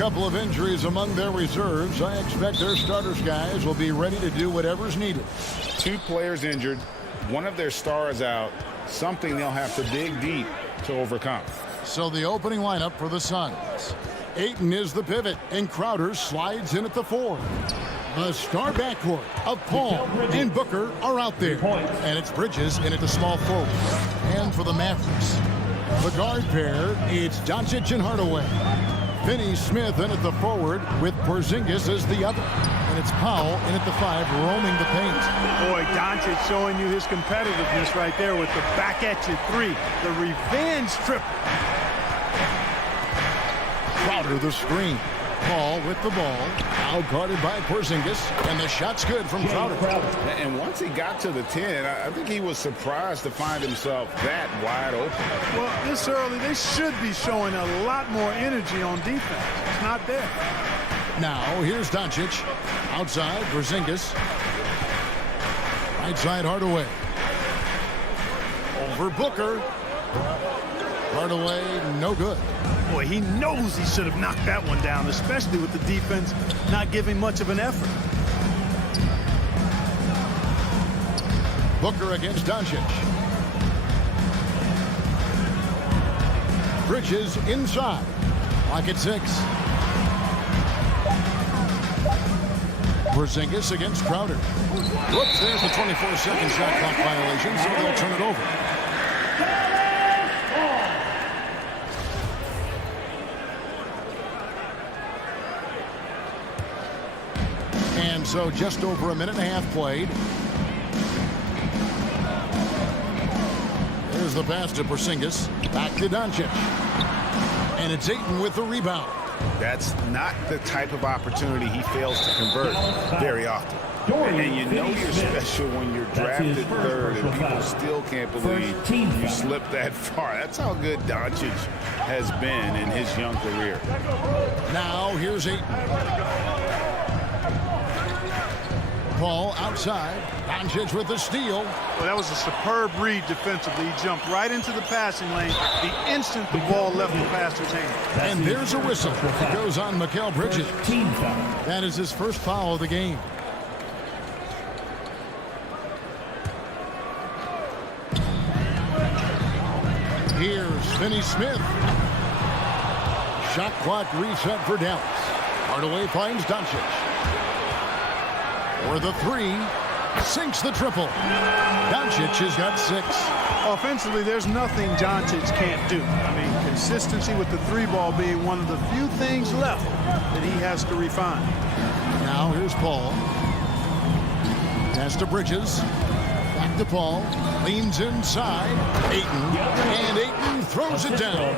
couple of injuries among their reserves. I expect their starters guys will be ready to do whatever's needed. 2 players injured, one of their stars out, something they'll have to dig deep to overcome. So the opening lineup for the Suns. Ayton is the pivot, and Crowder slides in at the 4. The star backcourt of Paul and Booker are out there. And it's Bridges in at the small forward. And for the Mavericks, the guard pair, it's Doncic and Hardaway. Finney Smith in at the forward with Porzingis as the other. And it's Powell in at the 5, roaming the paint. Boy, Doncic showing you his competitiveness right there with the back at you 3. The revenge triple. Crowder the screen. Paul with the ball. Out guarded by Porzingis. And the shot's good from Crowder. And once he got to the 10, I think he was surprised to find himself that wide open. Well, this early, they should be showing a lot more energy on defense. It's not there. Now, here's Doncic. Outside, Porzingis. Right side, Hardaway. Over Booker. Hardaway, no good. Boy, he knows he should have knocked that one down, especially with the defense not giving much of an effort. Booker against Doncic. Bridges inside. Lock at 6. Porzingis against Crowder. Whoops, there's the 24-second shot clock violation, so they'll turn it over. And so just over a minute and a half played. There's the pass to Porzingis. Back to Doncic. And it's Ayton with the rebound. That's not the type of opportunity he fails to convert very often. And you know you're special when you're drafted 3rd and people still can't believe you slipped that far. That's how good Doncic has been in his young career. Now here's Ayton. Paul outside. Doncic with the steal. Well, that was a superb read defensively. He jumped right into the passing lane the instant the ball left the passer's hand. And there's a whistle. It goes on Mikal Bridges. That is his first foul of the game. Here's Finney Smith. Shot clock reset for Dallas. Hardaway finds Doncic. For the 3, sinks the triple. Doncic has got 6. Offensively, there's nothing Doncic can't do. I mean, consistency with the 3-ball being one of the few things left that he has to refine. Now here's Paul. Pass to Bridges. Back to Paul. Leans inside. Ayton. And Ayton throws it down.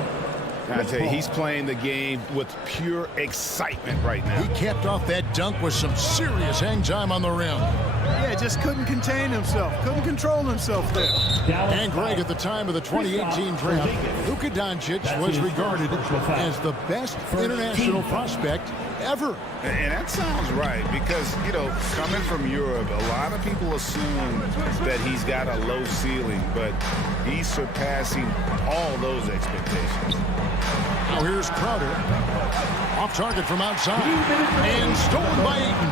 I tell you, he's playing the game with pure excitement right now. He capped off that dunk with some serious hang time on the rim. Yeah, just couldn't contain himself. Couldn't control himself there. And Greg, at the time of the 2018 draft, Luka Doncic was regarded as the best international prospect ever. And that sounds right because, you know, coming from Europe, a lot of people assume that he's got a low ceiling, but he's surpassing all those expectations. Now here's Crowder. Off target from outside. And stolen by Ayton.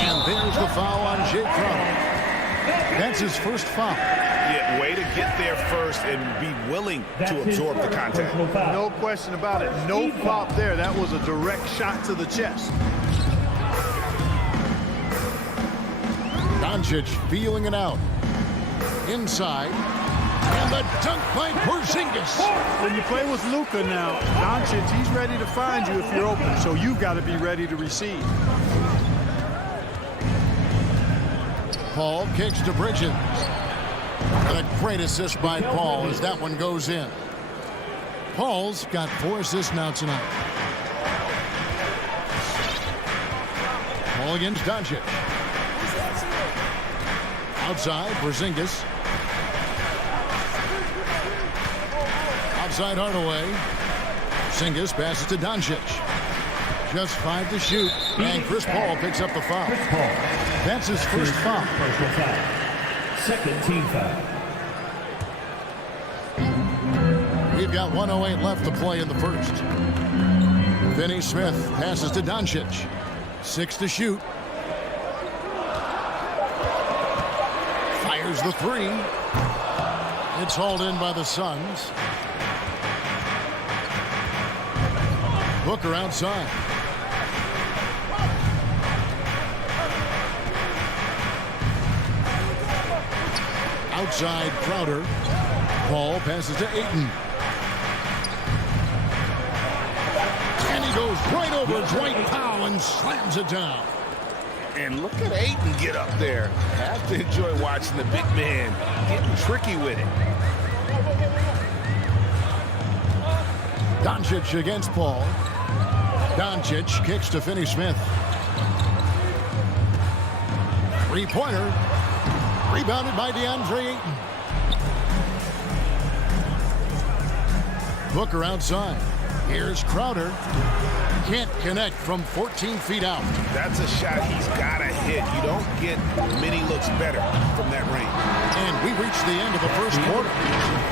And there's the foul on Jay Crowder. That's his first foul. Yeah, way to get there first and be willing to absorb the contact. No question about it. No flop there. That was a direct shot to the chest. Doncic feeling it out. Inside. And the dunk by Porzingis. When you play with Luka now, Doncic, he's ready to find you if you're open, so you've got to be ready to receive. Paul kicks to Bridges. And a great assist by Paul as that one goes in. Paul's got 4 assists now tonight. Paul against Doncic. Outside, Porzingis. Outside Hardaway. Porzingis passes to Doncic. Just 5 to shoot. And Chris Paul picks up the foul. That's his first foul. Second team foul. We We've got 1:08 left to play in the first. Finney Smith passes to Doncic. 6 to shoot. Fires the 3. It's hauled in by the Suns. Booker outside. Outside Crowder. Paul passes to Ayton. And he goes right over Dwight Powell and slams it down. And look at Ayton get up there. Have to enjoy watching the big man getting tricky with it. Doncic against Paul. Doncic kicks to Finney Smith. 3-pointer. Rebounded by DeAndre Ayton. Booker outside. Here's Crowder. Can't connect from 14 feet out. That's a shot he's got to hit. You don't get many looks better from that range. And we reach the end of the first quarter.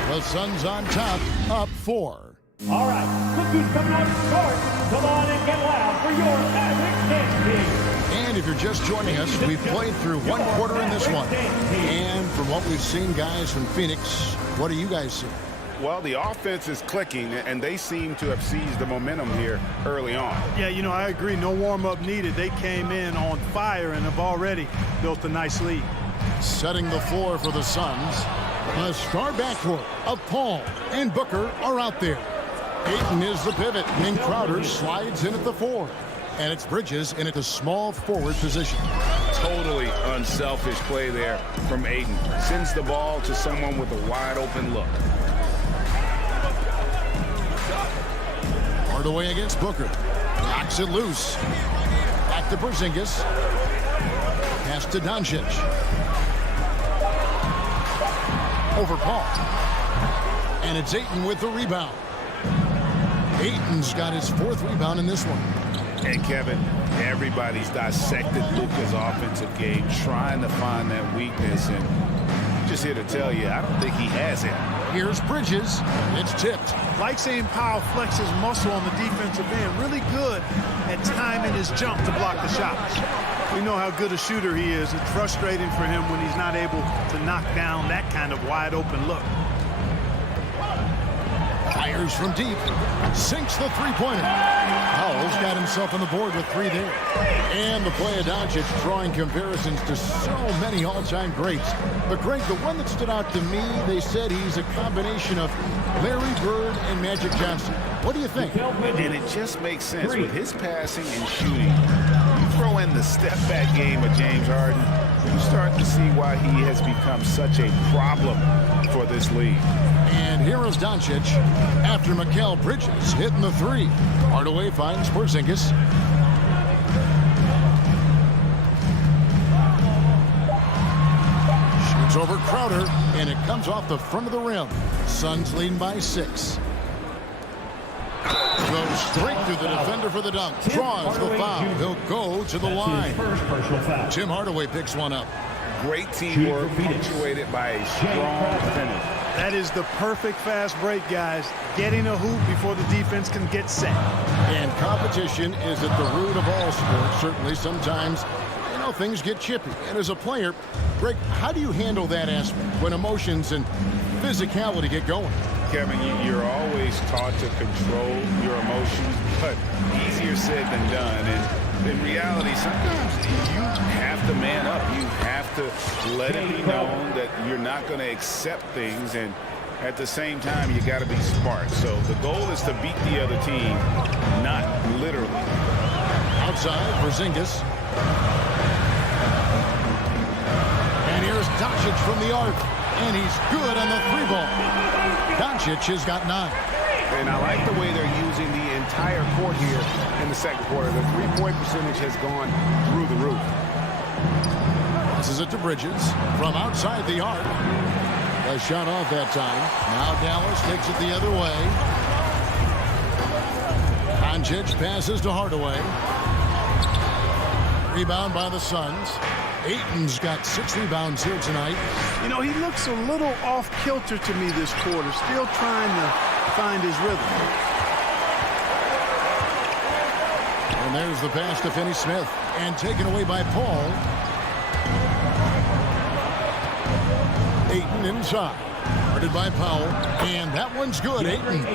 The Suns on top, up 4. All right, look who's coming out short. Come on and get loud for your Maverick Dance Team. And if you're just joining us, we've played through one quarter in this one. And from what we've seen, guys, from Phoenix, what do you guys see? Well, the offense is clicking, and they seem to have seized the momentum here early on. Yeah, you know, I agree. No warm-up needed. They came in on fire and have already built a nice lead. Setting the floor for the Suns. A star backcourt of Paul and Booker are out there. Ayton is the pivot, and Crowder slides in at the 4. And it's Bridges in at the small forward position. Totally unselfish play there from Ayton. Sends the ball to someone with a wide-open look. Hardaway against Booker. Knocks it loose. Back to Porzingis. Pass to Doncic. Over Paul. And it's Ayton with the rebound. Ayton's got his 4th rebound in this one. And Kevin, everybody's dissected Luka's offensive game, trying to find that weakness. And I'm just here to tell you, I don't think he has it. Here's Bridges. It's tipped. Like seeing Powell flex his muscle on the defensive end. Really good at timing his jump to block the shots. We know how good a shooter he is. It's frustrating for him when he's not able to knock down that kind of wide open look. Fires from deep. Sinks the 3-pointer. Powell's got himself on the board with 3 there. And the play of Doncic drawing comparisons to so many all-time greats. But Greg, the one that stood out to me, they said he's a combination of Larry Bird and Magic Johnson. What do you think? And it just makes sense with his passing and shooting. You throw in the step-back game of James Harden, you start to see why he has become such a problem for this league. And here is Doncic after Mikal Bridges hitting the 3. Hardaway finds Porzingis. Shoots over Crowder, and it comes off the front of the rim. Suns leading by 6. Goes straight through the defender for the dunk. Draws the foul. He'll go to the line. Tim Hardaway picks one up. Great teamwork punctuated by a strong finish. That is the perfect fast break, guys. Getting a hoop before the defense can get set. And competition is at the root of all sports. Certainly sometimes, you know, things get chippy. And as a player, Greg, how do you handle that aspect when emotions and physicality get going? Kevin, you're always taught to control your emotions, but easier said than done. And in reality, sometimes you have to man up. You have to let it be known that you're not going to accept things. And at the same time, you got to be smart. So the goal is to beat the other team, not literally. Outside, Porzingis. And here's Doncic from the arc. And he's good on the 3-ball. Doncic has got 9. And I like the way they're using the entire court here in the second quarter. The 3-point percentage has gone through the roof. Passes it to Bridges from outside the arc. A shot off that time. Now Dallas takes it the other way. Doncic passes to Hardaway. Rebound by the Suns. Ayton's got 6 rebounds here tonight. You know, he looks a little off kilter to me this quarter, still trying to find his rhythm. And there's the pass to Finney-Smith, and taken away by Paul. Ayton inside, guarded by Powell, and that one's good. Ayton.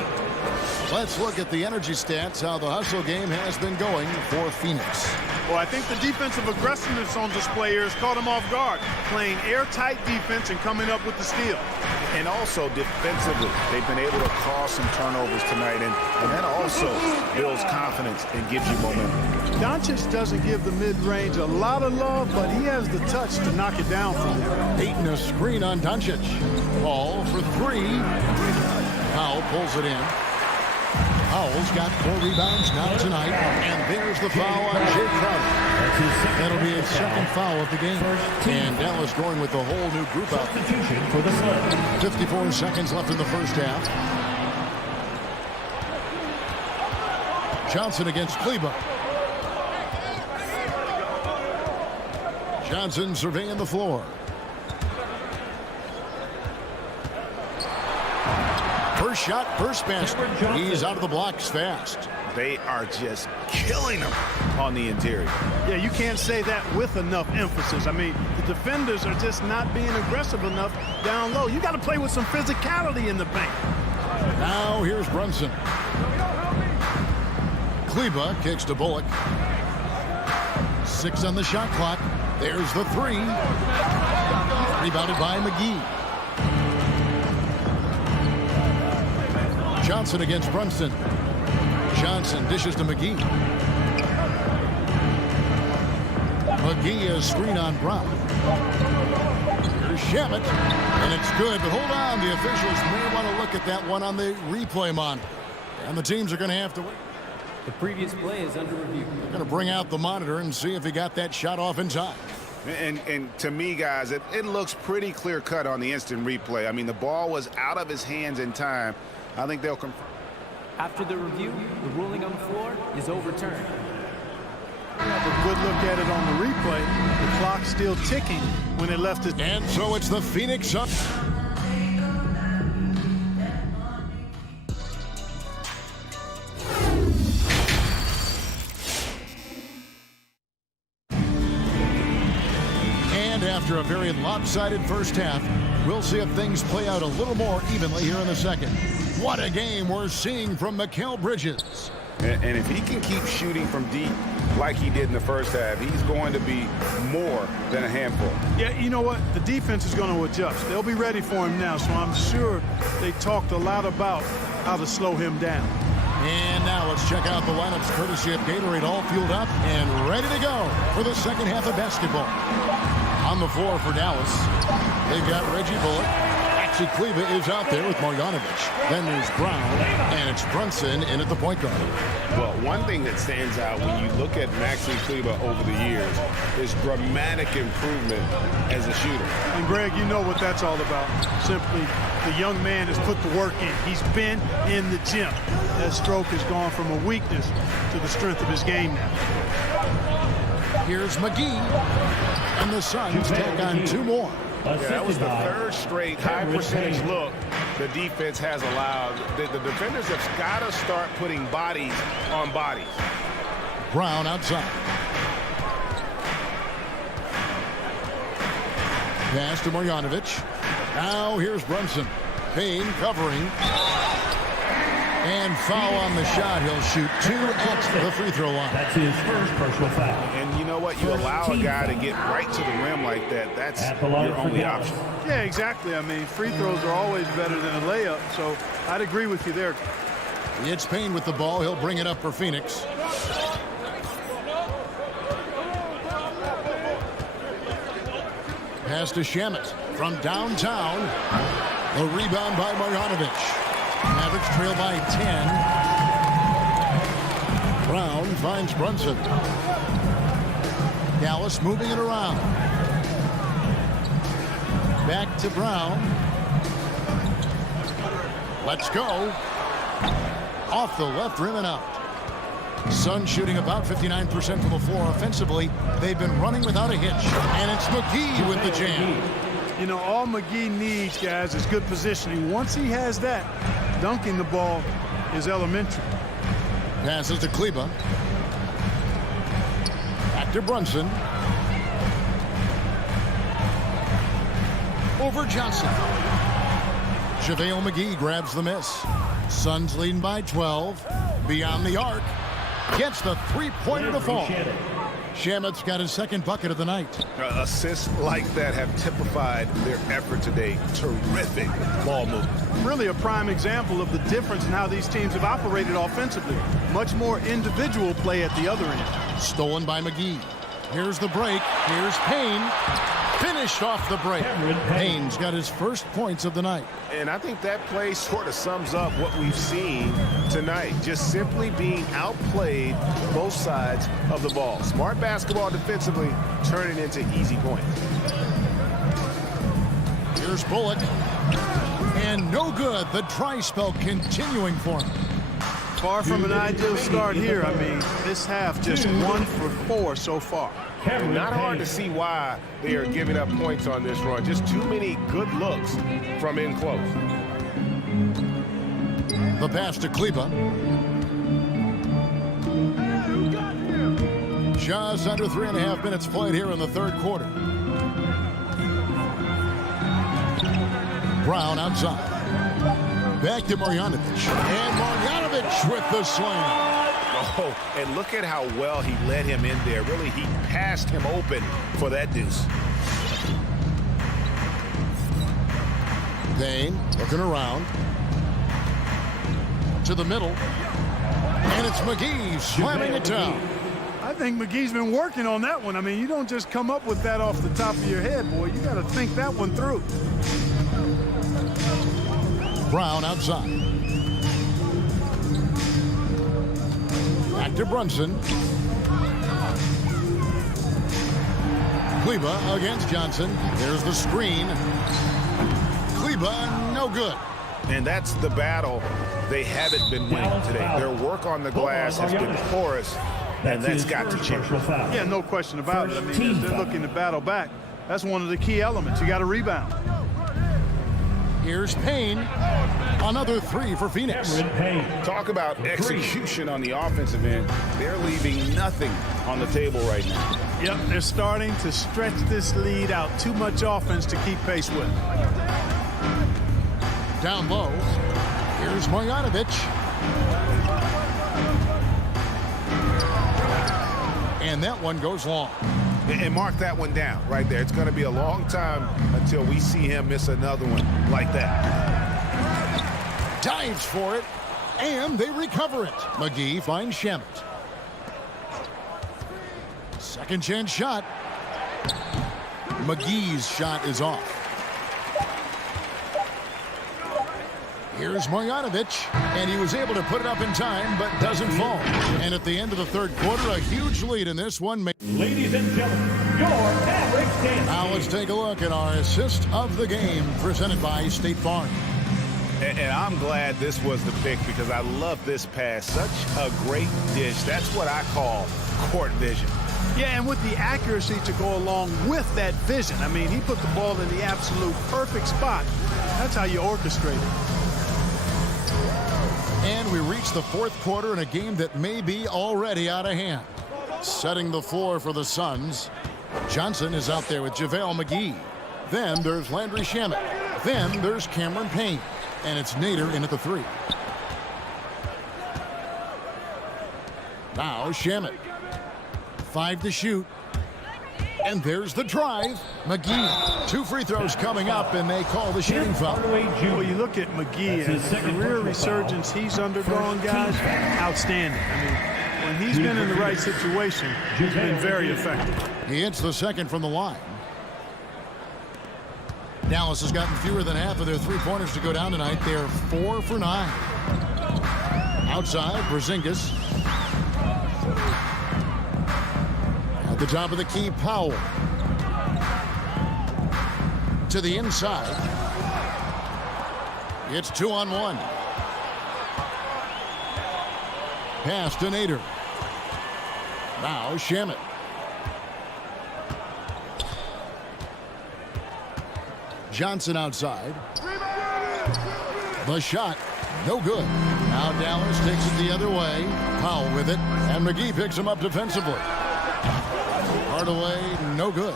Let's look at the energy stats, how the hustle game has been going for Phoenix. Well, I think the defensive aggressiveness on display here has caught him off guard, playing airtight defense and coming up with the steal. And also defensively, they've been able to cause some turnovers tonight, and that also builds confidence and gives you momentum. Doncic doesn't give the mid-range a lot of love, but he has the touch to knock it down from there. Ayton a screen on Doncic. Ball for 3. Powell pulls it in. Powell's got 4 rebounds now tonight, and there's the foul on Jay Crowder. That'll be his second foul of the game. And Dallas going with the whole new group out. 54 seconds left in the first half. Johnson against Kleber. Johnson surveying the floor. First shot, first basket. He's out of the blocks fast. They are just killing them on the interior. Yeah, you can't say that with enough emphasis. I mean, the defenders are just not being aggressive enough down low. You got to play with some physicality in the paint. Now here's Brunson. Kleber kicks to Bullock. 6 on the shot clock. There's the 3. Rebounded by McGee. Johnson against Brunson. Johnson dishes to McGee. McGee is screen on Brown. Here's Shamet, and it's good, but hold on. The officials may want to look at that one on the replay monitor, and the teams are going to have to wait. The previous play is under review. They're going to bring out the monitor and see if he got that shot off in time. And to me, guys, it looks pretty clear-cut on the instant replay. I mean, the ball was out of his hands in time. I think they'll confirm. After the review, the ruling on the floor is overturned. Have a good look at it on the replay. The clock's still ticking when it left it. And so it's the Phoenix Suns. And after a very lopsided first half, we'll see if things play out a little more evenly here in the second. What a game we're seeing from Mikal Bridges. And if he can keep shooting from deep like he did in the first half, he's going to be more than a handful. Yeah, you know what? The defense is going to adjust. They'll be ready for him now, so I'm sure they talked a lot about how to slow him down. And now let's check out the lineups courtesy of Gatorade, all fueled up and ready to go for the second half of basketball. On the floor for Dallas, they've got Reggie Bullock. Maxi Kleber is out there with Marjanovic. Then there's Brown, and it's Brunson in at the point guard. Well, one thing that stands out when you look at Maxi Kleber over the years is dramatic improvement as a shooter. And, Greg, you know what that's all about. Simply, the young man has put the work in. He's been in the gym. That stroke has gone from a weakness to the strength of his game now. Here's McGee, and the Suns take on 2 more. Yeah, that was the 3rd straight high-percentage look the defense has allowed. The defenders have got to start putting bodies on bodies. Brown outside. Pass to Marjanovic. Now here's Brunson. Payne covering. And foul on the shot. He'll shoot 2 at the free throw line. That's his first personal foul. And you know what? You allow a guy to get right to the rim like that. That's your only option. Yeah, exactly. I mean, free throws are always better than a layup, so I'd agree with you there. It's Payne with the ball. He'll bring it up for Phoenix. Pass to Shamet from downtown. A rebound by Marjanovic. Mavericks trail by 10. Brown finds Brunson. Dallas moving it around. Back to Brown. Let's go. Off the left rim and out. Suns shooting about 59% from the floor offensively. They've been running without a hitch. And it's McGee with the jam. You know, all McGee needs, guys, is good positioning. Once he has that, dunking the ball is elementary. Passes to Kleber. Back to Brunson. Over Johnson. JaVale McGee grabs the miss. Suns leading by 12. Beyond the arc. Gets the three-pointer to fall. Shamet's got his second bucket of the night. Assists like that have typified their effort today. Terrific ball movement. Really a prime example of the difference in how these teams have operated offensively. Much more individual play at the other end. Stolen by McGee. Here's the break. Here's Payne. Finished off the break. Payne's got his first points of the night. And I think that play sort of sums up what we've seen tonight. Just simply being outplayed both sides of the ball. Smart basketball defensively, turning into easy points. Here's Bullock. And no good. The dry spell continuing for him. Far from an ideal start here. I mean, this half just 1 for 4 so far. Not hard to see why they are giving up points on this run. Just too many good looks from in close. The pass to Kleber. Just under 3.5 minutes played here in the third quarter. Brown outside. Back to Marjanovic. And Marjanovic with the slam. Oh, and look at how well he led him in there. Really, he passed him open for that deuce. Payne looking around. To the middle. And it's McGee slamming it down. I think McGee's been working on that one. I mean, you don't just come up with that off the top of your head, boy. You got to think that one through. Brown outside. Back to Brunson. Kleber against Johnson. There's the screen. Kleber, no good. And that's the battle they haven't been winning today. Their work on the glass has been porous, and that's got to change. Yeah, no question about it. I mean, they're looking to battle back. That's one of the key elements. You got to rebound. Here's Payne. Another three for Phoenix. Talk about execution on the offensive end. They're leaving nothing on the table right now. Yep, they're starting to stretch this lead out. Too much offense to keep pace with. Down low. Here's Marjanovic. And that one goes long. And mark that one down right there. It's going to be a long time until we see him miss another one like that. Dives for it, and they recover it. McGee finds Shamet. Second chance shot. McGee's shot is off. Here's Marjanovic, and he was able to put it up in time, but doesn't fall. And at the end of the third quarter, a huge lead in this one. Ladies and gentlemen, your Mavericks dance. Now let's take a look at our assist of the game, presented by State Farm. And I'm glad this was the pick because I love this pass. Such a great dish. That's what I call court vision. Yeah, and with the accuracy to go along with that vision. I mean, he put the ball in the absolute perfect spot. That's how you orchestrate it. And we reach the fourth quarter in a game that may be already out of hand. Setting the floor for the Suns. Johnson is out there with JaVale McGee. Then there's Landry Shamet. Then there's Cameron Payne. And it's Nader in at the three. Now Shamet. 5 to shoot. And there's the drive. McGee. 2 free throws coming up, and they call the shooting foul. Well, you look at McGee and the career resurgence he's undergone, guys, outstanding. I mean, when he's been in the right situation, he's been very effective. He hits the second from the line. Dallas has gotten fewer than half of their three-pointers to go down tonight. They're 4 for 9. Outside, Porzingis. At the top of the key, Powell. To the inside. It's 2-on-1. Pass to Nader. Now Shamet. Johnson outside. The shot, no good. Now Dallas takes it the other way. Powell with it, and McGee picks him up defensively. Hardaway, no good.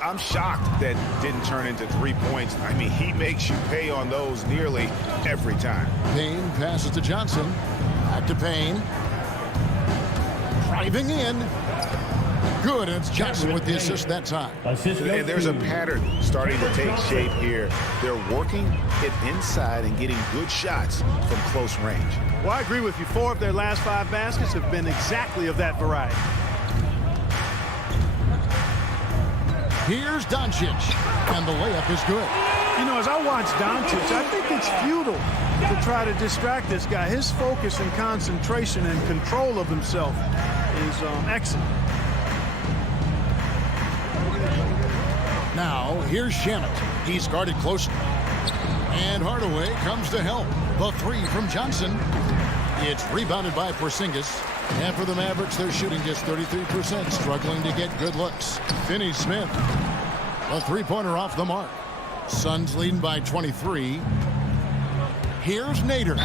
I'm shocked that didn't turn into 3 points. I mean, he makes you pay on those nearly every time. Payne passes to Johnson. Back to Payne. Driving in. Good, and it's Johnson with the assist that time. And there's a pattern starting to take shape here. They're working it inside and getting good shots from close range. Well, I agree with you. 4 of their last 5 baskets have been exactly of that variety. Here's Doncic, and the layup is good. You know, as I watch Doncic, I think it's futile to try to distract this guy. His focus and concentration and control of himself is excellent. Now, here's Shamet. He's guarded closely. And Hardaway comes to help. The 3 from Johnson. It's rebounded by Porzingis. And for the Mavericks, they're shooting just 33%, struggling to get good looks. Finney Smith, a 3-pointer off the mark. Suns leading by 23. Here's Nader.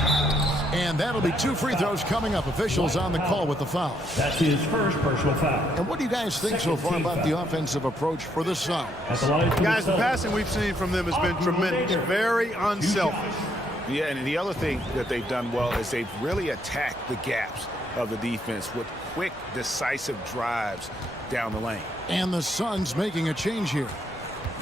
And that'll be 2 free throws coming up. Officials on the call with the foul. That's his first personal foul. And what do you guys think so far about the offensive approach for the Suns? Guys, the passing we've seen from them has been tremendous. Very unselfish. Yeah, and the other thing that they've done well is they've really attacked the gaps of the defense with quick, decisive drives down the lane. And the Suns making a change here.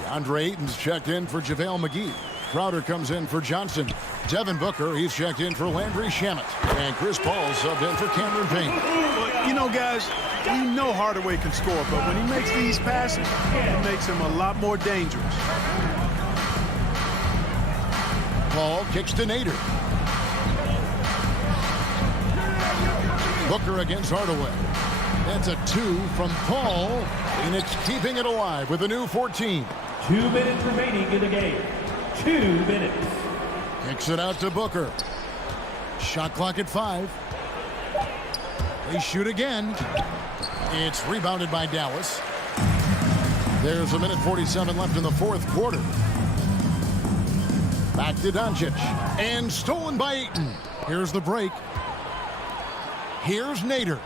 DeAndre Ayton's checked in for JaVale McGee. Crowder comes in for Johnson. Devin Booker, he's checked in for Landry Shamet. And Chris Paul subbed in for Cameron Payne. Well, you know, guys, we know Hardaway can score, but when he makes these passes, it makes him a lot more dangerous. Paul kicks to Nader. Booker against Hardaway. That's a 2 from Paul. And it's keeping it alive with a new 14. 2 minutes remaining in the game. 2 minutes. Kicks it out to Booker. Shot clock at 5. They shoot again. It's rebounded by Dallas. There's a minute 47 left in the 4th quarter. Back to Doncic. And stolen by Ayton. Here's the break. Here's Nader.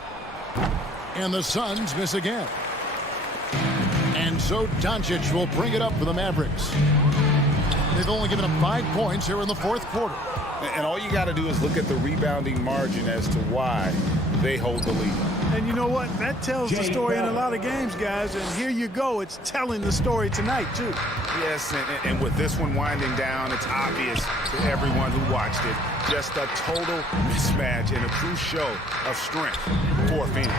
And the Suns miss again. And so Doncic will bring it up for the Mavericks. They've only given him 5 points here in the 4th quarter. And all you got to do is look at the rebounding margin as to why they hold the lead. And you know what? That tells the story in a lot of games, guys. And here you go. It's telling the story tonight, too. Yes, and with this one winding down, it's obvious to everyone who watched it. Just a total mismatch and a true show of strength for Phoenix.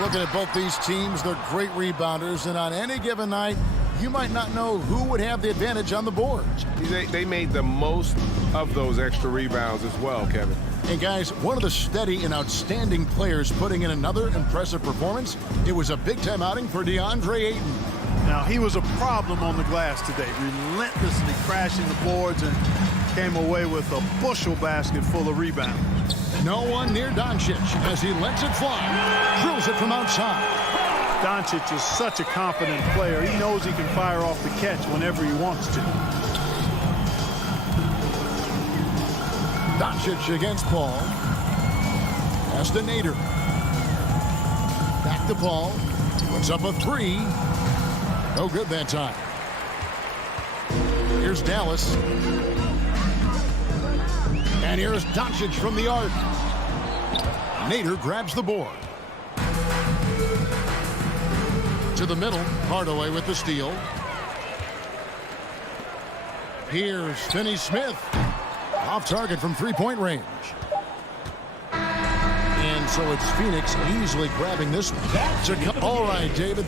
Looking at both these teams, they're great rebounders. And on any given night, you might not know who would have the advantage on the board. They made the most of those extra rebounds as well, Kevin. And guys, one of the steady and outstanding players putting in another impressive performance, it was a big-time outing for DeAndre Ayton. Now, he was a problem on the glass today, relentlessly crashing the boards and came away with a bushel basket full of rebounds. No one near Doncic as he lets it fly, drills it from outside. Doncic is such a confident player. He knows he can fire off the catch whenever he wants to. Doncic against Paul. Pass to Nader. Back to Paul. Puts up a 3. No good that time. Here's Dallas. And here's Doncic from the arc. Nader grabs the board. To the middle. Hardaway with the steal. Here's Finney Smith. Off target from 3-point range. And so it's Phoenix easily grabbing this one. All right, David.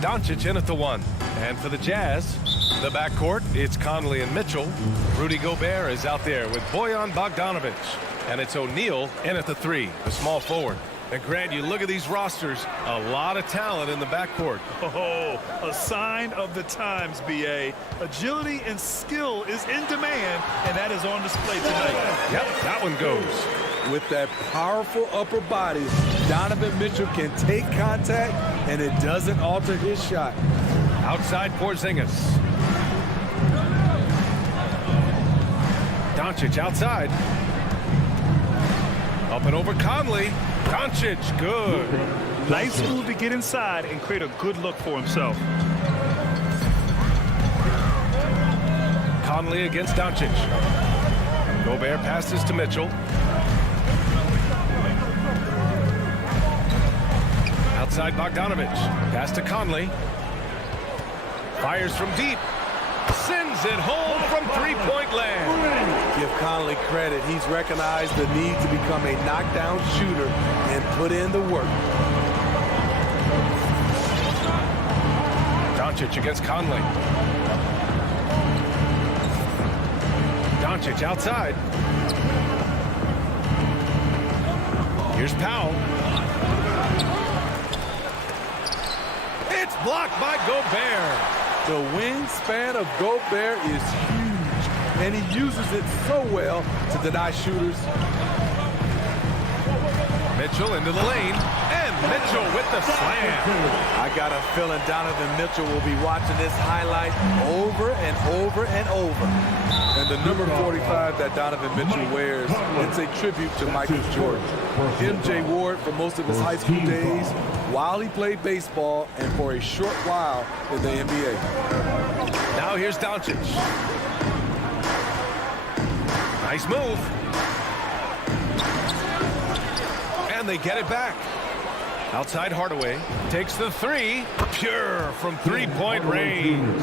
Doncic in at the 1. And for the Jazz, the backcourt, it's Conley and Mitchell. Rudy Gobert is out there with Bojan Bogdanovic. And it's O'Neal in at the 3, the small forward. And Grant, you look at these rosters, a lot of talent in the backcourt. Oh, a sign of the times, B.A. Agility and skill is in demand, and that is on display tonight. Yep, that one goes. With that powerful upper body, Donovan Mitchell can take contact, and it doesn't alter his shot. Outside Porzingis. Doncic outside. Up and over Conley. Doncic, good. Nice move to get inside and create a good look for himself. Conley against Doncic. Gobert passes to Mitchell. Outside Bogdanovic. Pass to Conley. Fires from deep. Sends it home from three-point land. Give Conley credit. He's recognized the need to become a knockdown shooter and put in the work. Doncic against Conley. Doncic outside. Here's Powell. It's blocked by Gobert. The wingspan of Gobert is huge, and he uses it so well to deny shooters. Mitchell into the lane, and Mitchell with the slam. I got a feeling Donovan Mitchell will be watching this highlight over and over and over. And the number 45 that Donovan Mitchell wears, it's a tribute to Michael Jordan. MJ wore it for most of his high school days, while he played baseball, and for a short while in the NBA. Now here's Doncic. Nice move. And they get it back. Outside Hardaway takes the 3. Pure from three-point range.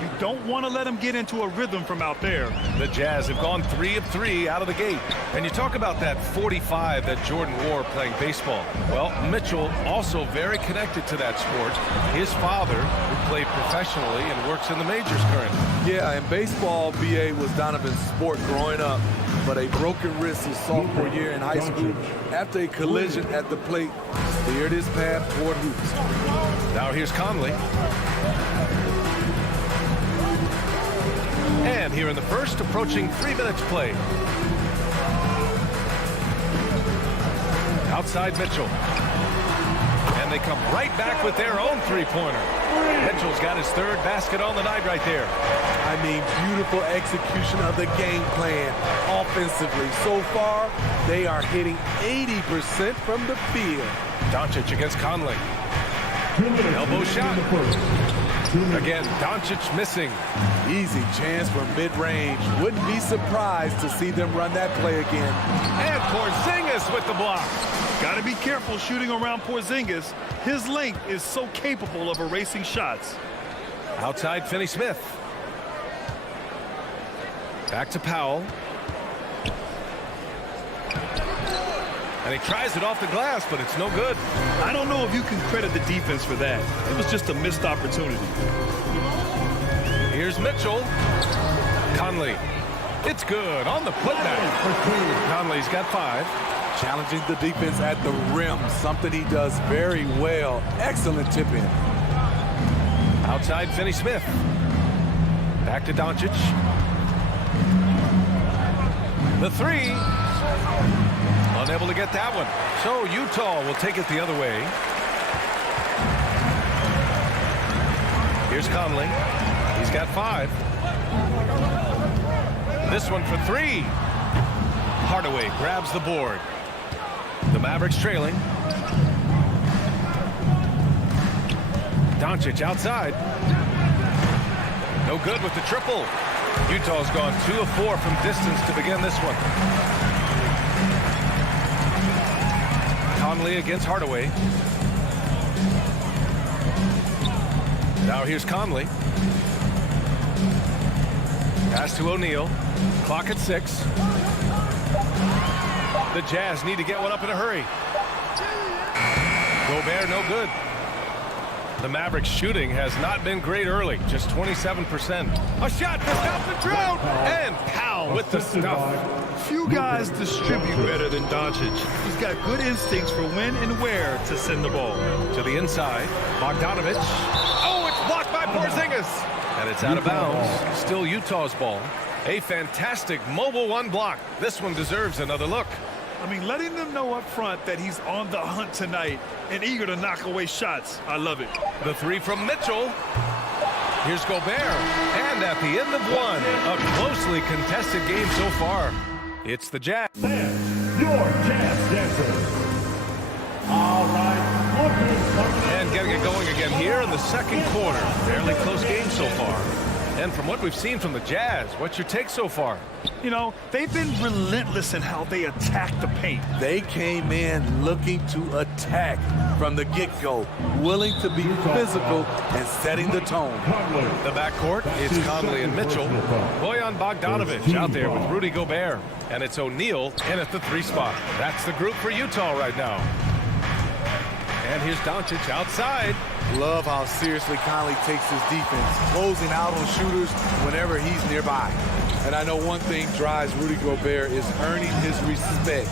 You don't want to let him get into a rhythm from out there. The Jazz have gone 3 of 3 out of the gate. And you talk about that 45 that Jordan wore playing baseball. Well, Mitchell also very connected to that sport. His father, who played professionally and works in the majors currently. Yeah, and baseball, BA, was Donovan's sport growing up, but a broken wrist his sophomore year in high school. After a collision at the plate, steered his path toward hoops. Now here's Conley. And here in the first, approaching 3 minutes played. Outside Mitchell. And they come right back with their own three-pointer. Mitchell's got his 3rd basket on the night right there. I mean, beautiful execution of the game plan offensively. So far, they are hitting 80% from the field. Doncic against Conley. Elbow shot. Again, Doncic missing. Easy chance from mid-range. Wouldn't be surprised to see them run that play again. And Porzingis with the block. Got to be careful shooting around Porzingis. His length is so capable of erasing shots. Outside Finney-Smith. Back to Powell. And he tries it off the glass, but it's no good. I don't know if you can credit the defense for that. It was just a missed opportunity. Here's Mitchell. Conley. It's good on the putback. Conley's got 5. Challenging the defense at the rim, something he does very well. Excellent tip-in. Outside Finney-Smith. Back to Doncic. The 3. Unable to get that one. So Utah will take it the other way. Here's Conley. He's got 5. This one for 3. Hardaway grabs the board. The Mavericks trailing. Doncic outside. No good with the triple. Utah's gone 2 of 4 from distance to begin this one. Conley against Hardaway. Now here's Conley. Pass to O'Neal. Clock at 6. The Jazz need to get one up in a hurry. Gobert no good. The Mavericks shooting has not been great early, just 27%. A shot to stop the drought, and Powell with the stuff. Few guys distribute better than Doncic. He's got good instincts for when and where to send the ball. To the inside, Bogdanovich. Oh, it's blocked by Porzingis. And it's out of bounds. Still Utah's ball. A fantastic mobile one block. This one deserves another look. I mean, letting them know up front that he's on the hunt tonight and eager to knock away shots. I love it. The three from Mitchell. Here's Gobert. And at the end of one, a closely contested game so far. It's the Jazz. Your Jazz dancers. All right. And getting it going again here in the second quarter. Fairly close game so far. And from what we've seen from the Jazz, what's your take so far? You know, they've been relentless in how they attack the paint. They came in looking to attack from the get-go, willing to be physical and setting the tone. The backcourt is Conley and Mitchell. Bojan Bogdanovich out there with Rudy Gobert. And it's O'Neal in at the 3 spot. That's the group for Utah right now. And here's Doncic outside. Love how seriously Conley takes his defense, closing out on shooters whenever he's nearby. And I know one thing drives Rudy Gobert is earning his respect.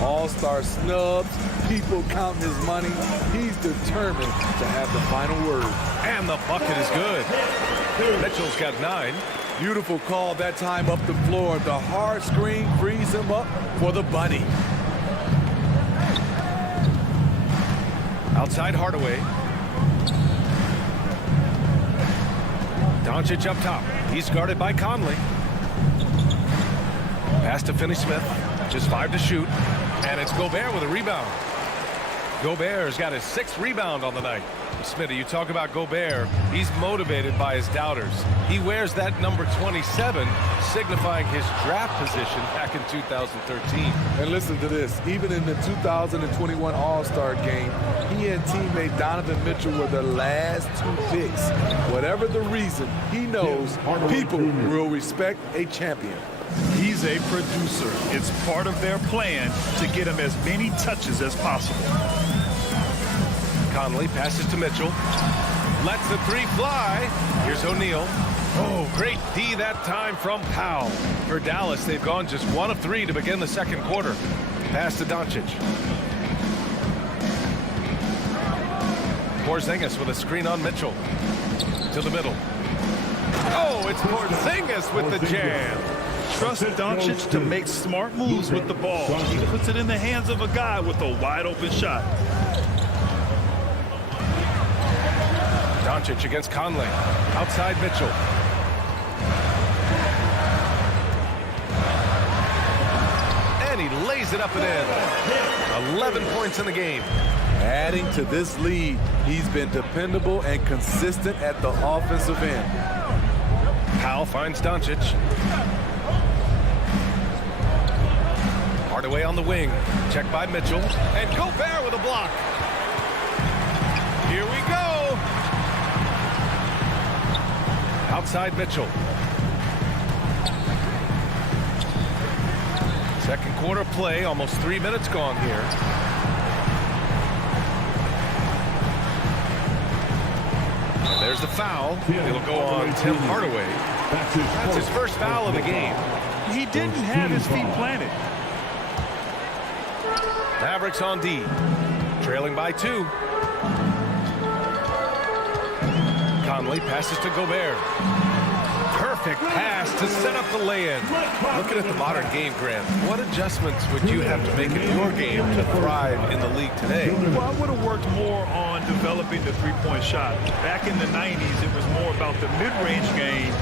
All-star snubs, people counting his money. He's determined to have the final word. And the bucket is good. Mitchell's got 9. Beautiful call that time up the floor. The hard screen frees him up for the bunny. Outside Hardaway. Doncic up top. He's guarded by Conley. Pass to Finney-Smith. Just 5 to shoot. And it's Gobert with a rebound. Gobert's got his 6th rebound on the night. Smitty, you talk about Gobert. He's motivated by his doubters. He wears that number 27, signifying his draft position back in 2013. And listen to this. Even in the 2021 All-Star game, he and teammate Donovan Mitchell were the last 2 picks. Whatever the reason, he knows people will respect a champion. He's a producer. It's part of their plan to get him as many touches as possible. Conley passes to Mitchell. Lets the 3 fly. Here's O'Neal. Oh, great D that time from Powell. For Dallas, they've gone just 1 of 3 to begin the second quarter. Pass to Doncic. Porzingis with a screen on Mitchell. To the middle. Oh, it's Porzingis with the jam. Trust Doncic to make smart moves with the ball. He puts it in the hands of a guy with a wide-open shot. Doncic against Conley. Outside Mitchell. And he lays it up and in. 11 points in the game. Adding to this lead, he's been dependable and consistent at the offensive end. Powell finds Doncic. Hardaway on the wing. Checked by Mitchell. And Gobert with a block. Here we go. Outside Mitchell. Second quarter play, almost 3 minutes gone here. And there's the foul. It'll go on Tim Hardaway. That's his first foul of the game. He didn't have his feet planted. Mavericks on D. Trailing by 2. Conley passes to Gobert. Perfect pass to set up the lay-in. Looking at the modern game, Grant, what adjustments would you have to make in your game to thrive in the league today? Well, I would have worked more on developing the three-point shot. Back in the 90s, it was more about the mid-range game,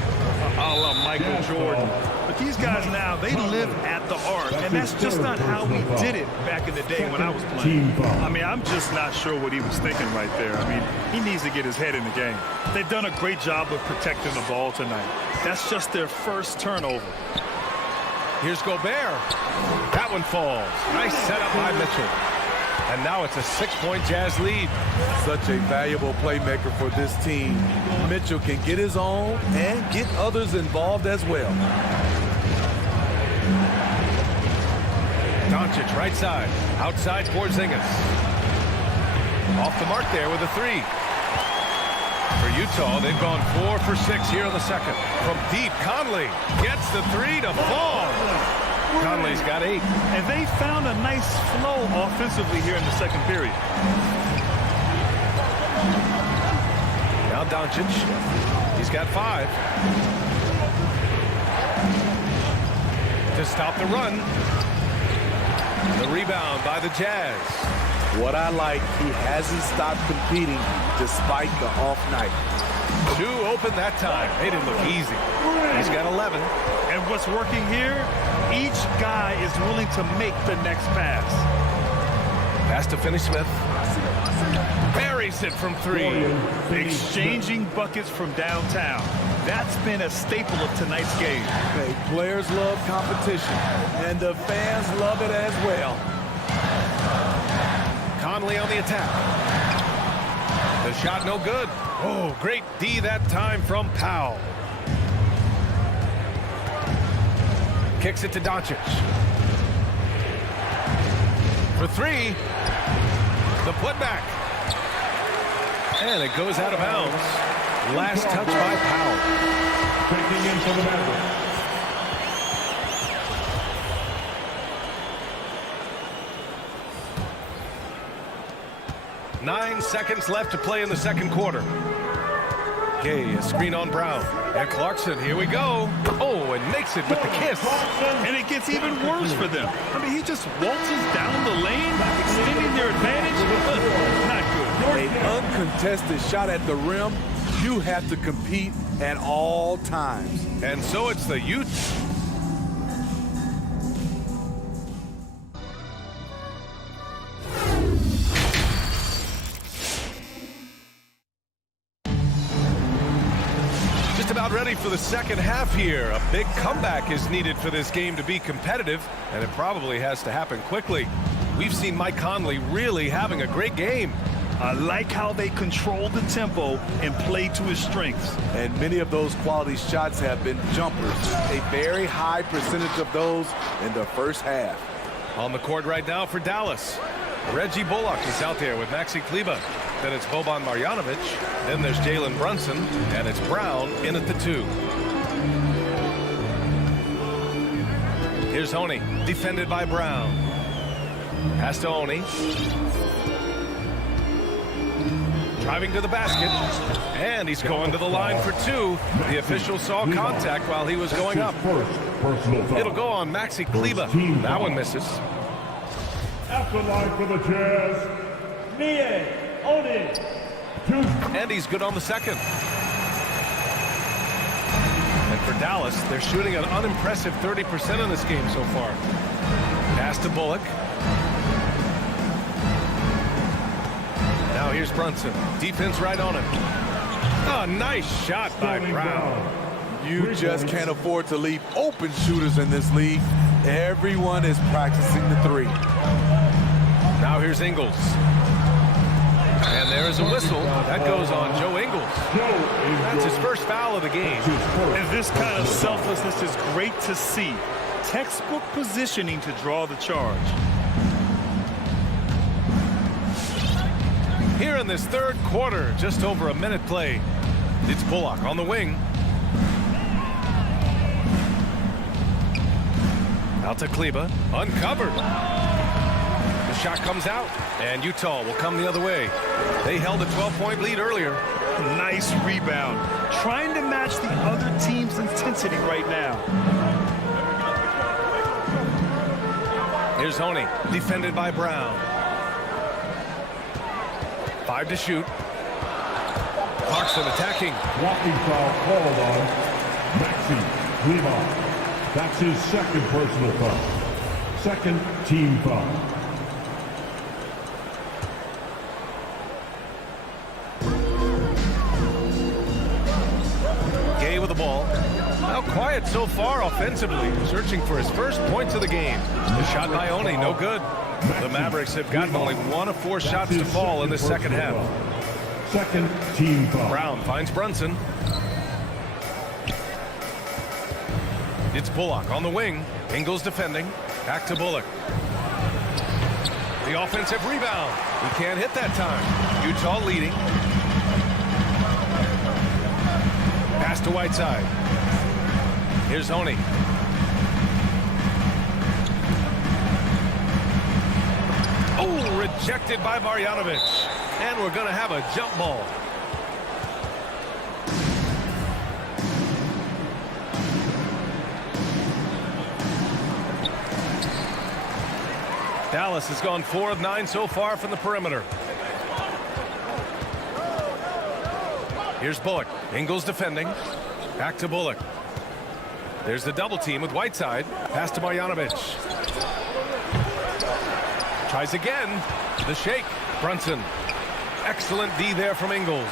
a la Michael Jordan. But these guys now, they live at the arc, and that's just not how we did it back in the day when I was playing. I mean, I'm just not sure what he was thinking right there. I mean, he needs to get his head in the game. They've done a great job of protecting the ball tonight. That's just their first turnover. Here's Gobert. That one falls. Nice setup by Mitchell. And now it's a 6-point Jazz lead. Such a valuable playmaker for this team. Mitchell can get his own and get others involved as well. Doncic right side. Outside Porzingis. Off the mark there with a 3. Utah. They've gone 4 for 6 here in the second. From deep, Conley gets the three to fall. Conley's got 8. And they found a nice flow offensively here in the second period. Now Doncic. He's got 5. To stop the run. The rebound by the Jazz. What I like, he hasn't stopped competing despite the off night. 2 open that time. Made it look easy. He's got 11. And what's working here, each guy is willing to make the next pass. Pass to Finney-Smith. Buries it from 3. Exchanging buckets from downtown. That's been a staple of tonight's game. Okay, players love competition, and the fans love it as well. Conley on the attack. The shot no good. Oh, great D that time from Powell. Kicks it to Doncic. For 3. The putback. And it goes out of bounds. Last touch by Powell. Checking in for the Mavericks. 9 seconds left to play in the second quarter. Gay, a screen on Brown. And Clarkson, here we go. Oh, and makes it with the kiss. And it gets even worse for them. I mean, he just waltzes down the lane, extending their advantage. Not good. An uncontested shot at the rim. You have to compete at all times. And so it's the Utes. Just about ready for the second half here. A big comeback is needed for this game to be competitive, and it probably has to happen quickly. We've seen Mike Conley really having a great game. I like how they control the tempo and play to his strengths. And many of those quality shots have been jumpers. A very high percentage of those in the first half. On the court right now for Dallas. Reggie Bullock is out there with Maxi Kleber. Then it's Boban Marjanovic. Then there's Jalen Brunson. And it's Brown in at the 2. Here's Honey, defended by Brown. Pass to Honey. Driving to the basket. And he's going to the line for 2. The official saw contact while he was going up. It'll go on Maxi Kleber. That one misses. At the line for the Jazz, Mie Oni. And he's good on the second. And for Dallas, they're shooting an unimpressive 30% in this game so far. Pass to Bullock. Now here's Brunson. Defense right on him. Oh, nice shot by Brown. You just can't afford to leave open shooters in this league. Everyone is practicing the 3. Now here's Ingles. And there is a whistle. That goes on Joe Ingles. That's his first foul of the game. And this kind of selflessness is great to see. Textbook positioning to draw the charge. Here in this third quarter, just over a minute played. It's Bullock on the wing. Out to Kleber, uncovered. The shot comes out, and Utah will come the other way. They held a 12-point lead earlier. Nice rebound. Trying to match the other team's intensity right now. Here's Honey, defended by Brown. 5 to shoot. Clarkson attacking. Walking foul called on Maxi Kleber. That's his second personal foul. Second team foul. Gay with the ball. Now quiet so far offensively. Searching for his first points of the game. The shot by Oni, no good. The Mavericks have gotten only 1 of 4 shots to fall in the second half. Second team foul. Brown finds Brunson. It's Bullock on the wing. Ingles defending. Back to Bullock. The offensive rebound. He can't hit that time. Utah leading. Pass to Whiteside. Here's Honey. Oh, rejected by Marjanovic. And we're going to have a jump ball. Dallas has gone 4 of 9 so far from the perimeter. Here's Bullock. Ingles defending. Back to Bullock. There's the double team with Whiteside. Pass to Marjanovic. Tries again. The shake. Brunson. Excellent D there from Ingles.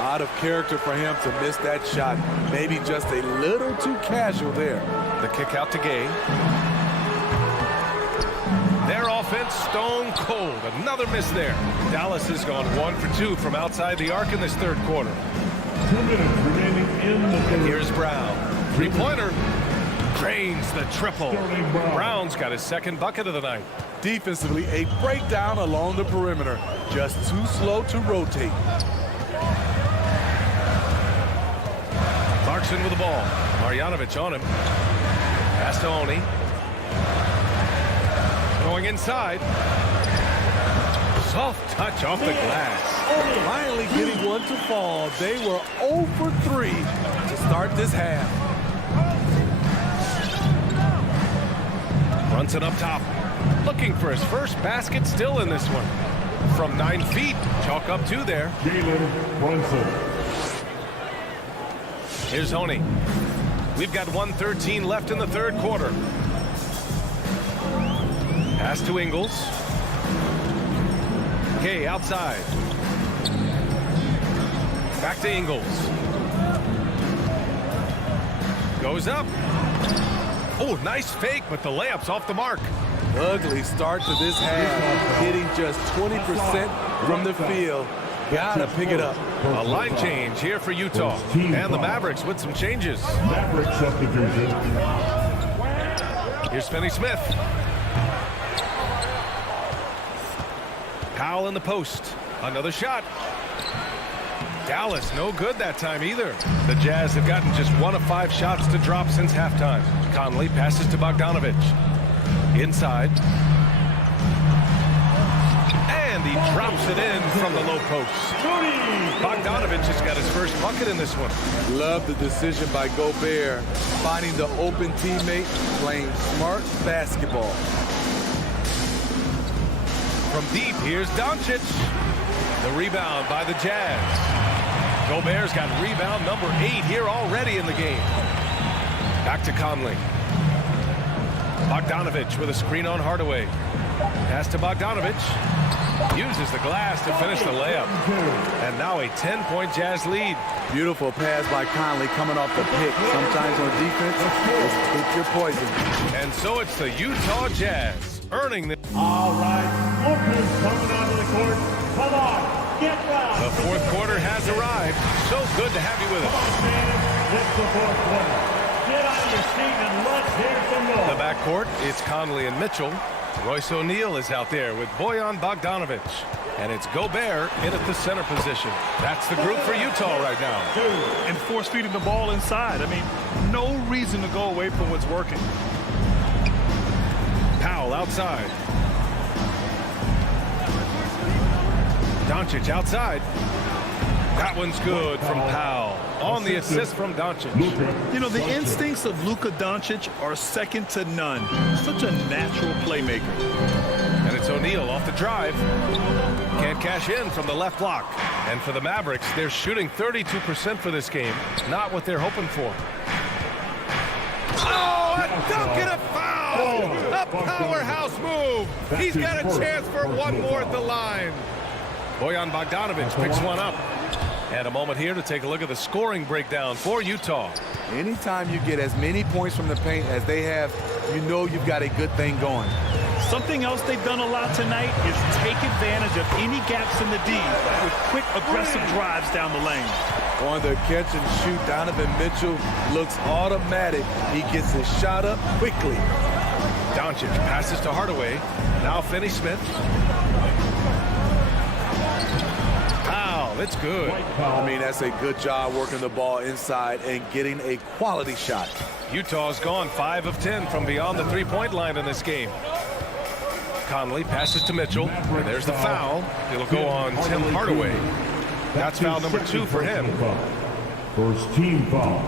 Out of character for him to miss that shot. Maybe just a little too casual there. The kick out to Gay. Their offense stone cold. Another miss there. Dallas has gone 1 for 2 from outside the arc in this third quarter. 2 minutes remaining in the third. Here's Brown. Three-pointer. Drains the triple. Brown's got his second bucket of the night. Defensively, a breakdown along the perimeter. Just too slow to rotate. Clarkson with the ball. Marjanovic on him. Pass to Oni. Going inside. Soft touch off the glass. Finally getting one to fall. They were 0 for 3 to start this half. Brunson up top. Looking for his first basket still in this one. From 9 feet. Chalk up 2 there. Jalen Brunson. Here's Honey. We've got 1:13 left in the third quarter. Pass to Ingles. Gay outside. Back to Ingles. Goes up. Oh, nice fake, but the layup's off the mark. Ugly start to this half. Hitting just 20% from the field. Gotta pick it up. A line change here for Utah. And the Mavericks with some changes. Maverick substitution. Here's Finney Smith. Powell in the post. Another shot. Dallas no good that time either. The Jazz have gotten just 1 of 5 shots to drop since halftime. Conley passes to Bogdanovic. Inside. And he drops it in from the low post. Bogdanovic has got his first bucket in this one. Love the decision by Gobert. Finding the open teammate, playing smart basketball. From deep, here's Doncic. The rebound by the Jazz. Gobert's got rebound number 8 here already in the game. Back to Conley. Bogdanovic with a screen on Hardaway. Pass to Bogdanovic. Uses the glass to finish the layup. And now a 10-point Jazz lead. Beautiful pass by Conley coming off the pick. Sometimes on defense, just pick your poison. And so it's the Utah Jazz earning the... All right, Lucas coming onto the court. Come on, get down. The fourth quarter has arrived. So good to have you with us. It's the fourth quarter. Get out of your seat and let's hear some noise. The backcourt, it's Conley and Mitchell. Royce O'Neal is out there with Bojan Bogdanovic. And it's Gobert in at the center position. That's the group for Utah right now. And force feeding the ball inside. I mean, no reason to go away from what's working. Powell outside. Doncic outside. That one's good from Powell. On the assist from Doncic. You know, the instincts of Luka Doncic are second to none. Such a natural playmaker. And it's O'Neal off the drive. Can't cash in from the left block. And for the Mavericks, they're shooting 32% for this game. Not what they're hoping for. Oh, a dunk and a foul! A powerhouse move. He's got a chance for one more at the line. Bojan Bogdanovic picks one up. And a moment here to take a look at the scoring breakdown for Utah. Anytime you get as many points from the paint as they have, you know you've got a good thing going. Something else they've done a lot tonight is take advantage of any gaps in the D with quick, aggressive drives down the lane. On the catch and shoot, Donovan Mitchell looks automatic. He gets his shot up quickly. Doncic passes to Hardaway. Now Finney Smith. Powell foul. It's good. I mean, that's a good job working the ball inside and getting a quality shot. Utah's gone 5 of 10 from beyond the three-point line in this game. Conley passes to Mitchell, and there's the foul. It'll go on Tim Hardaway. That's foul number 2 for him. First team foul.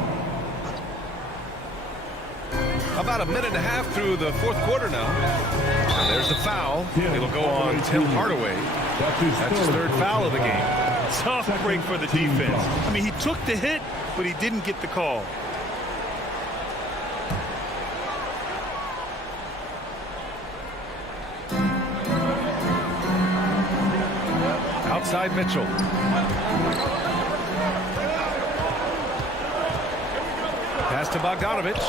About a minute and a half through the fourth quarter now. And there's the foul. It'll go on Tim Hardaway. That's his third foul of the game. Tough break for the defense. I mean, he took the hit, but he didn't get the call. Outside Mitchell. Pass to Bogdanovic.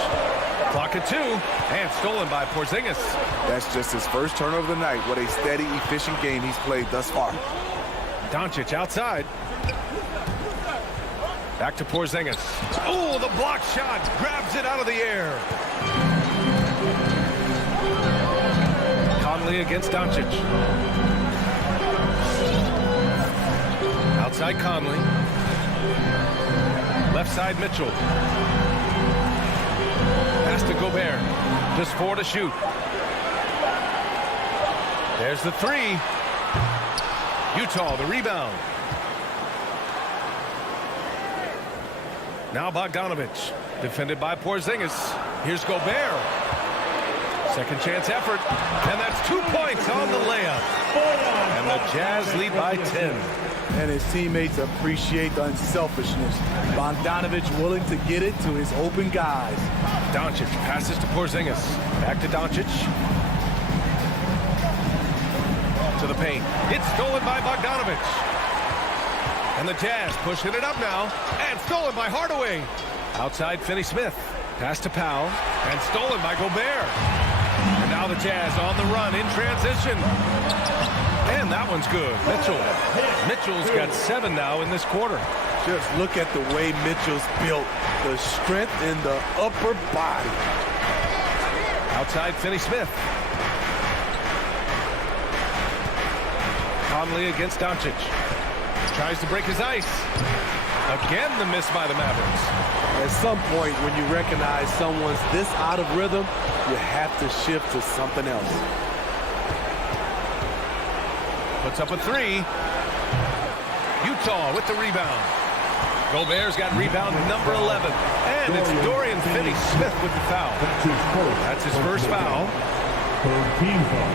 Clock at 2, and stolen by Porzingis. That's just his first turnover of the night. What a steady, efficient game he's played thus far. Doncic outside. Back to Porzingis. Oh, the block shot. Grabs it out of the air. Conley against Doncic. Outside Conley. Left side Mitchell. Pass to Gobert. Just 4 to shoot. There's the 3. Utah, the rebound. Now Bogdanovic. Defended by Porzingis. Here's Gobert. Second chance effort. And that's 2 points on the layup. And the Jazz lead by 10. And his teammates appreciate the unselfishness. Bogdanovic willing to get it to his open guys. Doncic passes to Porzingis. Back to Doncic. To the paint. It's stolen by Bogdanovic. And the Jazz pushing it up now. And stolen by Hardaway. Outside Finney-Smith. Pass to Powell. And stolen by Gobert. And now the Jazz on the run in transition. And that one's good. Mitchell's got 7 now in this quarter. Just look at the way Mitchell's built. The strength in the upper body. Outside Finney-Smith. Conley against Doncic. Tries to break his ice. Again, the miss by the Mavericks. At some point, when you recognize someone's this out of rhythm, you have to shift to something else. Puts up a 3. Utah with the rebound. Gobert's got rebound number 11. And it's Dorian Finney-Smith with the foul. That's his first foul. Third team foul.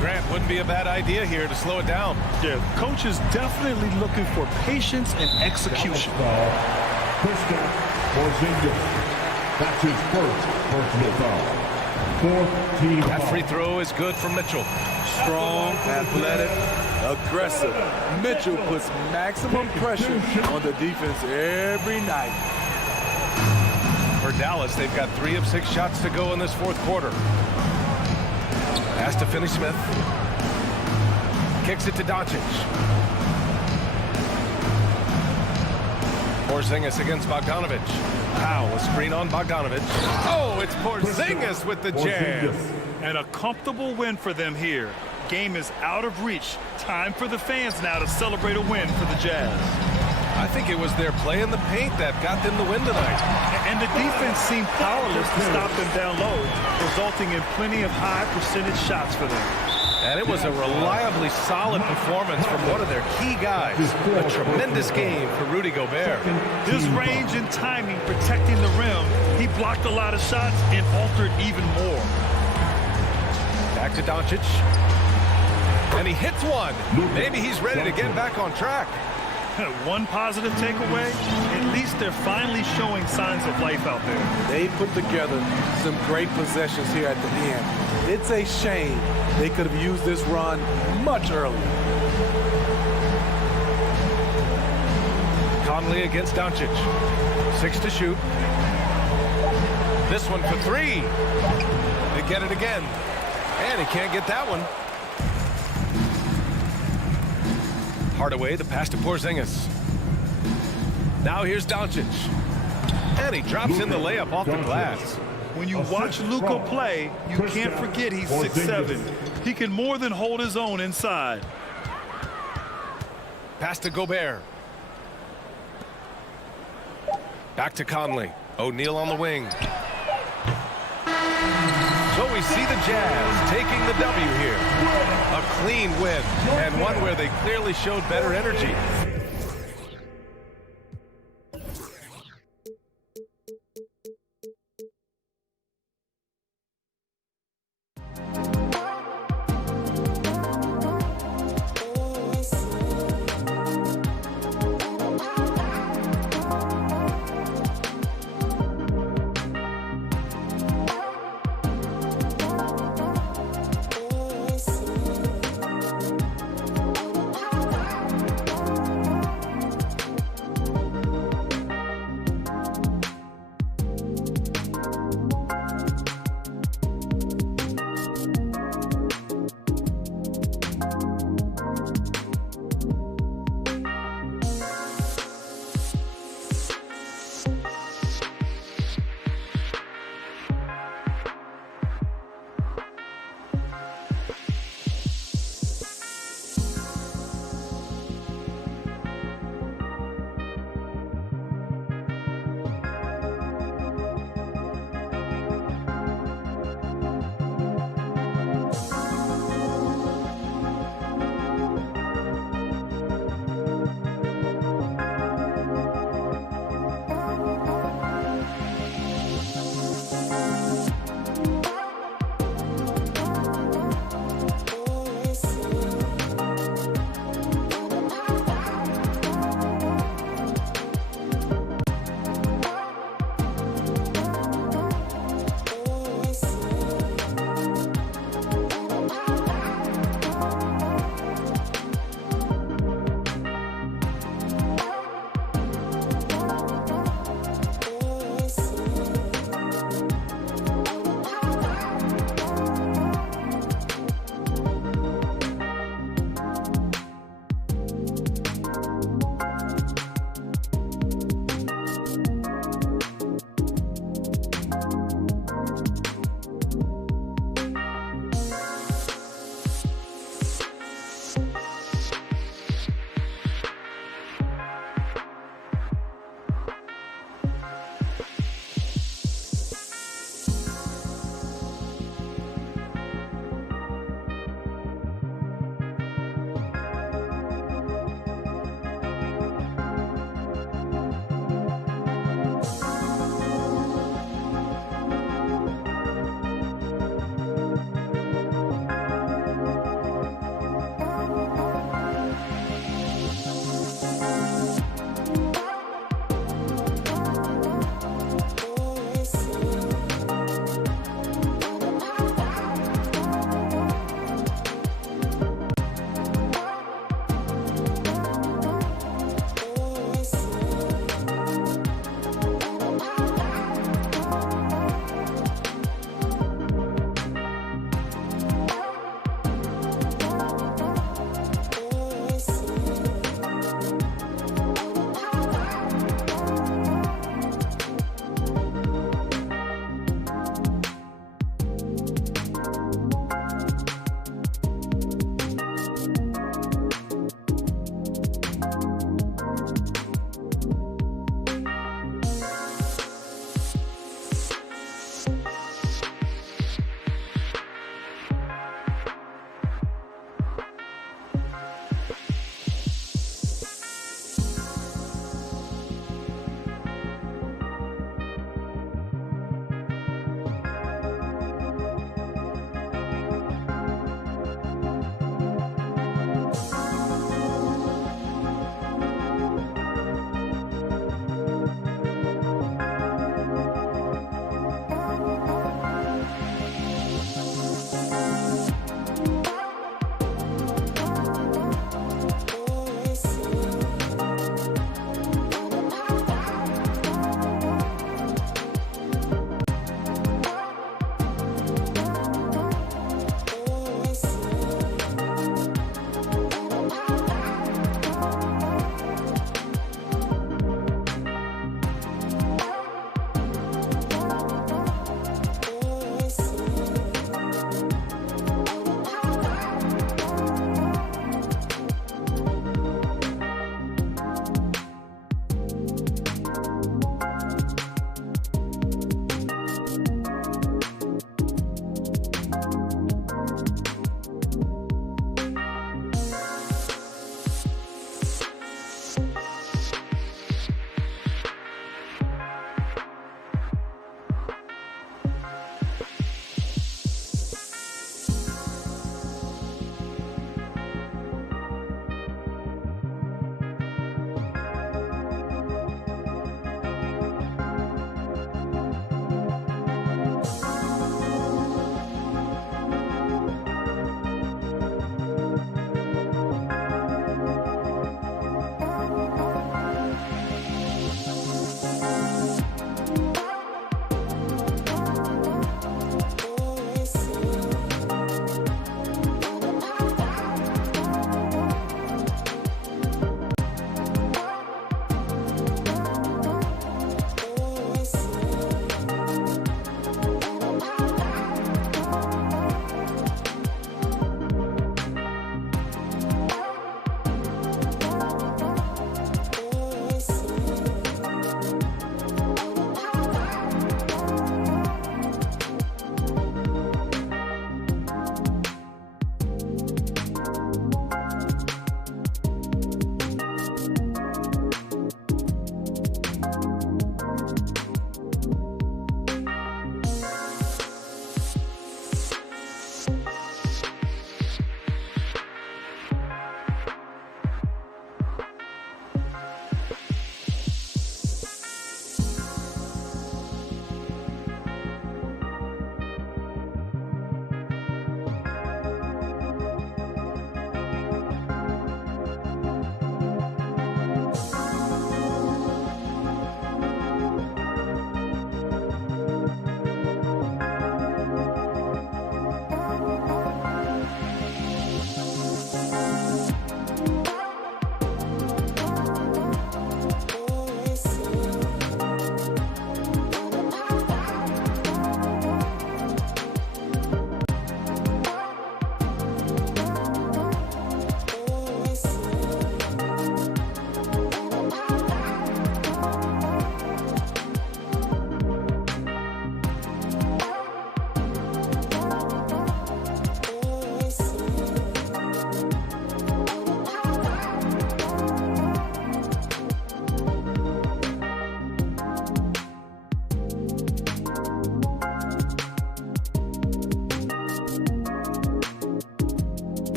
Grant, wouldn't be a bad idea here to slow it down. Yeah, coach is definitely looking for patience and execution. Kristaps Porzingis. That's his first personal foul. Fourth team foul. That free throw is good for Mitchell. Strong, athletic, aggressive. Mitchell puts maximum pressure on the defense every night. For Dallas, they've got 3 of 6 shots to go in this fourth quarter. Pass to Finney-Smith. Kicks it to Doncic. Porzingis against Bogdanovic. Powell, a screen on Bogdanovic. Oh, it's Porzingis with the jam. And a comfortable win for them here. Game is out of reach. Time for the fans now to celebrate a win for the Jazz. I think it was their play in the paint that got them the win tonight. And the defense seemed powerless to stop them down low, resulting in plenty of high percentage shots for them. And it was a reliably solid performance from one of their key guys. A tremendous game for Rudy Gobert. His range and timing protecting the rim, he blocked a lot of shots and altered even more. Back to Doncic. And he hits one. Maybe he's ready to get back on track. One positive takeaway, at least they're finally showing signs of life out there. They put together some great possessions here at the end. It's a shame they could have used this run much earlier. Conley against Doncic. 6 to shoot. This one for 3. They get it again. And he can't get that one. Hardaway, the pass to Porzingis. Now here's Doncic. And he drops in the layup off the glass. When you watch Luka play, you can't forget he's 6'7". He can more than hold his own inside. Pass to Gobert. Back to Conley. O'Neal on the wing. So we see the Jazz taking the W here. A clean win, and one where they clearly showed better energy.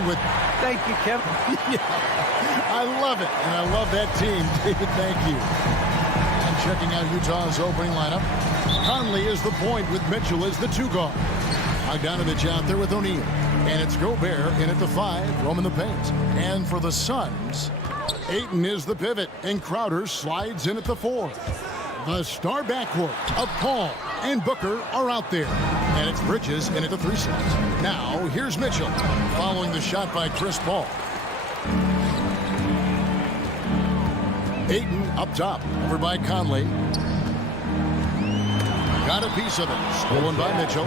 And with... Thank you, Kevin. I love it, and I love that team. David, thank you. And checking out Utah's opening lineup, Conley is the point with Mitchell as the 2 guard. Bogdanovich out there with O'Neal. And it's Gobert in at the 5, roaming the paint. And for the Suns, Ayton is the pivot, and Crowder slides in at the 4. The star backcourt of Paul and Booker are out there. And it's Bridges in at the 3 slot. Now, here's Mitchell, following the shot by Chris Paul. Ayton up top, over by Conley. Got a piece of it, stolen by Mitchell.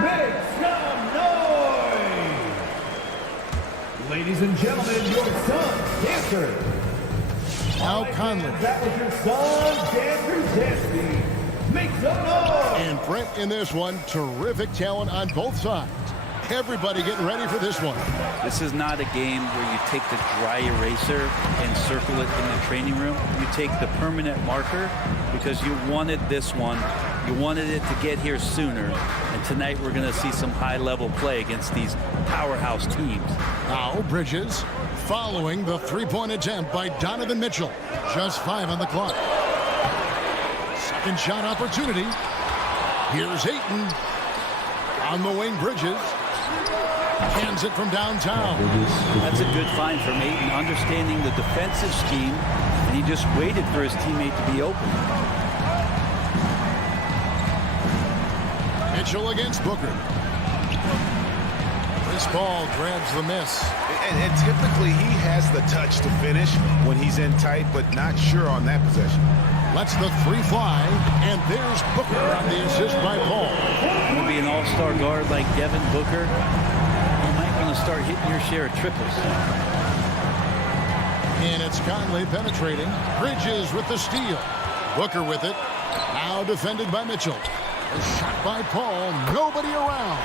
Make some noise! Ladies and gentlemen, your son, Dancer. Now Conley. That was your son, Dancer Jesse. Make some noise! And Brent in this one, terrific talent on both sides. Everybody getting ready for this one. This is not a game where you take the dry eraser and circle it in the training room. You take the permanent marker because you wanted this one. You wanted it to get here sooner. And tonight we're going to see some high-level play against these powerhouse teams. Now Bridges following the 3-point attempt by Donovan Mitchell. Just 5 on the clock. Second shot opportunity. Here's Ayton. On the wing, Bridges. Hands it from downtown. That's a good find from Ayton, understanding the defensive scheme, and he just waited for his teammate to be open. Mitchell against Booker. Chris Paul grabs the miss. And typically he has the touch to finish when he's in tight, but not sure on that possession. Lets the 3 fly, and there's Booker on the assist by Paul. Going to be an all-star guard like Devin Booker. You might want to start hitting your share of triples. And it's Conley penetrating. Bridges with the steal. Booker with it. Now defended by Mitchell. A shot by Paul. Nobody around.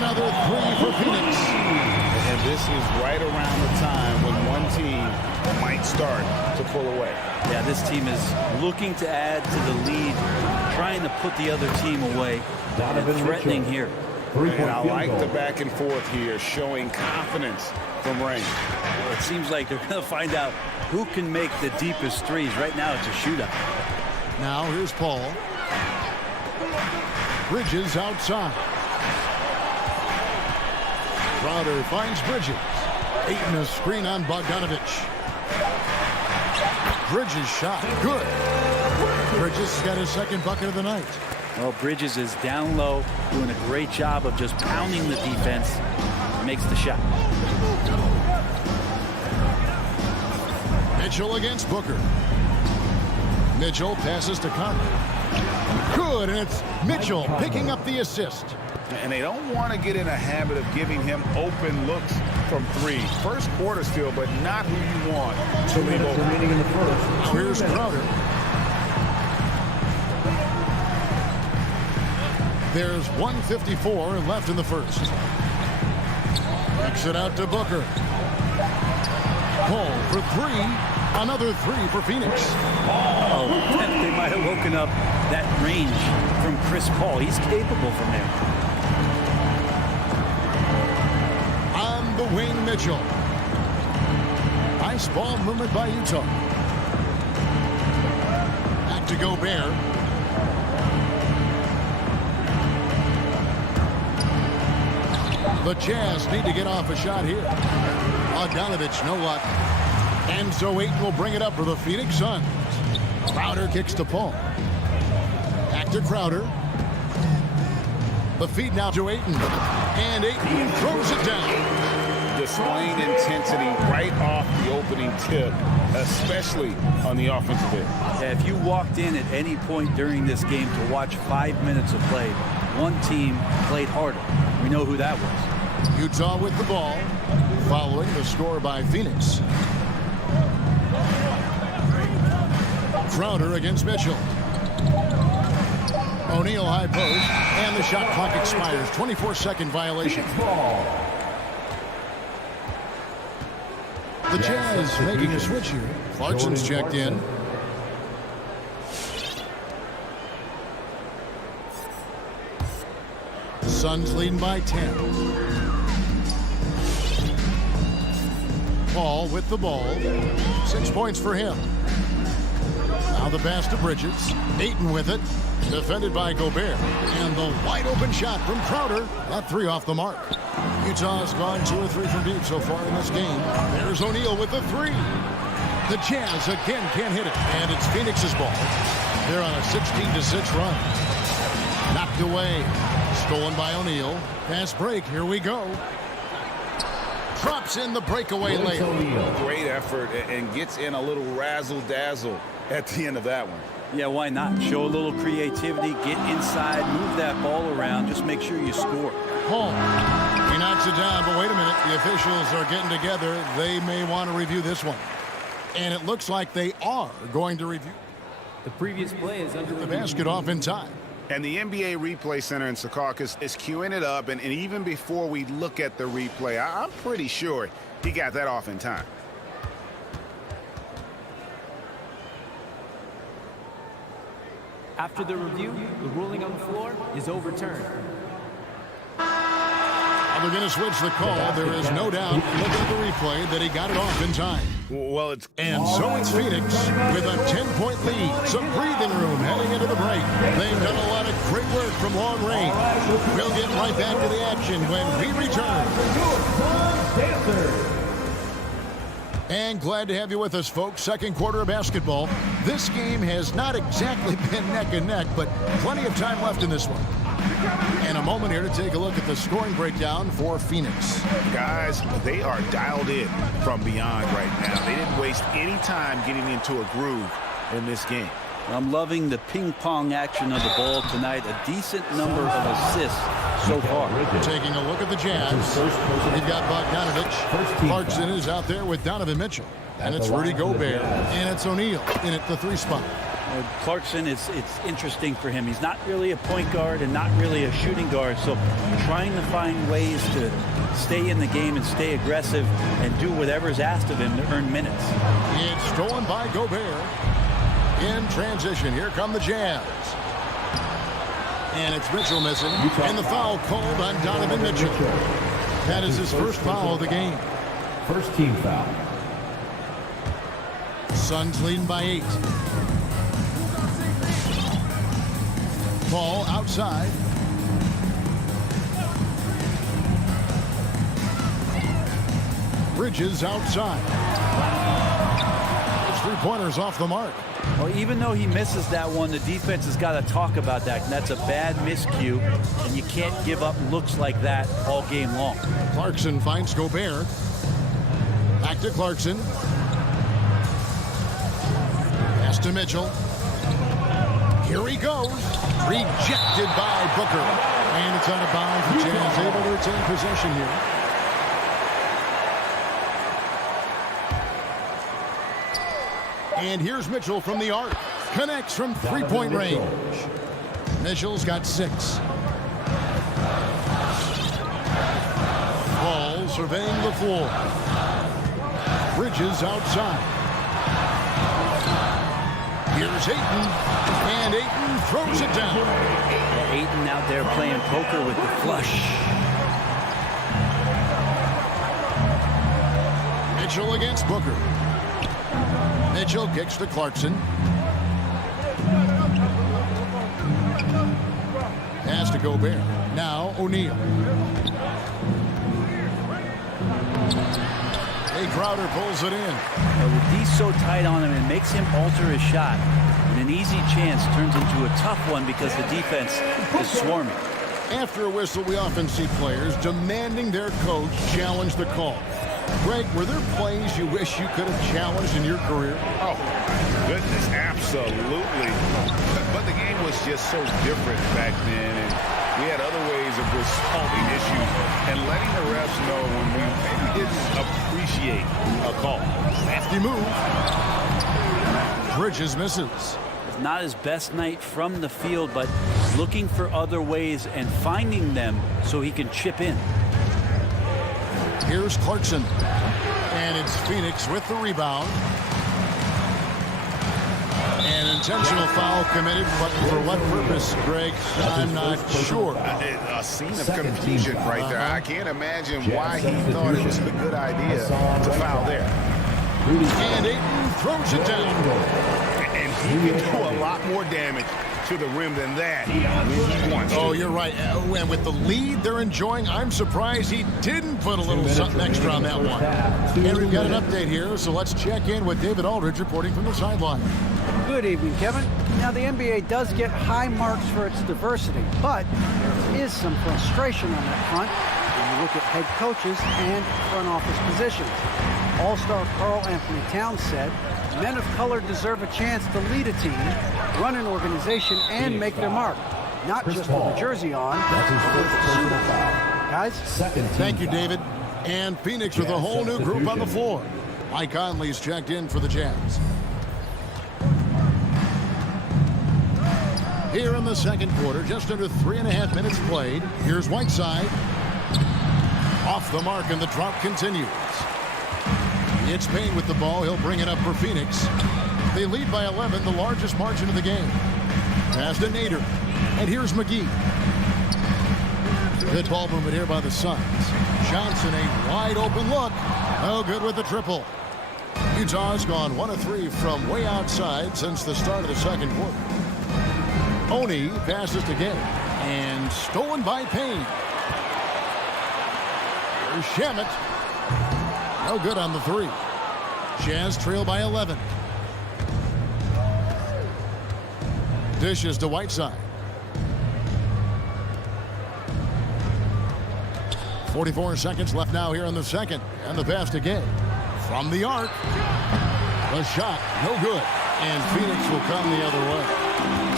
Another 3 for Phoenix. And this is right around the time when one team might start to pull away. Yeah, this team is looking to add to the lead, trying to put the other team away, and threatening here. And I like the back and forth here, showing confidence from Rain. It seems like they're going to find out who can make the deepest threes. Right now, it's a shootout. Now here's Paul. Bridges outside. Crowder finds Bridges. Ayton a screen on Bogdanovich. Bridges shot. Good. Bridges has got his second bucket of the night. Well, Bridges is down low, doing a great job of just pounding the defense. Makes the shot. Mitchell against Booker. Mitchell passes to Conley. Good, and it's Mitchell picking up the assist. And they don't want to get in a habit of giving him open looks from 3. First quarter still, but not who you want to leave open. Remaining in the first. Now here's Crowder. There's 1:54 left in the first. Kicks it out to Booker. Paul for 3. Another 3 for Phoenix. Oh, they might have woken up that range from Chris Paul. He's capable from there. On the wing, Mitchell. Nice ball movement by Utah. Back to Gobert. The Jazz need to get off a shot here. Bogdanovich, no luck. And so Ayton will bring it up for the Phoenix Suns. Crowder kicks to Paul. Back to Crowder. The feed now to Ayton. And Ayton throws it down. Displaying intensity right off the opening tip, especially on the offensive end. Yeah, if you walked in at any point during this game to watch 5 minutes of play, one team played harder. We know who that was. Utah with the ball, following the score by Phoenix. Crowder against Mitchell. O'Neal high post, and the shot clock expires. 24-second violation. The Jazz making a switch here. Clarkson's checked in. Suns leading by 10. Paul with the ball. 6 points for him. Now the pass to Bridges. Ayton with it. Defended by Gobert. And the wide open shot from Crowder. That 3 off the mark. Utah's gone 2 or 3 from deep so far in this game. There's O'Neal with the 3. The Jazz again can't hit it. And it's Phoenix's ball. They're on a 16-6 run. Knocked away. Stolen by O'Neal. Pass break. Here we go. Drops in the breakaway layup. Great effort and gets in a little razzle-dazzle at the end of that one. Yeah, why not? Show a little creativity, get inside, move that ball around, just make sure you score. Paul. He knocks it down, but wait a minute. The officials are getting together. They may want to review this one. And it looks like they are going to review. The previous play is under the basket off in time. And the NBA Replay Center in Secaucus is queuing it up. And even before we look at the replay, I'm pretty sure he got that off in time. After the review, the ruling on the floor is overturned. They're going to switch the call. There is no doubt, looking at the replay, that he got it off in time. Well, it's... And so it's Phoenix with a 10-point lead. Some breathing room heading into the break. They've done a lot of great work from long range. We'll get right back to the action when we return. And glad to have you with us, folks. Second quarter of basketball. This game has not exactly been neck and neck, but plenty of time left in this one. And a moment here to take a look at the scoring breakdown for Phoenix. Guys, they are dialed in from beyond right now. They didn't waste any time getting into a groove in this game. I'm loving the ping-pong action of the ball tonight. A decent number of assists so far. Taking a look at the Jazz. You've got Bogdanovich. Clarkson is out there with Donovan Mitchell. And it's Rudy Gobert. And it's O'Neal in at the 3 spot. Clarkson, it's interesting for him. He's not really a point guard and not really a shooting guard, so trying to find ways to stay in the game and stay aggressive and do whatever's asked of him to earn minutes. It's stolen by Gobert. In transition, here come the Jazz. And it's Mitchell missing. And the foul called on Donovan Mitchell. That is his first foul of the game. First team foul. Suns leading by 8. Ball outside. Bridges outside. It's 3-pointers off the mark. Well, even though he misses that one, the defense has got to talk about that. And that's a bad miscue, and you can't give up looks like that all game long. Clarkson finds Gobert. Back to Clarkson. Pass to Mitchell. Here he goes. Rejected by Booker. And it's out of bounds. The Jazz able to retain possession here. And here's Mitchell from the arc. Connects from 3-point range. Mitchell's got 6. Ball surveying the floor. Bridges outside. Here's Ayton. And Ayton throws it down. Ayton out there playing poker with the flush. Mitchell against Booker. Mitchell kicks to Clarkson. Pass to Gobert. Now O'Neal. Hey, Crowder pulls it in. He's so tight on him, it makes him alter his shot. And an easy chance turns into a tough one because the defense is swarming. After a whistle, we often see players demanding their coach challenge the call. Greg, were there plays you wish you could have challenged in your career? Oh, goodness, absolutely. But the game was just so different back then, and we had other ways of resolving issues and letting the refs know when we maybe didn't appreciate a call. Nasty move. Bridges misses. Not his best night from the field, but looking for other ways and finding them so he can chip in. Here's Clarkson. And it's Phoenix with the rebound. An intentional foul committed, but for what purpose, Greg? I'm not sure. A scene of confusion right there. I can't imagine why he thought it was a good idea to foul there. And Ayton throws it down. And he can do a lot more damage to the rim than that when he wants to. Oh, you're right. And with the lead they're enjoying, I'm surprised he didn't put a little something extra on that one. And we've got an update here, so let's check in with David Aldridge reporting from the sideline. Good evening, Kevin. Now, the NBA does get high marks for its diversity, but there is some frustration on that front when you look at head coaches and front office positions. All-star Karl Anthony Towns said, men of color deserve a chance to lead a team, run an organization, and make their mark. Not just with the jersey on, but with the suit on. Guys? Thank you, David. And Phoenix with a whole new group on the floor. Mike Conley's checked in for the Jazz. Here in the second quarter, just under 3.5 minutes played. Here's Whiteside. Off the mark, and the drought continues. It's Payne with the ball. He'll bring it up for Phoenix. They lead by 11, the largest margin of the game. Pass to Nader. And here's McGee. Good ball movement here by the Suns. Johnson, a wide open look. No good with the triple. Utah's gone 1 of 3 from way outside since the start of the second quarter. Oni passes to Gay. And stolen by Payne. There's Shamet. No good on the 3. Jazz trail by 11. Dishes to Whiteside. 44 seconds left now here in the second. And the pass to Gay. From the arc. The shot, no good. And Phoenix will come the other way.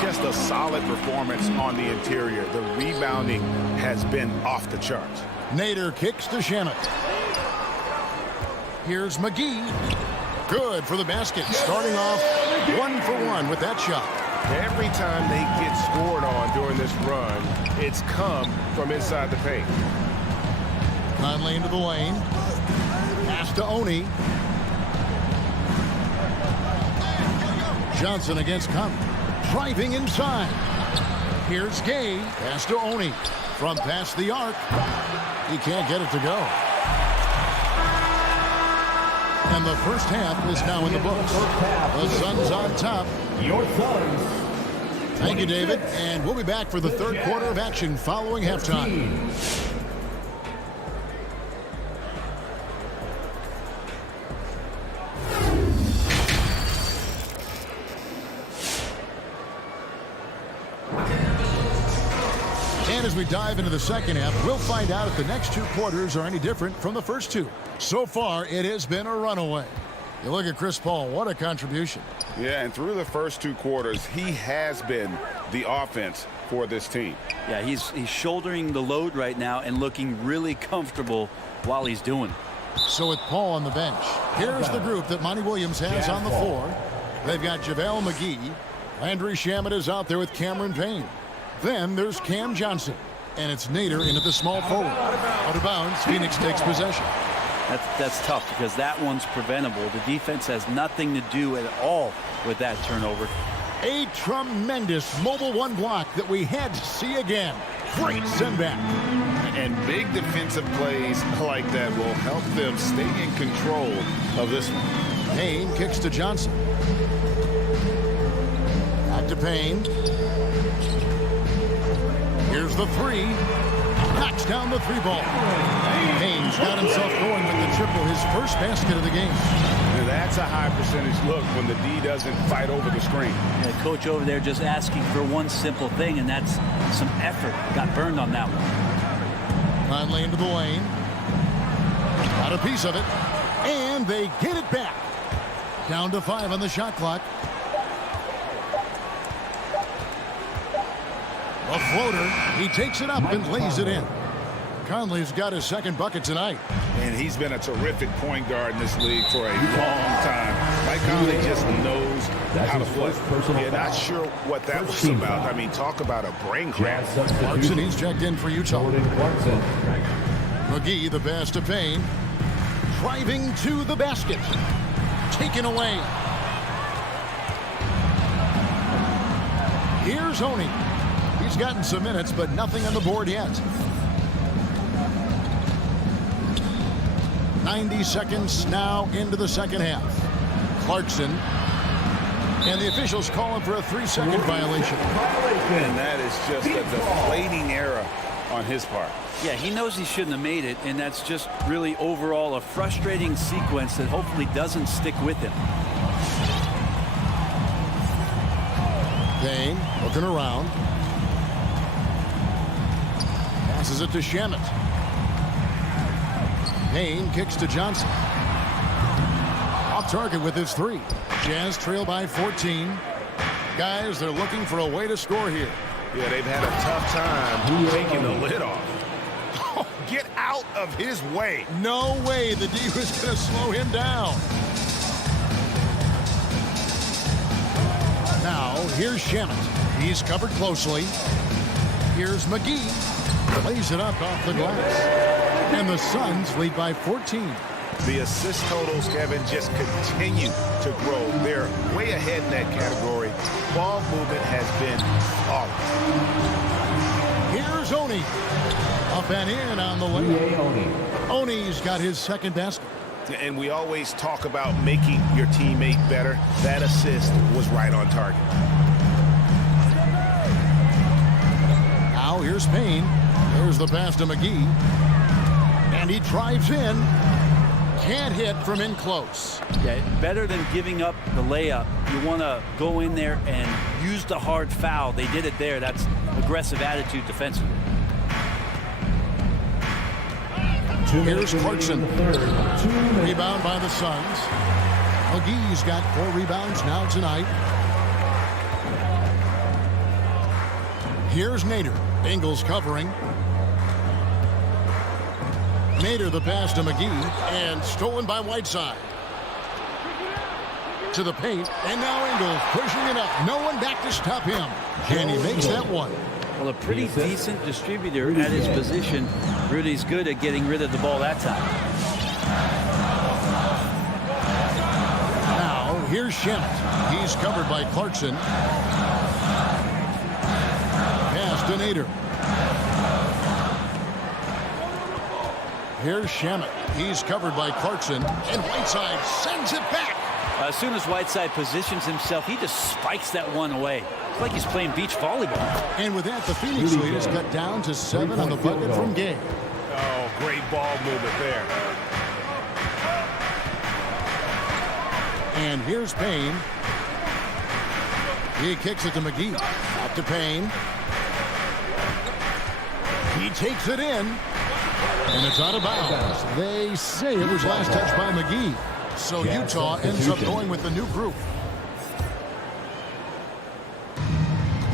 Just a solid performance on the interior. The rebounding has been off the charts. Nader kicks to Shamet. Here's McGee. Good for the basket. Starting off 1 for 1 with that shot. Every time they get scored on during this run, it's come from inside the paint. Conley into the lane. Pass to Oni. Johnson against Conley. Driving inside. Here's Gay. Pass to Oni. From past the arc. He can't get it to go. And the first half is now in the books. The Suns on top. Your Suns. Thank you, David. And we'll be back for the third quarter of action following halftime. And as we dive into the second half, we'll find out if the next 2 quarters are any different from the first 2. So far, it has been a runaway. You look at Chris Paul, what a contribution. Yeah, and through the first 2 quarters, he has been the offense for this team. Yeah, he's shouldering the load right now and looking really comfortable while he's doing it. So with Paul on the bench, here's the group that Monty Williams has on the floor. They've got JaVale McGee. Landry Shamet is out there with Cameron Payne. Then there's Cam Johnson. And it's Nader into the small forward. Out of bounds, Phoenix takes possession. That's tough because that one's preventable. The defense has nothing to do at all with that turnover. A tremendous mobile 1 block that we had to see again. Great send back. And big defensive plays like that will help them stay in control of this one. Payne kicks to Johnson. Back to Payne. Here's the 3. Knocks down the 3-ball. Payne's got himself going with the triple, his first basket of the game. And that's a high percentage look when the D doesn't fight over the screen. Yeah, coach over there just asking for one simple thing, and that's some effort. Got burned on that one. Conley into the lane. Got a piece of it. And they get it back. Down to 5 on the shot clock. A floater. He takes it up and lays it in. Conley's got his second bucket tonight. And he's been a terrific point guard in this league for a long time. Mike Conley just knows how to play. Yeah, not sure what that was about. I mean, talk about a brain cramp. Clarkson, he's checked in for Utah. McGee, the pass to Payne. Driving to the basket. Taken away. Here's Oni. He's gotten some minutes, but nothing on the board yet. 90 seconds now into the second half. Clarkson. And the officials call him for a 3-second violation. And that is just a deflating error on his part. Yeah, he knows he shouldn't have made it, and that's just really overall a frustrating sequence that hopefully doesn't stick with him. Payne looking around. Passes it to Shamet. Payne kicks to Johnson. Off target with his 3. Jazz trail by 14. Guys, they're looking for a way to score here. Yeah, they've had a tough time taking the lid off. Oh, get out of his way. No way the D was going to slow him down. Now, here's Shamet. He's covered closely. Here's McGee. Lays it up off the glass. And the Suns lead by 14. The assist totals, Kevin, just continue to grow. They're way ahead in that category. Ball movement has been flawless. Here's Oni. Up and in on the layup. Oni's got his second basket. And we always talk about making your teammate better. That assist was right on target. Now here's Payne. There's the pass to McGee. And he drives in. Can't hit from in close. Yeah, better than giving up the layup. You want to go in there and use the hard foul. They did it there. That's aggressive attitude defensively. Here's Clarkson. Rebound by the Suns. McGee's got 4 rebounds now tonight. Here's Nader. Ingles covering. Nader the pass to McGee, and stolen by Whiteside. To the paint, and now Ingles pushing it up. No one back to stop him. And he makes that one. Well, a pretty decent distributor at his position. Rudy's good at getting rid of the ball that time. Now, here's Shamet. He's covered by Clarkson. Pass to Nader. Here's Shamet. He's covered by Clarkson. And Whiteside sends it back. As soon as Whiteside positions himself, he just spikes that one away. It's like he's playing beach volleyball. And with that, the Phoenix lead is cut down to 7 on the bucket from Gay. Oh, great ball movement there. And here's Payne. He kicks it to McGee. Out to Payne. He takes it in. And it's out of bounds. They say it was last touched by McGee. So Utah ends up going with the new group.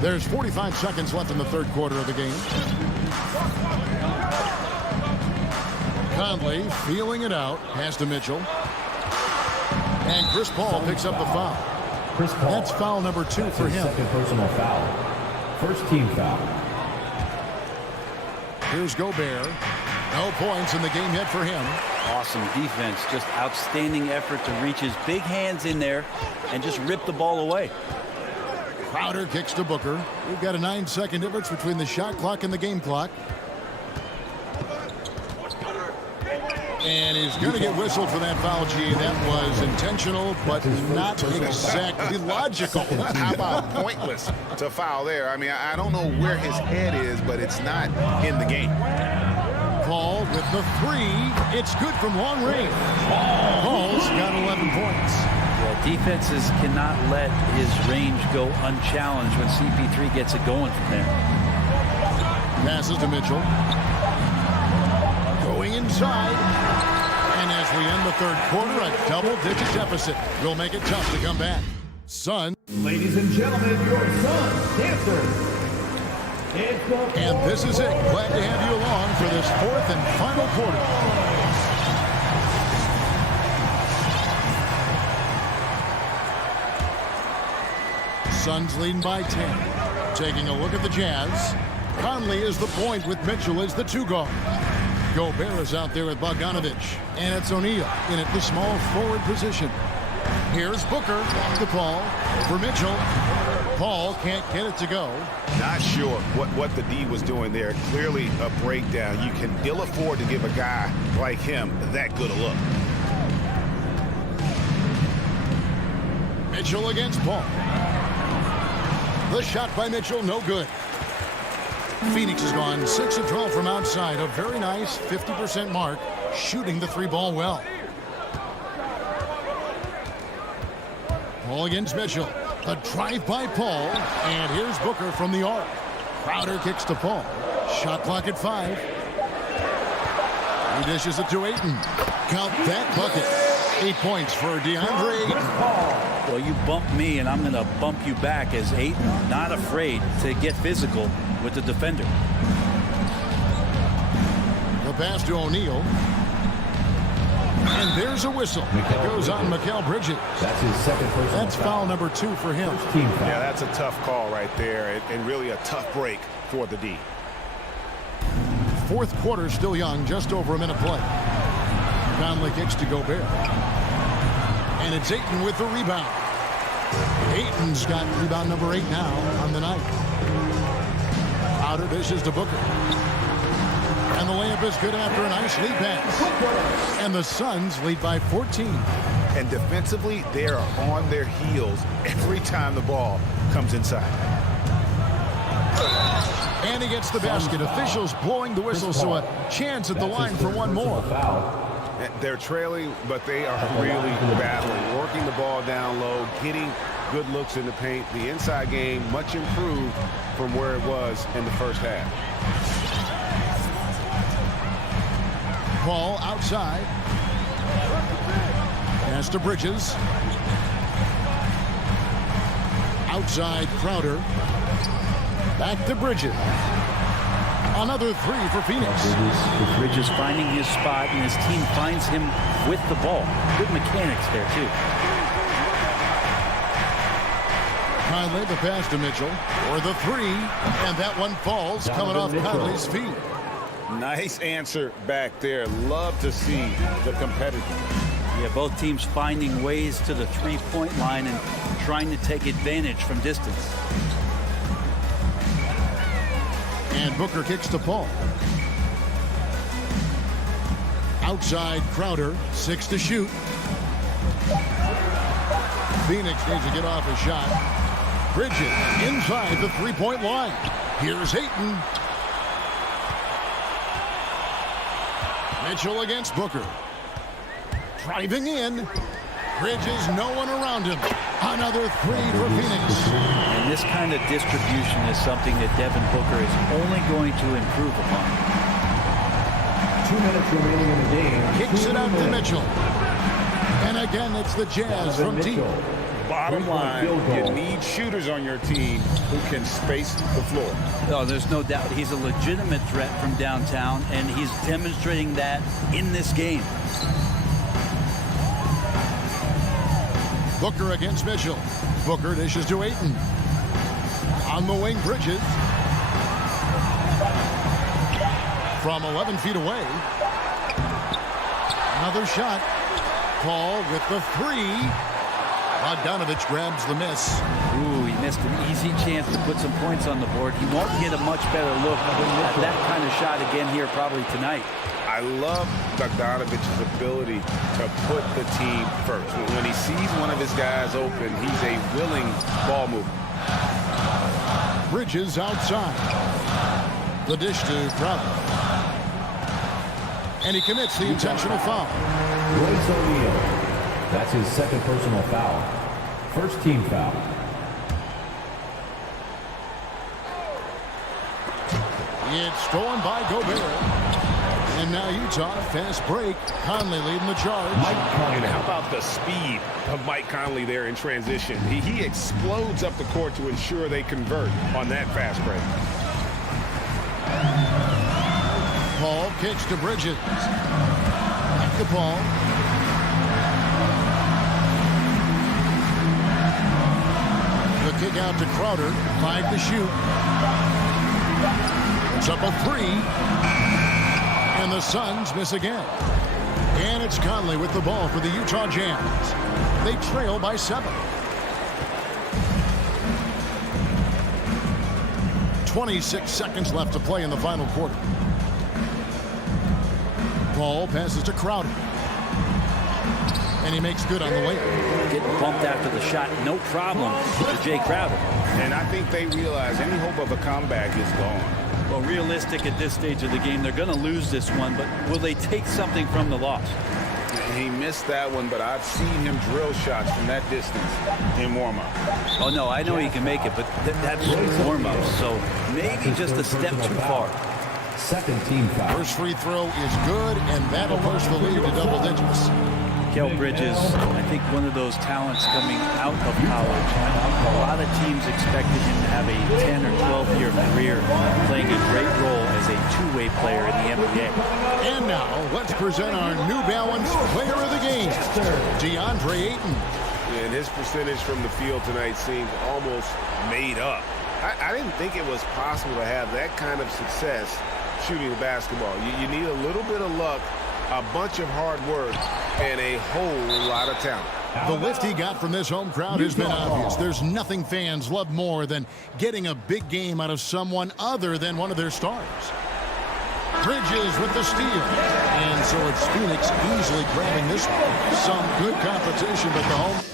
There's 45 seconds left in the third quarter of the game. Conley feeling it out. Pass to Mitchell. And Chris Paul picks up the foul. Chris Paul. That's foul number 2 for him. Second personal foul. First team foul. Here's Gobert. No points in the game yet for him. Awesome defense. Just outstanding effort to reach his big hands in there and just rip the ball away. Crowder kicks to Booker. We've got a 9-second difference between the shot clock and the game clock. And he's going to get whistled for that foul, G. That was intentional, but not exactly logical. How about pointless to foul there? I mean, I don't know where his head is, but it's not in the game. Paul with the 3. It's good from long range. Paul's got 11 points. Yeah, defenses cannot let his range go unchallenged when CP3 gets it going from there. Passes to Mitchell. Going inside. And as we end the third quarter, a double-digit deficit will make it tough to come back. Suns. Ladies and gentlemen, your Suns dancers. And this is it. Glad to have you along for this fourth and final quarter. Suns leading by 10. Taking a look at the Jazz. Conley is the point with Mitchell as the 2 guard. Gobert is out there with Bogdanovich. And it's O'Neal in at the small forward position. Here's Booker. The ball over Mitchell. Paul can't get it to go. Not sure what the D was doing there. Clearly a breakdown. You can ill afford to give a guy like him that good a look. Mitchell against Paul. The shot by Mitchell, no good. Phoenix has gone 6 of 12 from outside. A very nice 50% mark, shooting the 3-ball well. Paul against Mitchell. A drive by Paul, and here's Booker from the arc. Crowder kicks to Paul. Shot clock at 5. He dishes it to Ayton. Count that bucket. 8 points for DeAndre Ayton. Well, you bump me, and I'm going to bump you back as Ayton, not afraid to get physical with the defender. The pass to O'Neal. And there's a whistle. It goes on Mikal Bridges. That's his second personal foul. That's foul number 2 for him. Yeah, that's a tough call right there, and really a tough break for the D. Fourth quarter still young, just over a minute play. Conley kicks to Gobert. And it's Ayton with the rebound. Ayton's got rebound number 8 now on the night. Outer dishes to Booker. And the layup is good after a nice lead pass. And the Suns lead by 14. And defensively, they are on their heels every time the ball comes inside. And he gets the basket. Officials blowing the whistle, so a chance at the line for one more. They're trailing, but they are really battling, working the ball down low, getting good looks in the paint. The inside game much improved from where it was in the first half. Paul outside. Pass to Bridges. Outside Crowder. Back to Bridges. Another 3 for Phoenix. Bridges finding his spot, and his team finds him with the ball. Good mechanics there, too. Conley, the pass to Mitchell. For the 3. And that one falls, coming off Conley's feet. Nice answer back there. Love to see the competitive. Yeah, both teams finding ways to the three-point line and trying to take advantage from distance. And Booker kicks to Paul. Outside Crowder, 6 to shoot. Phoenix needs to get off a shot. Bridges inside the 3-point line. Here's Ayton. Mitchell against Booker. Driving in. Bridges, no one around him. Another 3 for Phoenix. And this kind of distribution is something that Devin Booker is only going to improve upon. 2 minutes remaining in the game. Kicks it out to Mitchell. And again, it's the Jazz from deep. Bottom line, you need shooters on your team who can space the floor. Oh, there's no doubt he's a legitimate threat from downtown, and he's demonstrating that in this game. Booker against Mitchell. Booker dishes to Ayton. On the wing, Bridges. From 11 feet away. Another shot. Paul with the 3. Bogdanovich grabs the miss. Ooh, he missed an easy chance to put some points on the board. He won't get a much better look at that kind of shot again here probably tonight. I love Bogdanovich's ability to put the team first. When he sees one of his guys open, he's a willing ball mover. Bridges outside. The dish to Crowder. And he commits the intentional foul. Royce O'Neal. That's his second personal foul. First team foul. It's stolen by Gobert. And now Utah, fast break. Conley leading the charge. And how about the speed of Mike Conley there in transition? He explodes up the court to ensure they convert on that fast break. Paul kicks to Bridges. Back to Paul. The kick out to Crowder. 5 to shoot. It's up a 3. And the Suns miss again. And it's Conley with the ball for the Utah Jazz. They trail by 7. 26 seconds left to play in the final quarter. Paul passes to Crowder. And he makes good on the layup. Getting bumped after the shot, no problem for Jay Crowder. And I think they realize any hope of a comeback is gone. Well, realistic at this stage of the game, they're going to lose this one, but will they take something from the loss? He missed that one, but I've seen him drill shots from that distance in warm-up. Oh, no, I know he can make it, but that's warm-up, so maybe just a step too far. Second team foul. First free throw is good, and that'll push the lead to double digits. Mikal Bridges, I think one of those talents coming out of college. A lot of teams expected him to have a 10 or 12-year career playing a great role as a two-way player in the NBA. And now, let's present our New Balance Player of the Game, DeAndre Ayton. And his percentage from the field tonight seems almost made up. I didn't think it was possible to have that kind of success shooting the basketball. You need a little bit of luck, a bunch of hard work, and a whole lot of talent. The lift he got from this home crowd has been obvious. There's nothing fans love more than getting a big game out of someone other than one of their stars. Bridges with the steal. And so it's Phoenix easily grabbing this one. Some good competition, but the home...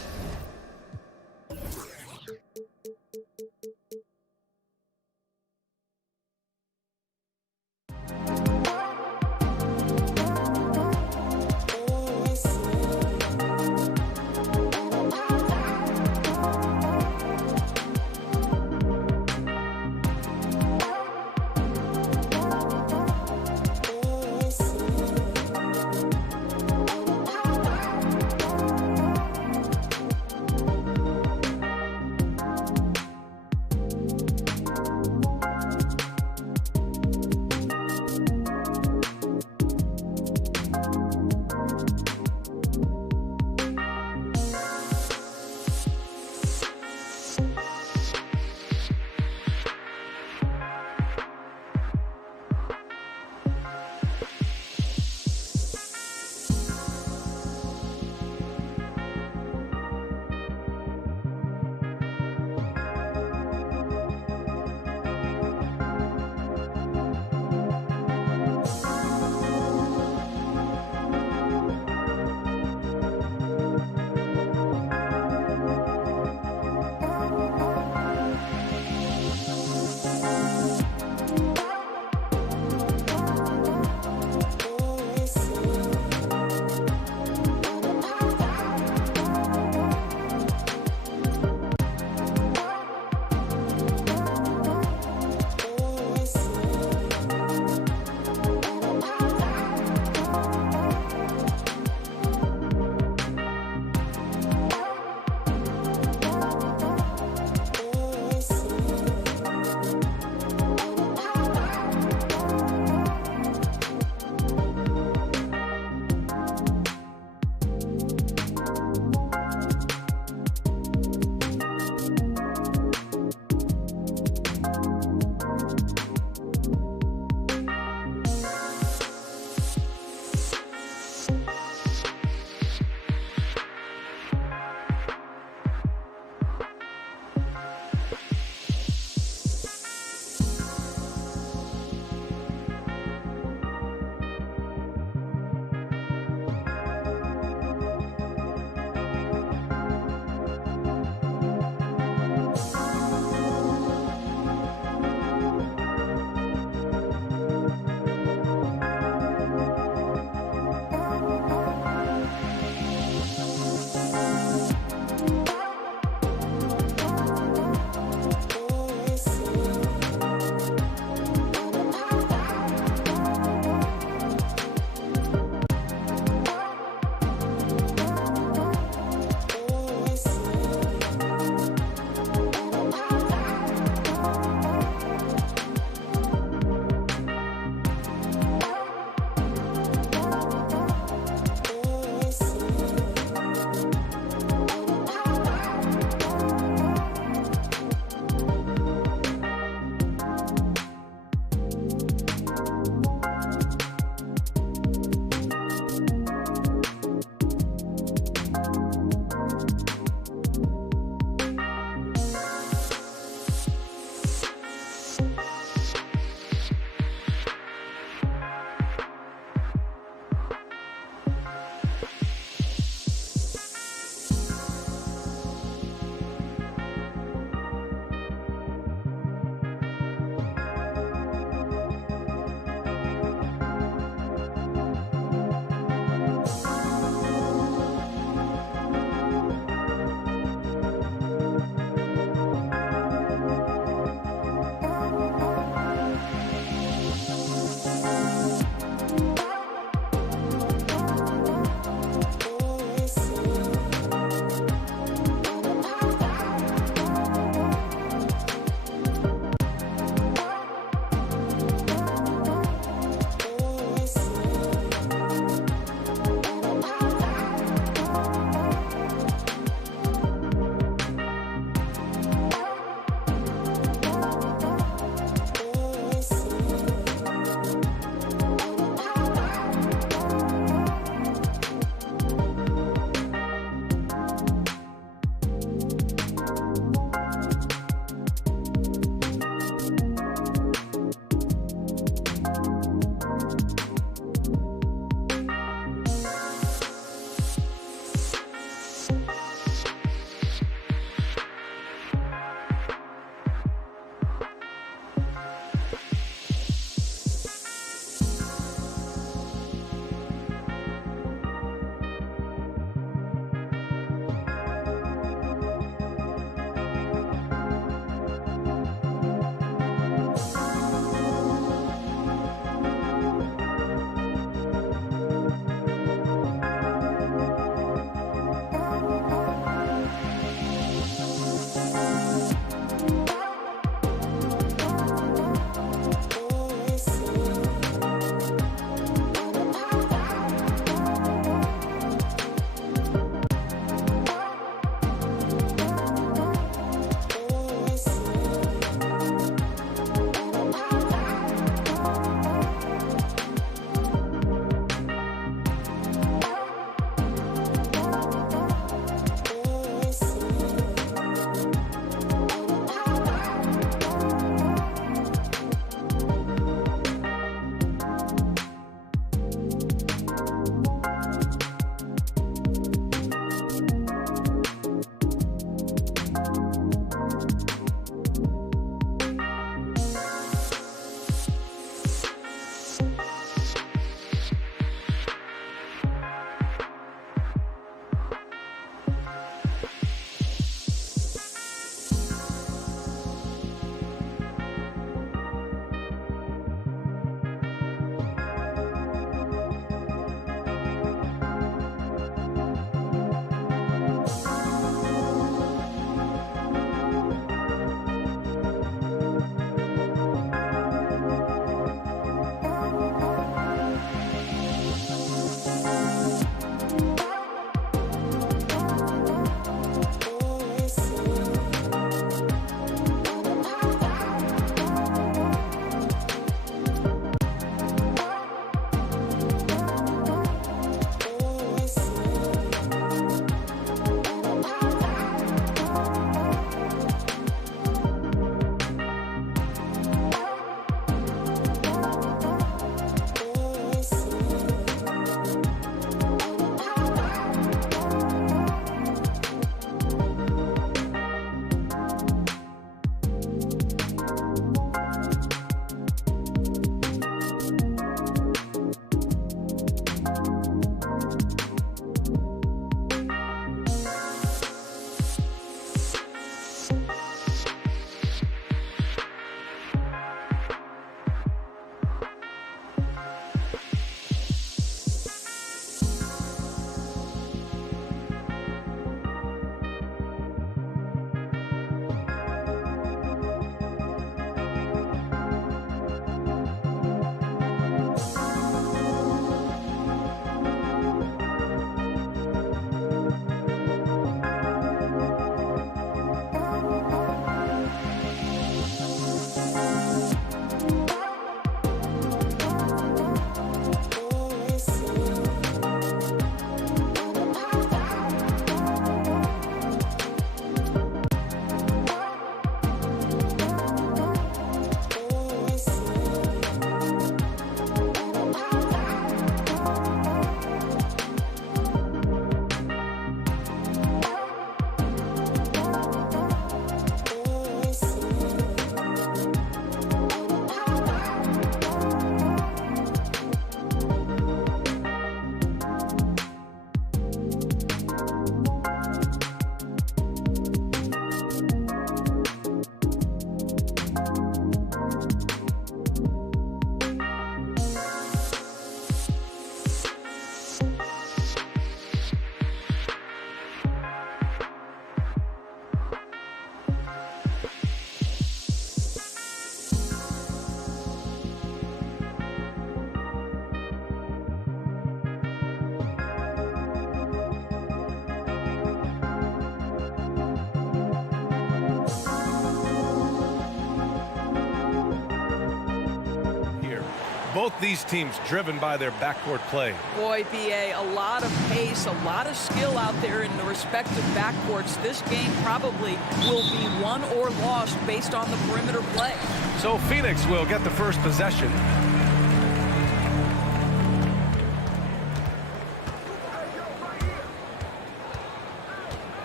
Both these teams driven by their backcourt play. Boy, B.A., a lot of pace, a lot of skill out there in the respective backcourts. This game probably will be won or lost based on the perimeter play. So Phoenix will get the first possession.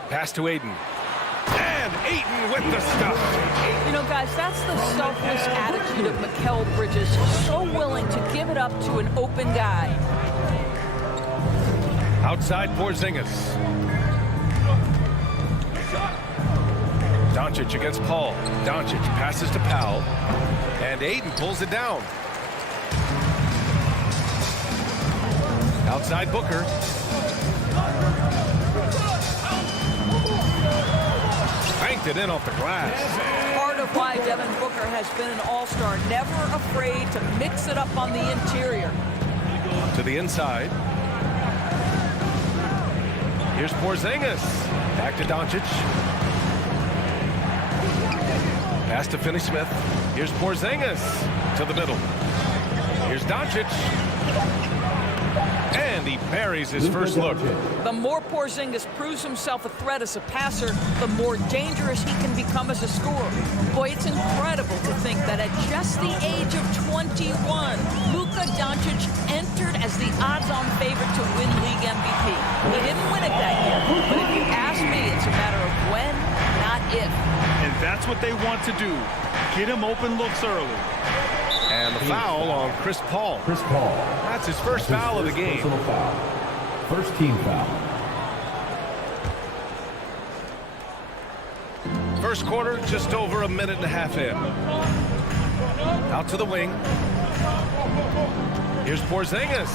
Pass to Ayton. And Ayton with the stuff. You know, guys, that's the selfless attitude of Mikal Bridges. So willing to give it up to an open guy. Outside Porzingis. Doncic against Paul. Doncic passes to Powell. And Ayton pulls it down. Outside Booker. Banked it in off the glass. Part of why Devin Booker has been an all-star, never afraid to mix it up on the interior. To the inside. Here's Porzingis. Back to Doncic. Pass to Finney-Smith. Here's Porzingis to the middle. Here's Doncic. And he buries his first look. The more Porzingis proves himself a threat as a passer, the more dangerous he can become as a scorer. Boy, it's incredible to think that at just the age of 21, Luka Doncic entered as the odds-on favorite to win league MVP. He didn't win it that year, but if you ask me, it's a matter of when, not if. And that's what they want to do. Get him open looks early. And the foul on Chris Paul. Chris Paul. That's his first foul of the game. Foul. First team foul. First quarter, just over a minute and a half in. Out to the wing. Here's Porzingis.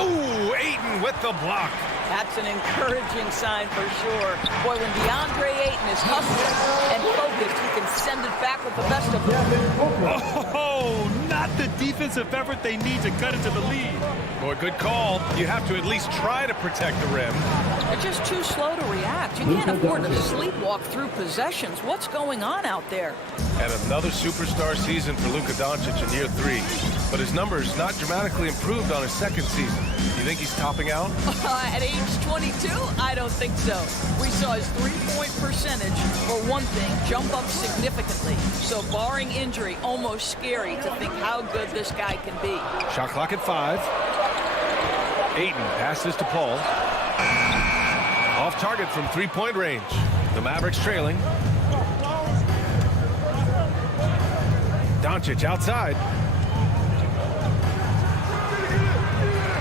Ooh, Ayton with the block. That's an encouraging sign for sure. Boy, when DeAndre Ayton is hustling and focused, he can send it back with the best of them. Oh, not the defensive effort they need to cut into the lead. Boy, good call. You have to at least try to protect the rim. They're just too slow to react. You can't afford to sleepwalk through possessions. What's going on out there? And another superstar season for Luka Doncic in year 3. But his numbers not dramatically improved on his second season. You think he's topping out? At age 22? I don't think so. We saw his three-point percentage, for one thing, jump up significantly. So barring injury, almost scary to think how good this guy can be. Shot clock at 5. Ayton passes to Paul. Off target from three-point range. The Mavericks trailing. Doncic outside.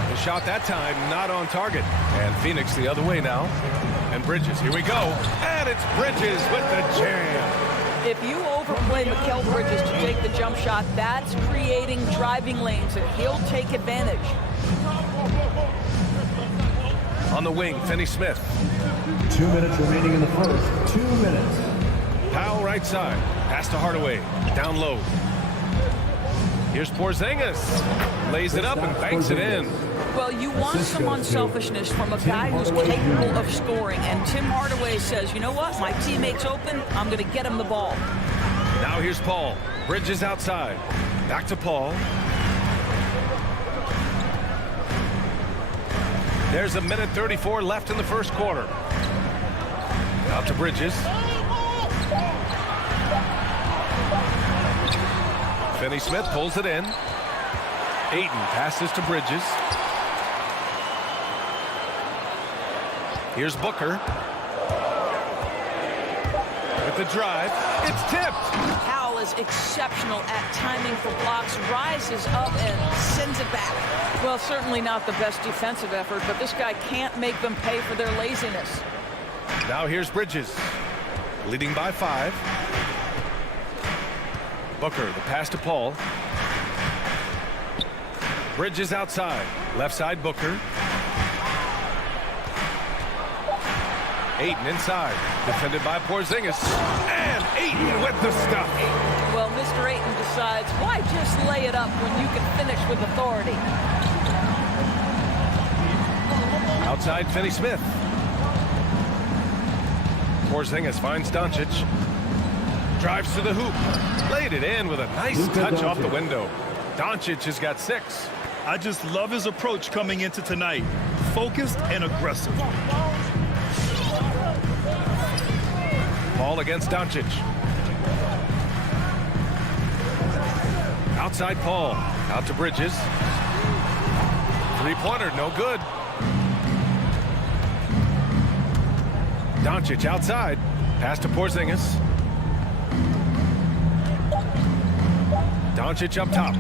The shot that time not on target. And Phoenix the other way now. And Bridges, here we go. And it's Bridges with the jam. If you overplay Mikal Bridges to take the jump shot, that's creating driving lanes, and he'll take advantage. On the wing, Finney-Smith. 2 minutes remaining in the first. 2 minutes. Powell right side. Pass to Hardaway. Down low. Here's Porzingis. Lays it up and banks it in. Well, you want some unselfishness from a guy who's capable of scoring. And Tim Hardaway says, you know what? My teammate's open. I'm going to get him the ball. Now here's Paul. Bridges outside. Back to Paul. There's a minute 34 left in the first quarter. Out to Bridges. Finney-Smith pulls it in. Ayton passes to Bridges. Here's Booker. With the drive. It's tipped. Powell is exceptional at timing for blocks, rises up and sends it back. Well, certainly not the best defensive effort, but this guy can't make them pay for their laziness. Now here's Bridges. Leading by 5. Booker, the pass to Paul. Bridges outside. Left side, Booker. Ayton inside. Defended by Porzingis. And Ayton with the stuff. Well, Mr. Ayton decides, why just lay it up when you can finish with authority? Outside, Finney-Smith. Porzingis finds Doncic. Drives to the hoop. Laid it in with a nice touch off the window. Doncic has got 6. I just love his approach coming into tonight. Focused and aggressive. Paul against Doncic. Outside Paul. Out to Bridges. Three-pointer, no good. Doncic outside. Pass to Porzingis. Doncic up top.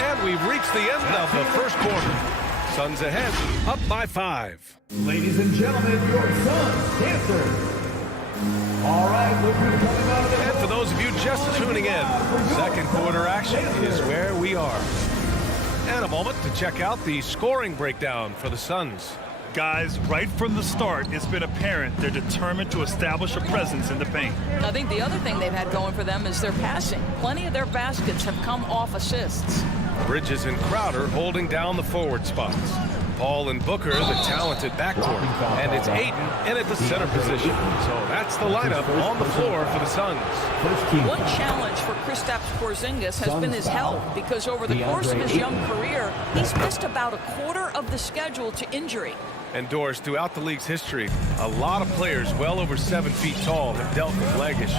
And we've reached the end of the first quarter. Suns ahead, up by 5. Ladies and gentlemen, your Suns dancers. All right, look who's coming out of the... And for those of you just tuning in, second quarter action is where we are. And a moment to check out the scoring breakdown for the Suns. Guys, right from the start, it's been apparent they're determined to establish a presence in the paint. I think the other thing they've had going for them is their passing. Plenty of their baskets have come off assists. Bridges and Crowder holding down the forward spots. Paul and Booker, the talented backcourt. And it's Ayton in at the center position. So that's the lineup on the floor for the Suns. One challenge for Kristaps Porzingis has been his health, because over the course of his young career, he's missed about a quarter of the schedule to injury. And Doris, throughout the league's history, a lot of players well over 7 feet tall have dealt with leg issues.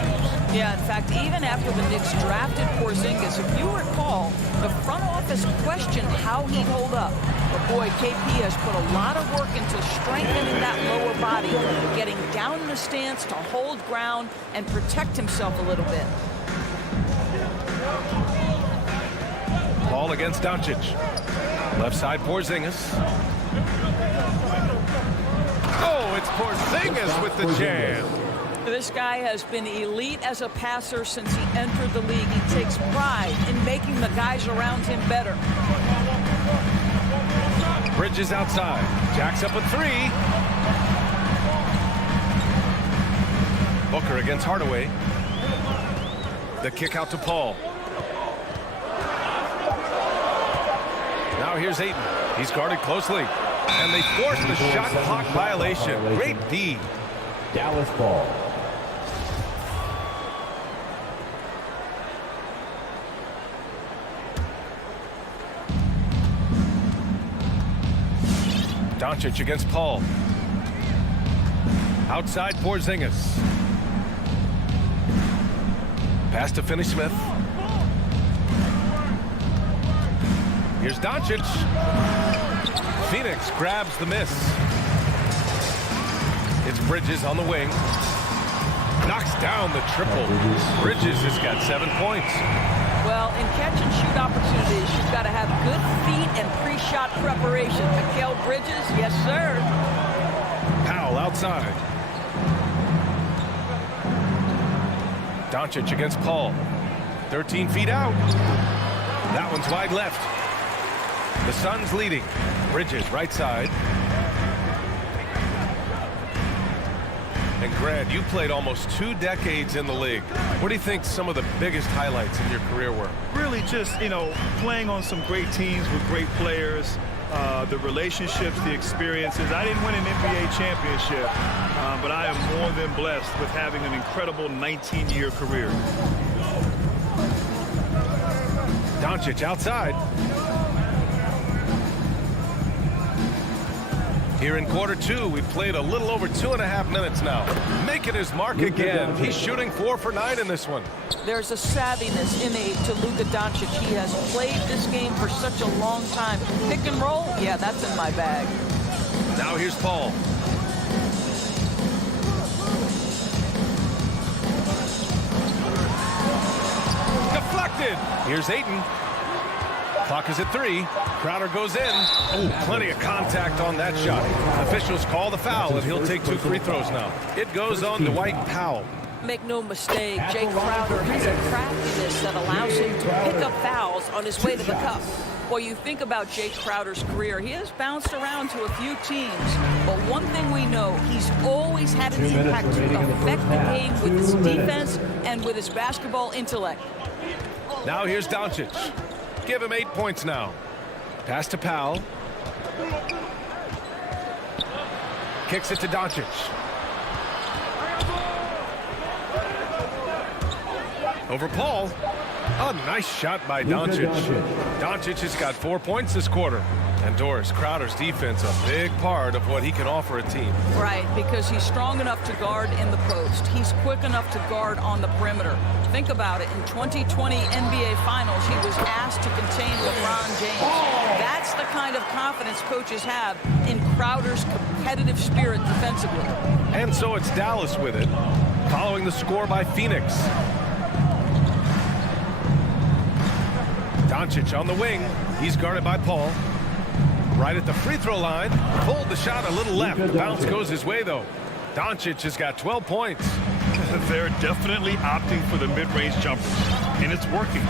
Yeah, in fact, even after the Knicks drafted Porzingis, if you recall, the front office questioned how he'd hold up. But boy, KP has put a lot of work into strengthening that lower body, getting down in the stance to hold ground and protect himself a little bit. Paul against Doncic. Left side Porzingis. Oh, it's Porzingis with the jam. This guy has been elite as a passer since he entered the league. He takes pride in making the guys around him better. Bridges outside. Jacks up a 3. Booker against Hardaway. The kick out to Paul. Now here's Ayton. He's guarded closely. And they force the shot clock violation. Great D. Dallas ball. Doncic against Paul. Outside Porzingis. Pass to Finney-Smith. Here's Doncic. Phoenix grabs the miss. It's Bridges on the wing. Knocks down the triple. Bridges has got 7 points. Well, in catch-and-shoot opportunities, you've got to have good feet and pre-shot preparation. Mikal Bridges, yes, sir. Powell outside. Doncic against Paul. 13 feet out. That one's wide left. The Suns leading. Bridges right side. And Grant, you played almost 2 decades in the league. What do you think some of the biggest highlights in your career were? Really just, playing on some great teams with great players, the relationships, the experiences. I didn't win an NBA championship, but I am more than blessed with having an incredible 19-year career. Doncic outside. Here in quarter 2, we've played a little over 2.5 minutes now. Making his mark again. He's shooting 4 for 9 in this one. There's a savviness innate to Luka Doncic. He has played this game for such a long time. Pick and roll, yeah, that's in my bag. Now here's Paul. Deflected. Here's Ayton. Clock is at 3. Crowder goes in. Oh, plenty of contact on that shot. Officials call the foul, and he'll take 2 free throws now. It goes on Dwight Powell. Make no mistake, Jay Crowder has a craftiness that allows him to pick up fouls on his way to the cup. Well, you think about Jay Crowder's career, he has bounced around to a few teams. But one thing we know, he's always had an impact to affect the game with his defense and with his basketball intellect. Now here's Doncic. Give him 8 points now. Pass to Powell. Kicks it to Doncic. Over Paul. A nice shot by Doncic. Doncic has got 4 points this quarter. And Doris, Crowder's defense a big part of what he can offer a team. Right, because he's strong enough to guard in the post. He's quick enough to guard on the perimeter. Think about it. In 2020 NBA Finals, he was asked to contain LeBron James. That's the kind of confidence coaches have in Crowder's competitive spirit defensively. And so it's Dallas with it, following the score by Phoenix. Doncic on the wing. He's guarded by Paul. Right at the free throw line. Pulled the shot a little left. The bounce goes his way, though. Doncic has got 12 points. They're definitely opting for the mid-range jumpers, and it's working.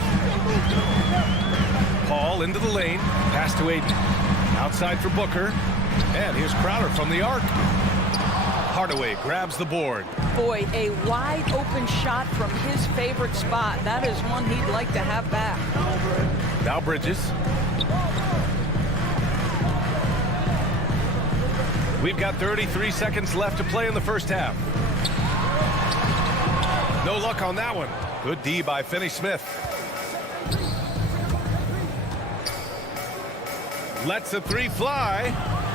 Paul into the lane. Pass to Ayton. Outside for Booker. And here's Crowder from the arc. Hardaway grabs the board. Boy, a wide open shot from his favorite spot. That is one he'd like to have back. Now Bridges. We've got 33 seconds left to play in the first half. No luck on that one. Good D by Finney-Smith. Lets the three fly.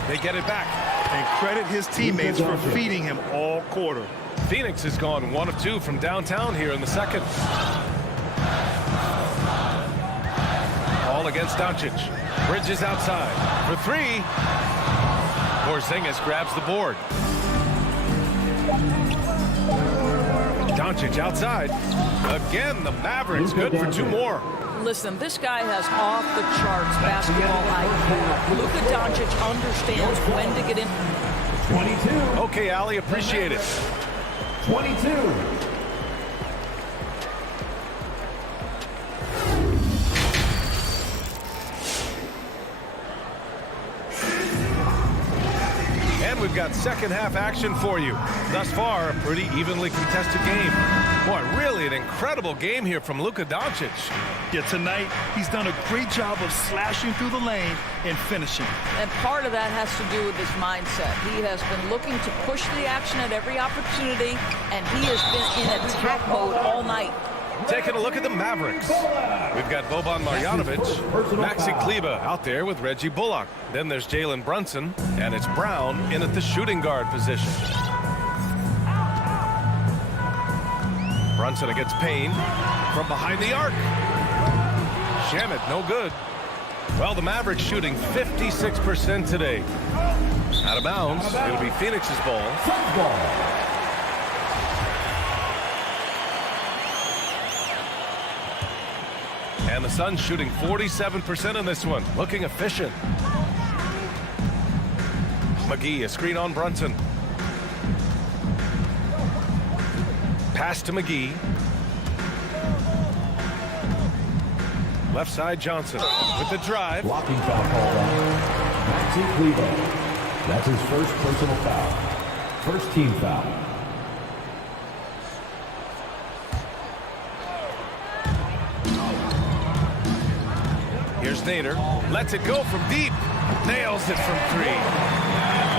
They get it back. And credit his teammates for feeding him all quarter. Phoenix has gone 1 of 2 from downtown here in the second. All against Doncic. Bridges outside for 3. Porzingis grabs the board. Doncic outside. Again, the Mavericks good for 2 more. Listen, this guy has off-the-charts basketball IQ. Luka Doncic understands when to get in. 22. Okay, Ali, appreciate it. 22. And we've got second half action for you. Thus far, a pretty evenly contested game. Boy, really an incredible game here from Luka Doncic. Yeah, tonight he's done a great job of slashing through the lane and finishing. And part of that has to do with his mindset. He has been looking to push the action at every opportunity, and he has been in attack mode all night. Taking a look at the Mavericks. We've got Boban Marjanovic, Maxi Kleber out there with Reggie Bullock. Then there's Jalen Brunson, and it's Brown in at the shooting guard position. Brunson against Payne from behind the arc. Shamet, no good. Well, the Mavericks shooting 56% today. Out of bounds. It'll be Phoenix's ball. And the Suns shooting 47% in this one. Looking efficient. McGee, a screen on Brunson. Pass to McGee. Left side Johnson with the drive. Blocking foul called on Maxi Kleber. That's his first personal foul. First team foul. Here's Nader. Lets it go from deep. Nails it from 3.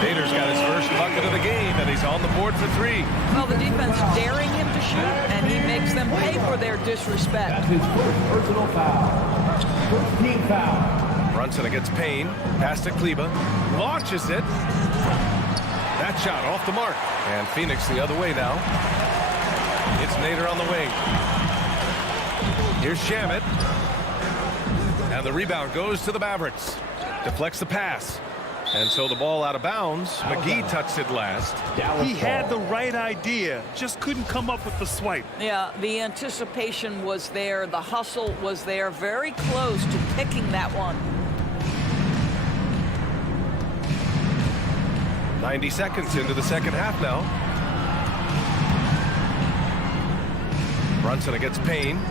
Nader's got his first bucket of the game, and he's on the board for 3. Well, the defense daring him to shoot, and he makes them pay for their disrespect. That's his first personal foul. First team foul. Brunson against Payne. Pass to Kleber. Launches it. That shot off the mark. And Phoenix the other way now. It's Nader on the wing. Here's Shamet. And the rebound goes to the Mavericks. Deflects the pass. And so the ball out of bounds. McGee touched it last. He had the right idea, just couldn't come up with the swipe. Yeah, the anticipation was there. The hustle was there. Very close to picking that one. 90 seconds into the second half now. Brunson against Payne.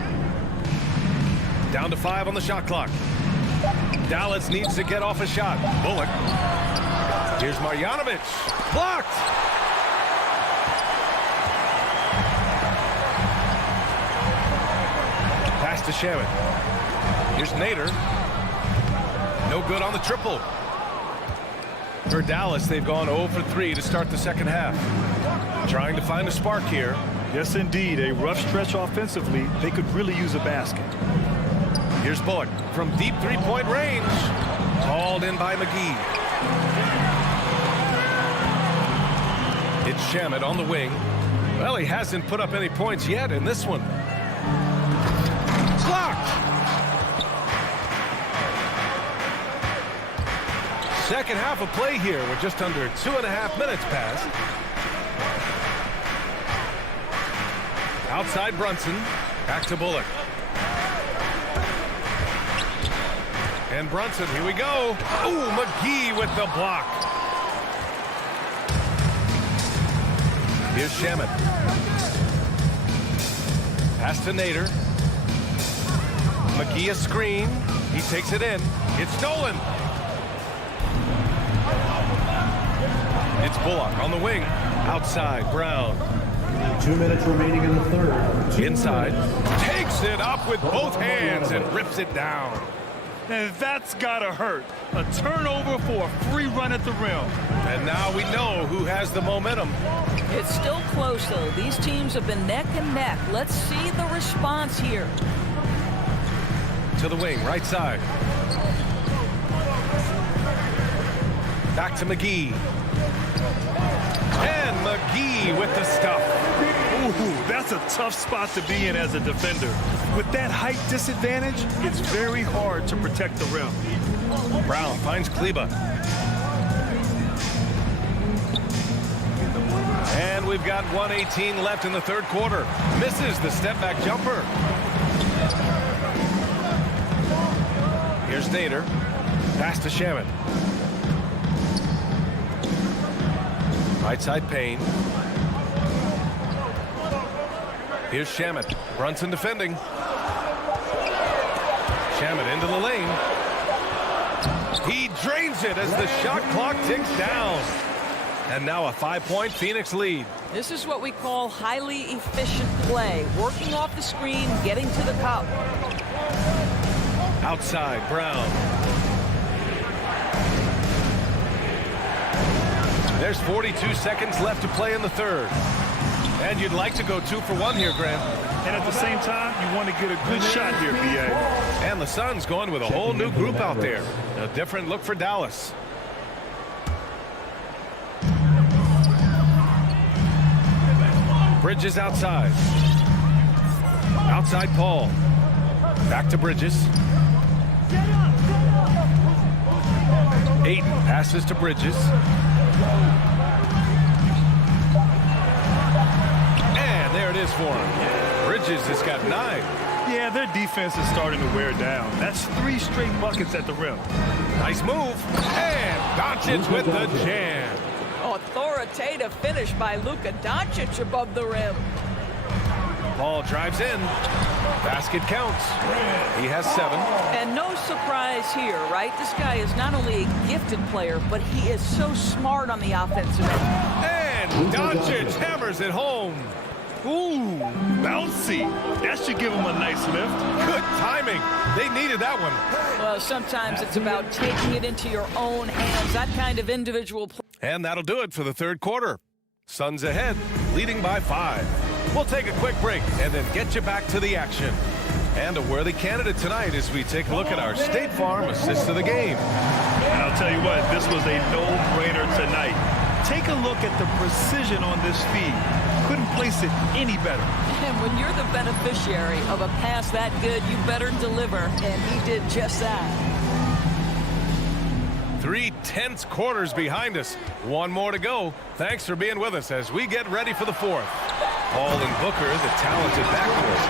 Down to 5 on the shot clock. Dallas needs to get off a shot. Bullock. Here's Marjanovic. Blocked. Pass to Shamet. Here's Nader. No good on the triple. For Dallas, they've gone 0 for 3 to start the second half. Trying to find a spark here. Yes, indeed. A rough stretch offensively. They could really use a basket. Here's Bullock from deep three-point range. Hauled in by McGee. It's Shamet on the wing. Well, he hasn't put up any points yet in this one. Blocked. Second half of play here with just under 2.5 minutes passed. Outside Brunson. Back to Bullock. And Brunson, here we go. Ooh, McGee with the block. Here's Shamet. Pass to Nader. McGee a screen. He takes it in. It's stolen. It's Bullock on the wing. Outside, Brown. 2 minutes remaining in the third. Inside. Takes it up with both hands and rips it down. And that's gotta hurt. A turnover for a free run at the rim. And now we know who has the momentum. It's still close, though. These teams have been neck and neck. Let's see the response here. To the wing, right side. Back to McGee. And McGee with the stuff. Ooh, that's a tough spot to be in as a defender. With that height disadvantage, it's very hard to protect the rim. Brown finds Kleba. And we've got 1:18 left in the third quarter. Misses the step-back jumper. Here's Nader. Pass to Shamet. Right side Payne. Here's Shamet. Brunson defending. Shamet into the lane. He drains it as the shot clock ticks down. And now a 5-point Phoenix lead. This is what we call highly efficient play. Working off the screen, getting to the cup. Outside, Brown. There's 42 seconds left to play in the third. And you'd like to go 2 for 1 here, Grant. And at the same time, you want to get a good shot here, B.A. And the Suns going with a whole new group out there. A different look for Dallas. Bridges outside. Outside Paul. Back to Bridges. Ayton passes to Bridges. And there it is for him. Bridges has got 9. Yeah, their defense is starting to wear down. That's 3 straight buckets at the rim. Nice move. And Doncic with the jam. Authoritative finish by Luka Doncic above the rim. Paul drives in. Basket counts. He has 7. And no surprise here, right? This guy is not only a gifted player, but he is so smart on the offensive end. And Doncic hammers it home. Ooh, bouncy. That should give him a nice lift. Good timing. They needed that one. Well, sometimes it's about taking it into your own hands. That kind of individual play. And that'll do it for the third quarter. Suns ahead, leading by 5. We'll take a quick break and then get you back to the action. And a worthy candidate tonight as we take a look at our State Farm assist of the game. And I'll tell you what, this was a no-brainer tonight. Take a look at the precision on this feed. Couldn't place it any better. And when you're the beneficiary of a pass that good, you better deliver. And he did just that. 3 tense quarters behind us. 1 more to go. Thanks for being with us as we get ready for the 4th. Paul and Booker, the talented backcourt.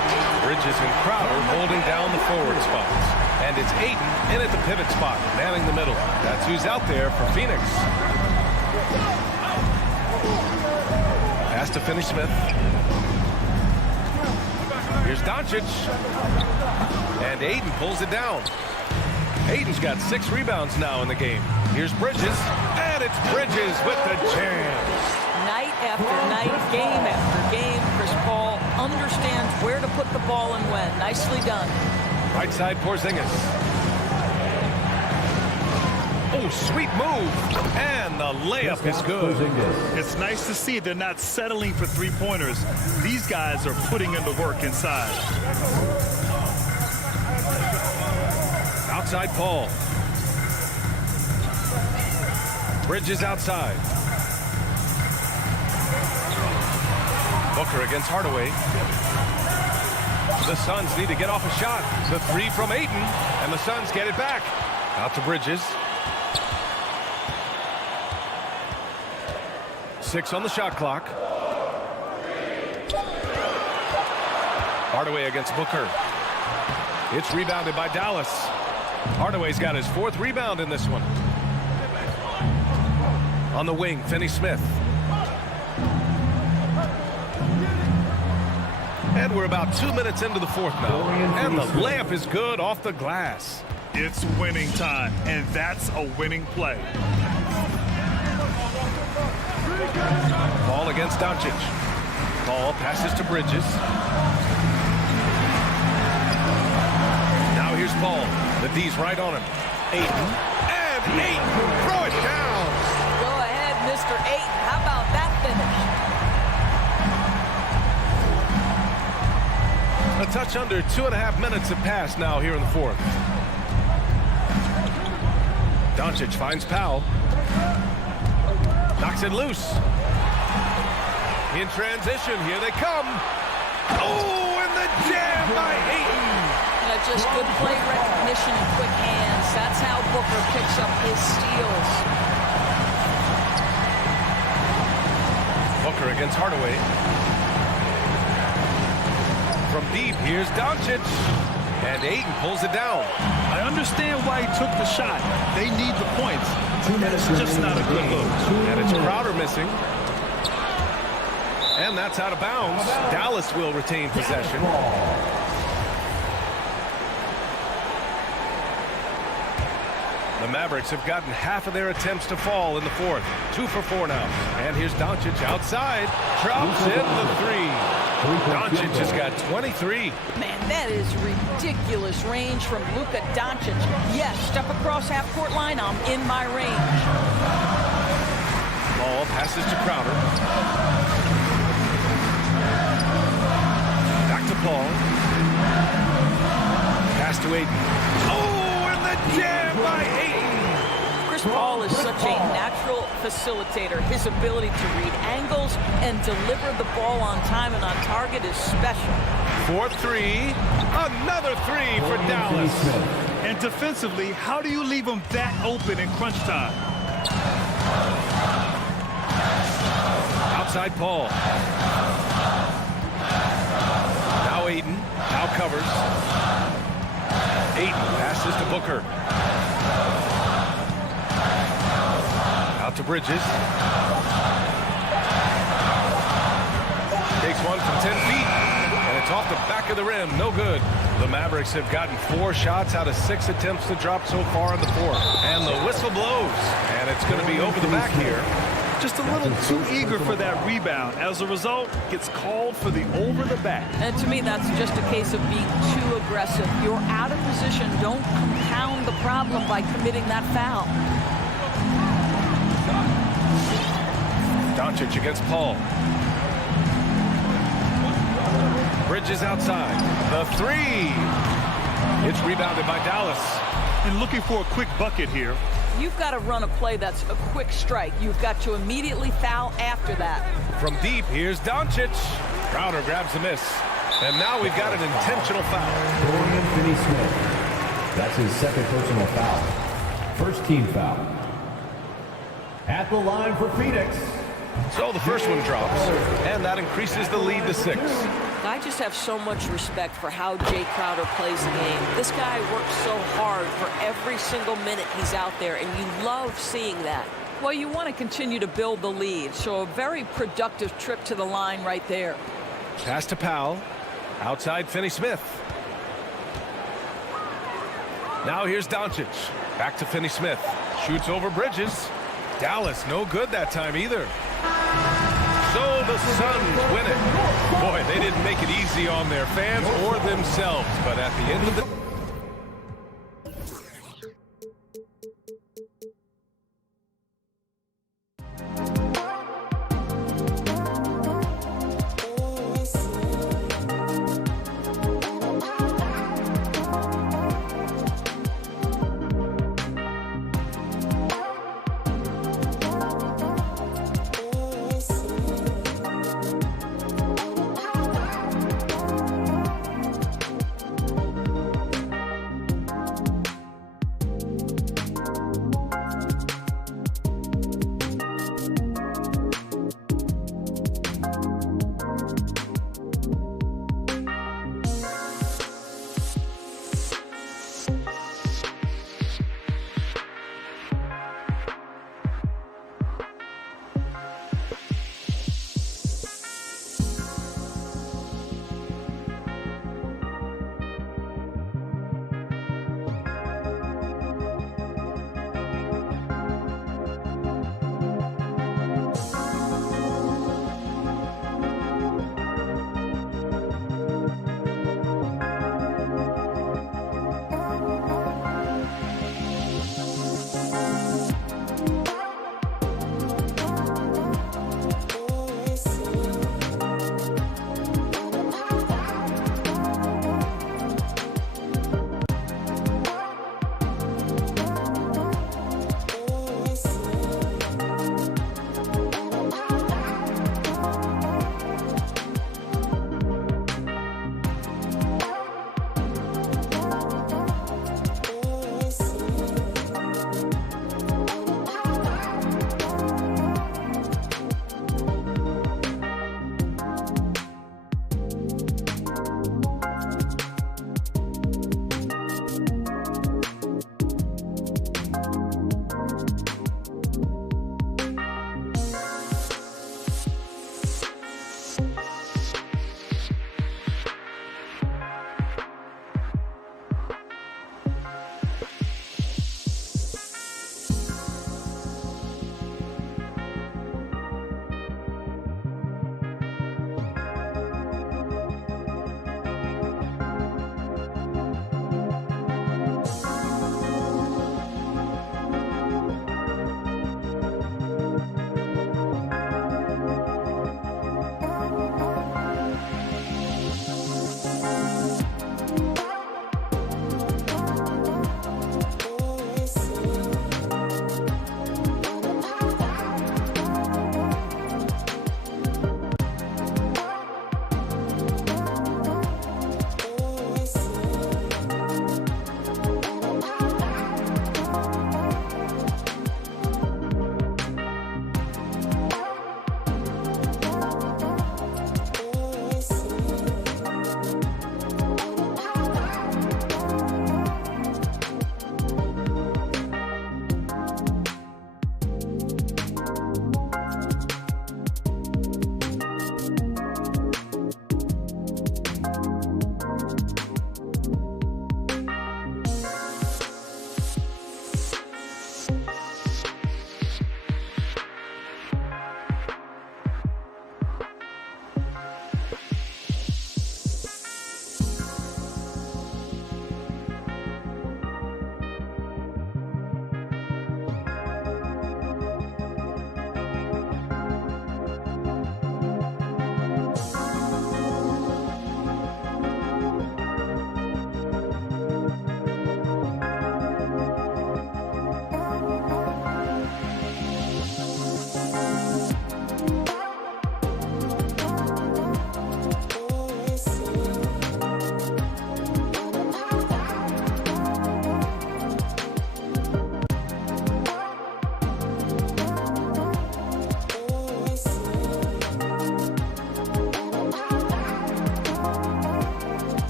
Bridges and Crowder holding down the forward spots. And it's Ayton in at the pivot spot, manning the middle. That's who's out there for Phoenix. Pass to Finney-Smith. Here's Doncic. And Ayton pulls it down. Ayton's got 6 rebounds now in the game. Here's Bridges. And it's Bridges with the jam. Night after night, game after game, Chris Paul understands where to put the ball and when. Nicely done. Right side, Porzingis. Oh, Ooh, sweet move. And the layup is good. It's nice to see they're not settling for three-pointers. These guys are putting in the work inside. Outside Paul. Bridges outside. Booker against Hardaway. The Suns need to get off a shot. The three from Ayton, and the Suns get it back. Out to Bridges. 6 on the shot clock. Hardaway against Booker. It's rebounded by Dallas. Hardaway's got his 4th rebound in this one. On the wing, Finney-Smith. And we're about 2 minutes into the 4th now. And the layup is good off the glass. It's winning time, and that's a winning play. Ball against Doncic. Ball passes to Bridges. Now here's Paul. The D's right on him. Ayton. And Ayton. Throw it down. Go ahead, Mr. Ayton. How about that finish? A touch under 2.5 minutes have passed now here in the 4th. Doncic finds Powell. Knocks it loose. In transition, here they come. Oh, and the jam by Ayton. Just good play recognition and quick hands. That's how Booker picks up his steals. Booker against Hardaway. From deep, here's Doncic. And Ayton pulls it down. I understand why he took the shot. They need the points. It's just not a good look. And it's Crowder missing. And that's out of bounds. Dallas will retain possession. The Mavericks have gotten half of their attempts to fall in the 4th. 2 for 4 now. And here's Doncic outside. Drops in the 3. Doncic has got 23. Man, that is ridiculous range from Luka Doncic. Yes, step across half-court line, I'm in my range. Ball passes to Crowder. Back to Paul. Pass to Ayton. Oh, and the jam by Ayton. Chris Paul is such a natural facilitator. His ability to read angles and deliver the ball on time and on target is special. 4-3. Another 3 for Dallas. And defensively, how do you leave them that open in crunch time? Outside Paul. Now Ayton. Now covers. Ayton passes to Booker. Out to Bridges. Takes one from 10 feet. And it's off the back of the rim. No good. The Mavericks have gotten 4 shots out of 6 attempts to drop so far in the 4th. And the whistle blows. And it's going to be over the back here. Just a little too eager for that rebound. As a result, gets called for the over the back. And to me, that's just a case of being too aggressive. You're out of position. Don't compound the problem by committing that foul. Doncic against Paul. Bridges outside. The 3. It's rebounded by Dallas. And looking for a quick bucket here. You've got to run a play that's a quick strike. You've got to immediately foul after that. From deep, here's Doncic. Crowder grabs the miss. And now we've got an intentional foul. Dorian Finney-Smith. That's his 2nd personal foul. 1st team foul. At the line for Phoenix. So the first one drops, and that increases the lead to 6. I just have so much respect for how Jay Crowder plays the game. This guy works so hard for every single minute he's out there, and you love seeing that. Well, you want to continue to build the lead, so a very productive trip to the line right there. Pass to Powell. Outside Finney-Smith. Now here's Doncic. Back to Finney-Smith. Shoots over Bridges. Dallas no good that time either. So the Suns win it. Boy, they didn't make it easy on their fans or themselves, but at the end of the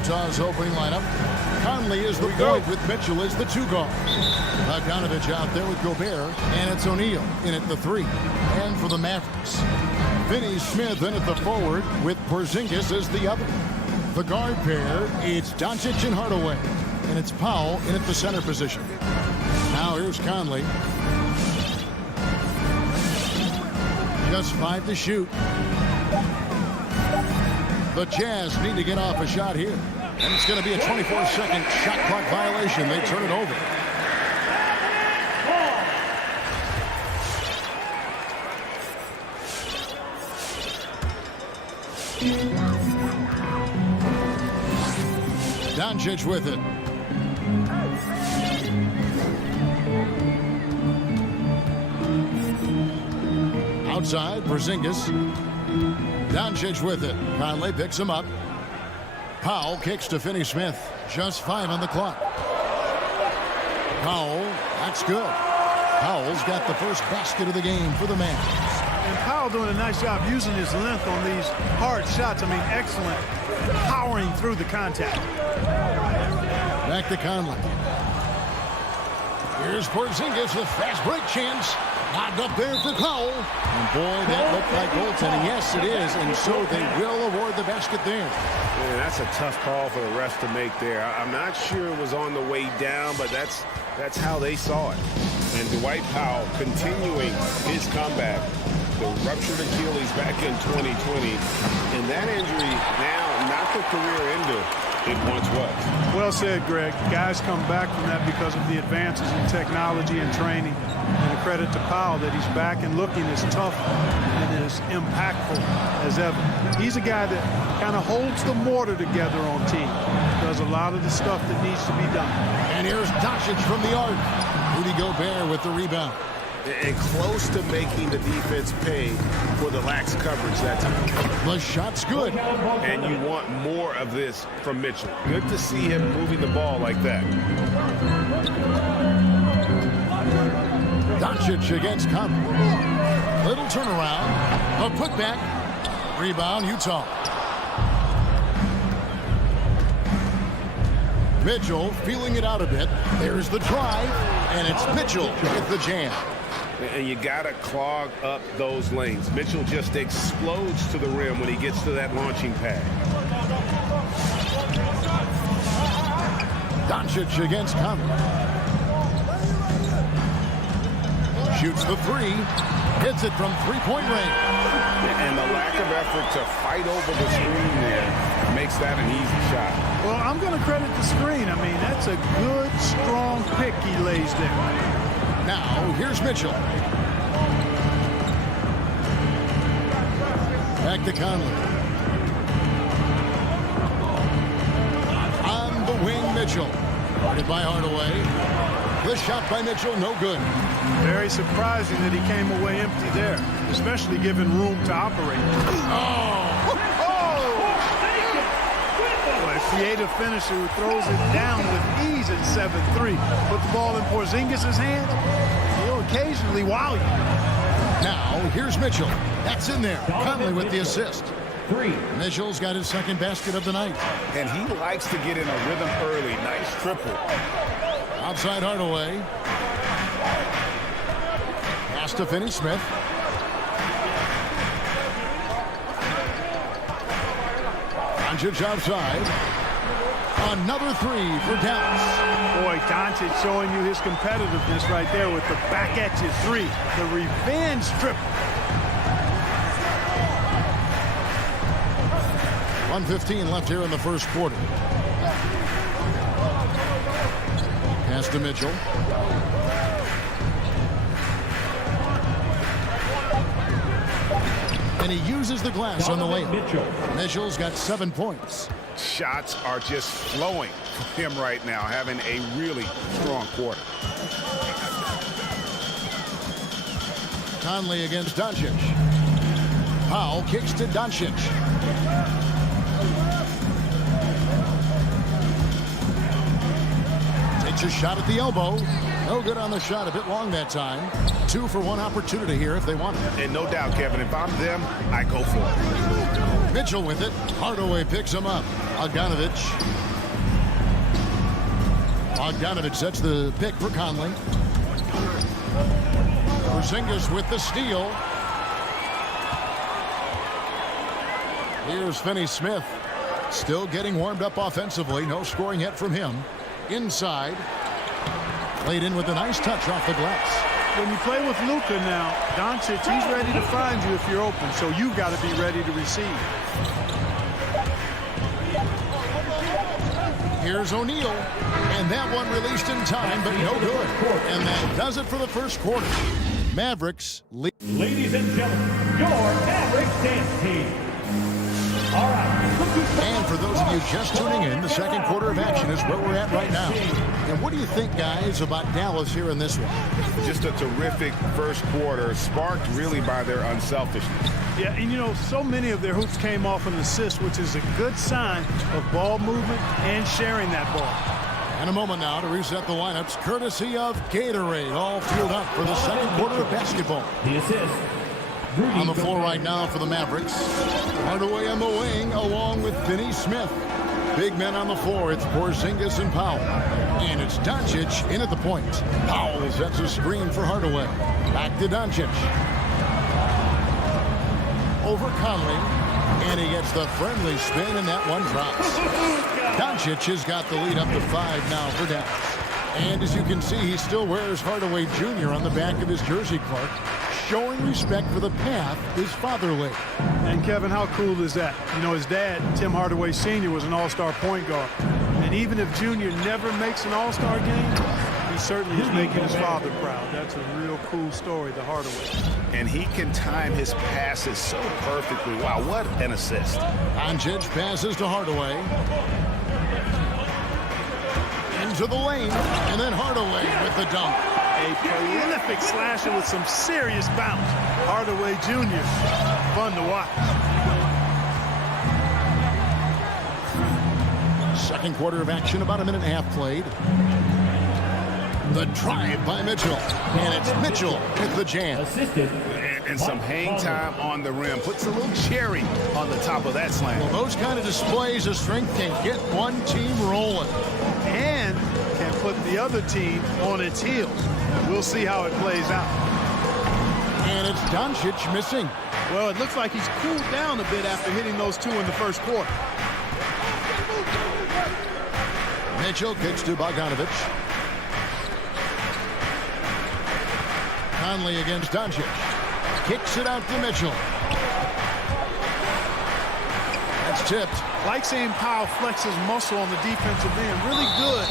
Utah's opening lineup. Conley is the point with Mitchell as the 2 guard. Bogdanovich out there with Gobert, and it's O'Neal in at the 3. And for the Mavericks, Finney-Smith in at the forward with Porzingis as the other. The guard pair, it's Doncic and Hardaway, and it's Powell in at the center position. Now here's Conley. Just 5 to shoot. The Jazz need to get off a shot here. And it's going to be a 24-second shot clock violation. They turn it over. Doncic with it. Outside, Porzingis. Doncic with it. Conley picks him up. Powell kicks to Finney-Smith. Just 5 on the clock. Powell, that's good. Powell's got the first basket of the game for the Mavs. And Powell doing a nice job using his length on these hard shots. I mean, excellent. Powering through the contact. Back to Conley. Here's Porzingis with fast break chance. Knocked up there for Powell. And boy, that looked like goaltending. Yes, it is. And so they will award the basket there. Man, that's a tough call for the refs to make there. I'm not sure it was on the way down, but that's how they saw it. And Dwight Powell continuing his comeback. The ruptured Achilles back in 2020. And that injury now not the career ender it once was. Well said, Greg. Guys come back from that because of the advances in technology and training. And a credit to Powell that he's back and looking as tough and as impactful as ever. He's a guy that kind of holds the mortar together on team. Does a lot of the stuff that needs to be done. And here's Doncic from the arc. Rudy Gobert with the rebound. And close to making the defense pay for the lax coverage that time. The shot's good. And you want more of this from Mitchell. Good to see him moving the ball like that. Doncic against Conley. Little turnaround. A putback. Rebound, Utah. Mitchell feeling it out a bit. There's the drive. And it's Mitchell with the jam. And you got to clog up those lanes. Mitchell just explodes to the rim when he gets to that launching pad. Doncic against Conley. Shoots the 3. Hits it from three-point range. And the lack of effort to fight over the screen there makes that an easy shot. Well, I'm going to credit the screen. I mean, that's a good, strong pick he lays there. Now, here's Mitchell. Back to Conley. On the wing, Mitchell. Guarded by Hardaway. The shot by Mitchell, no good. Very surprising that he came away empty there, especially given room to operate. Boy, a creative finisher who throws it down with ease at 7-3. Put the ball in Porzingis' hands. He'll occasionally wow you. Now, here's Mitchell. That's in there. Conley with the assist. 3. Mitchell's got his second basket of the night. And he likes to get in a rhythm early. Nice triple. Outside Hardaway. Pass to Finney-Smith. Doncic outside. Another 3 for Dallas. Boy, Doncic showing you his competitiveness right there with the back at you 3. The revenge triple. 1:15 left here in the first quarter. Pass to Mitchell. And he uses the glass on the layup. Mitchell's got 7 points. Shots are just flowing for him right now, having a really strong quarter. Conley against Doncic. Powell kicks to Doncic. Takes a shot at the elbow. No good on the shot. A bit long that time. 2 for 1 opportunity here if they want it. And no doubt, Kevin, if I'm them, I go for it. Mitchell with it. Hardaway picks him up. Bogdanovich sets the pick for Conley. Porzingis with the steal. Here's Finney-Smith. Still getting warmed up offensively. No scoring yet from him. Inside. Laid in with a nice touch off the glass. When you play with Luka now, Doncic, he's ready to find you if you're open, so you've got to be ready to receive. Here's O'Neal, and that one released in time, but no good. And that does it for the first quarter. Mavericks lead. Ladies and gentlemen, your Mavericks dance team. All right. And for those of you just tuning in, the second quarter of action is where we're at right now. And what do you think, guys, about Dallas here in this one? Just a terrific first quarter, sparked really by their unselfishness. Yeah, and you know, so many of their hoops came off an assist, which is a good sign of ball movement and sharing that ball. And a moment now to reset the lineups, courtesy of Gatorade, all fueled up for the second quarter of basketball. The assist. On the floor right now for the Mavericks. Hardaway on the wing along with Finney-Smith. Big men on the floor. It's Porzingis and Powell. And it's Doncic in at the point. Powell sets a screen for Hardaway. Back to Doncic. Over Conley. And he gets the friendly spin, and that one drops. Doncic has got the lead up to 5 now for Dallas. And as you can see, he still wears Hardaway Jr. on the back of his jersey, Clark, showing respect for the path his father laid. And Kevin, how cool is that? You know, his dad, Tim Hardaway Sr., was an all-star point guard. And even if Junior never makes an all-star game, he certainly is making his father proud. That's a real cool story, the Hardaway. And he can time his passes so perfectly. Wow, what an assist. Doncic passes to Hardaway. Into the lane, and then Hardaway with the dunk. A prolific slasher with some serious bounce. Hardaway Jr., fun to watch. Second quarter of action, about a minute and a half played. The drive by Mitchell, and it's Mitchell with the jam. And some hang time on the rim. Puts a little cherry on the top of that slam. Well, those kind of displays of strength can get one team rolling. And can put the other team on its heels. We'll see how it plays out. And it's Doncic missing. Well, it looks like he's cooled down a bit after hitting those two in the first quarter. Mitchell kicks to Bogdanovich. Conley against Doncic. Kicks it out to Mitchell. That's tipped. Like seeing Powell flex his muscle on the defensive end. Really good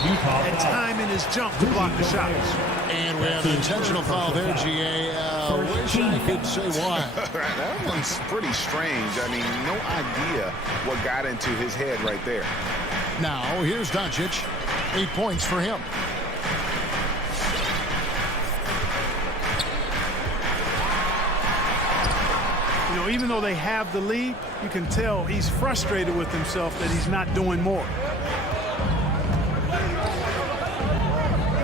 at timing his jump to block the shots. And we have an intentional foul there, G.A. Wish I could say why. That one's pretty strange. I mean, no idea what got into his head right there. Now, here's Doncic. 8 points for him. You know, even though they have the lead, you can tell he's frustrated with himself that he's not doing more.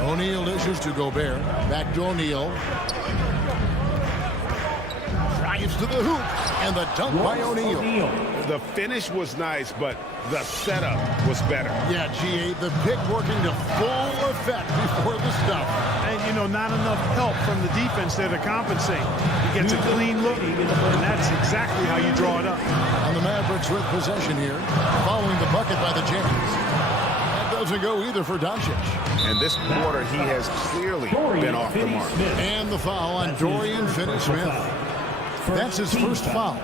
O'Neal dishes to Gobert. Back to O'Neal. Drives to the hoop. And the dunk by O'Neal. The finish was nice, but the setup was better. Yeah, G.A., the pick working to full effect before the stop. And, you know, not enough help from the defense there to compensate. He gets a clean look, and that's exactly how you draw it up. And the Mavericks with possession here, following the bucket by the Jazz. That doesn't go either for Doncic. And this quarter, he has clearly been off the mark. And the foul on Dorian Finney-Smith. That's his first foul.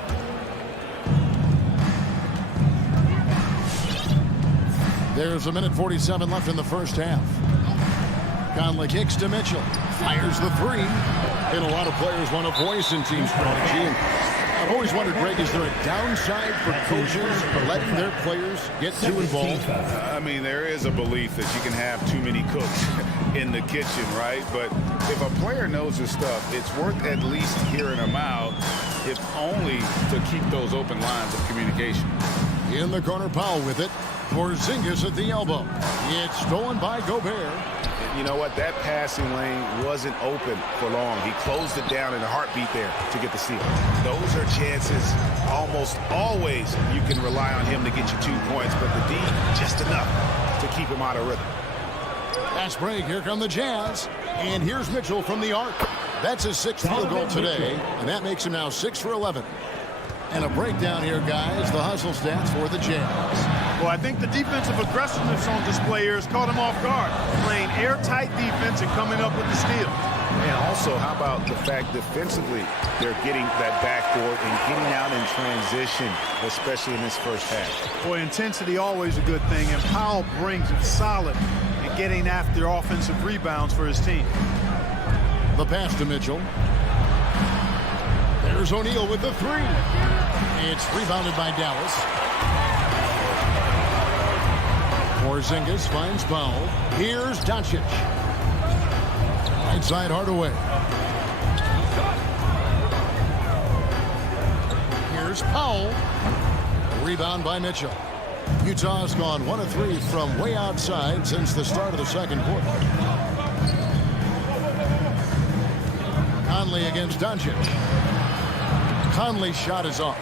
There's a minute 47 left in the first half. Conley kicks to Mitchell. Fires the three. And a lot of players want a voice in team strategy. And I've always wondered, Greg, is there a downside for coaches letting their players get too involved? I mean, there is a belief that you can have too many cooks in the kitchen, right? But if a player knows his stuff, it's worth at least hearing him out, if only to keep those open lines of communication. In the corner, Powell with it. Porzingis at the elbow. It's stolen by Gobert. You know what? That passing lane wasn't open for long. He closed it down in a heartbeat there to get the steal. Those are chances almost always you can rely on him to get you 2 points, but the D, just enough to keep him out of rhythm. Fast break. Here come the Jazz. And here's Mitchell from the arc. That's his 6th field goal today, and that makes him now 6 for 11. And a breakdown here, guys. The hustle stats for the Jazz. Well, I think the defensive aggressiveness on display here has caught him off guard. Playing airtight defense and coming up with the steal. And also, how about the fact defensively they're getting that backboard and getting out in transition, especially in this first half. Boy, intensity always a good thing, and Powell brings it solid in getting after offensive rebounds for his team. The pass to Mitchell. There's O'Neal with the 3. It's rebounded by Dallas. Porzingis finds Powell. Here's Doncic. Right side Hardaway. Here's Powell. Rebound by Mitchell. Utah's gone 1 of 3 from way outside since the start of the second quarter. Conley against Doncic. Conley's shot is off.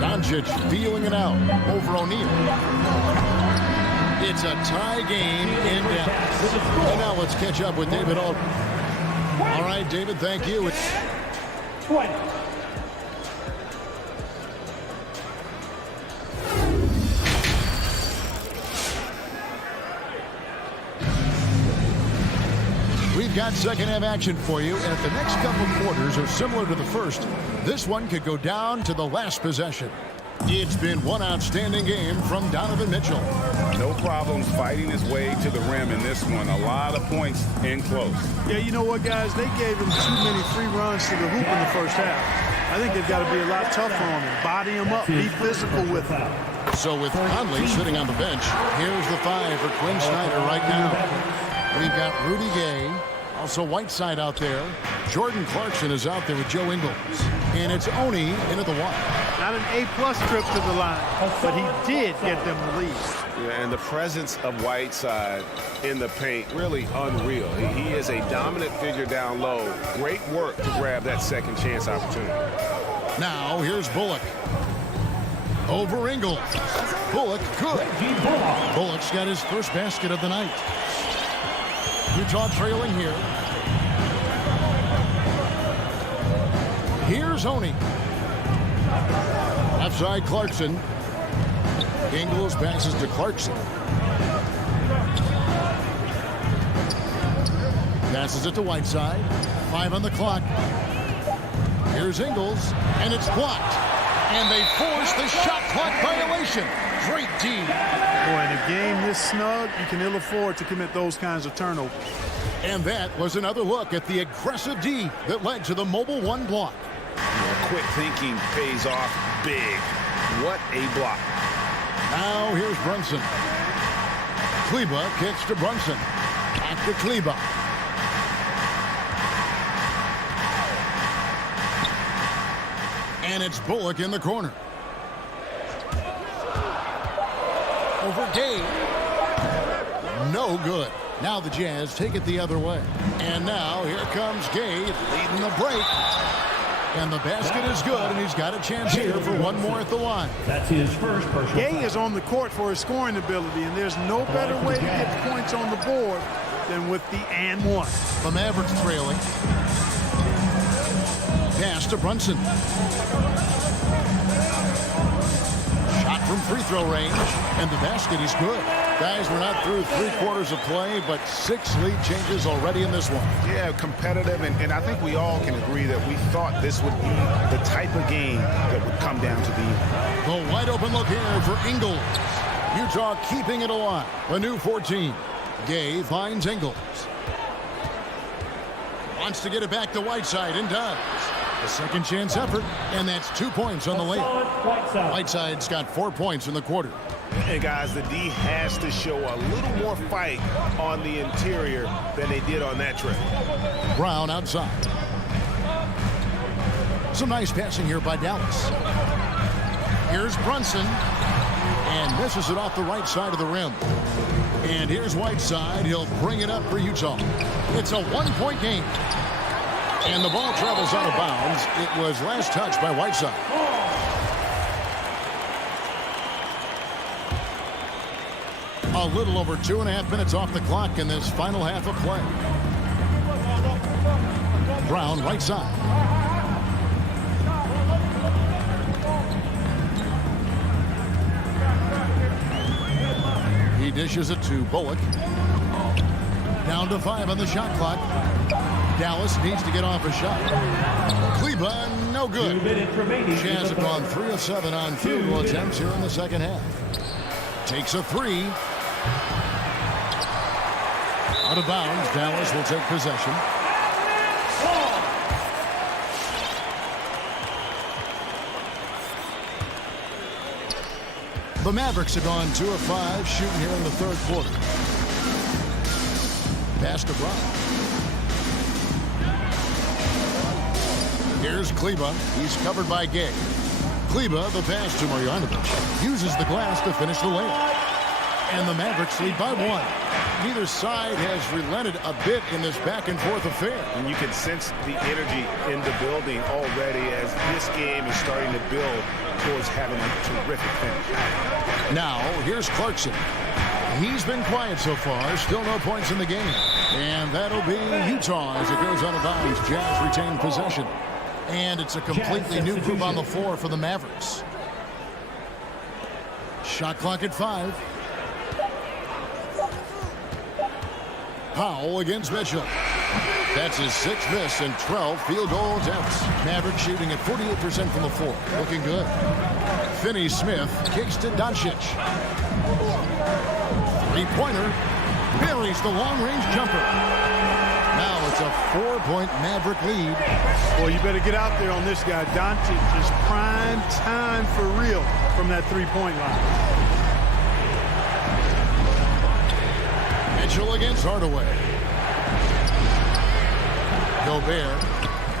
Doncic feeling it out over O'Neal. It's a tie game in Dallas. And now let's catch up with David Aldridge. All right, David, thank you. It's 20. We've got second half action for you, and if the next couple quarters are similar to the first, this one could go down to the last possession. It's been one outstanding game from Donovan Mitchell. No problems fighting his way to the rim in this one. A lot of points in close. Yeah, you know what, guys? They gave him too many free runs to the hoop in the first half. I think they've got to be a lot tougher on him. Body him up, be physical with him. So with Conley sitting on the bench, here's the 5 for Quinn Snyder right now. We've got Rudy Gay, also Whiteside out there. Jordan Clarkson is out there with Joe Ingles. And it's Oni into the 1. Not an A-plus trip to the line, but he did get them the lead. Yeah, and the presence of Whiteside in the paint, really unreal. He is a dominant figure down low. Great work to grab that second chance opportunity. Now here's Bullock. Over Ingles. Bullock good. Bullock's got his first basket of the night. Utah trailing here. Here's Oni. Left side Clarkson. Ingles passes to Clarkson. Passes it to Whiteside. 5 on the clock. Here's Ingles, and it's blocked. And they force the shot clock violation. Great D. Boy, in a game this snug, you can ill afford to commit those kinds of turnovers. And that was another look at the aggressive D that led to the Mobile 1 block. Quick thinking pays off big. What a block. Now here's Brunson. Kleba kicks to Brunson. Back to Kleba. And it's Bullock in the corner. Over Gay. No good. Now the Jazz take it the other way. And now here comes Gay leading the break. And the basket is good, and he's got a chance here for one more at the line. That's his first personal. Gay is on the court for his scoring ability, and there's no better way to get points on the board than with the and 1. The Mavericks trailing. Pass to Brunson. Shot from free throw range, and the basket is good. Guys, we're not through 3 quarters of play, but 6 lead changes already in this one. Yeah, competitive, and I think we all can agree that we thought this would be the type of game that would come down to the end. The wide open look here for Ingles. Utah keeping it alive. A new 14. Gay finds Ingles. Wants to get it back to Whiteside and does. A second chance effort, and that's 2 points on the layup. Whiteside's got 4 points in the quarter. And guys, the D has to show a little more fight on the interior than they did on that trip. Brown outside. Some nice passing here by Dallas. Here's Brunson. and misses it off the right side of the rim. And here's Whiteside. He'll bring it up for Utah. It's a one-point game. And the ball travels out of bounds. It was last touched by Whiteside. A little over 2.5 minutes off the clock in this final half of play. Brown, right side. He dishes it to Bullock. Down to 5 on the shot clock. Dallas needs to get off a shot. Kleber, no good. Jazz have gone 3 of 7 on field goal attempts here in the second half. Takes a 3. Out of bounds, Dallas will take possession. The Mavericks have gone 2 of 5 shooting here in the third quarter. Pass to Brown. Here's Kleber. He's covered by Gay. Kleber, the pass to Marjanovic, uses the glass to finish the layup. And the Mavericks lead by 1. Neither side has relented a bit in this back-and-forth affair. And you can sense the energy in the building already as this game is starting to build towards having a terrific finish. Now, here's Clarkson. He's been quiet so far. Still no points in the game. And that'll be Utah as it goes out of bounds. Jazz retain possession. And it's a completely new group on the floor for the Mavericks. Shot clock at 5. Powell against Mitchell. That's his 6th miss and 12 field goal attempts. Mavericks shooting at 48% from the floor. Looking good. Finney-Smith kicks to Doncic. Three-pointer. Buries the long-range jumper. Now it's a 4-point Maverick lead. Well, you better get out there on this guy. Doncic is prime time for real from that three-point line. Mitchell against Hardaway. Gobert.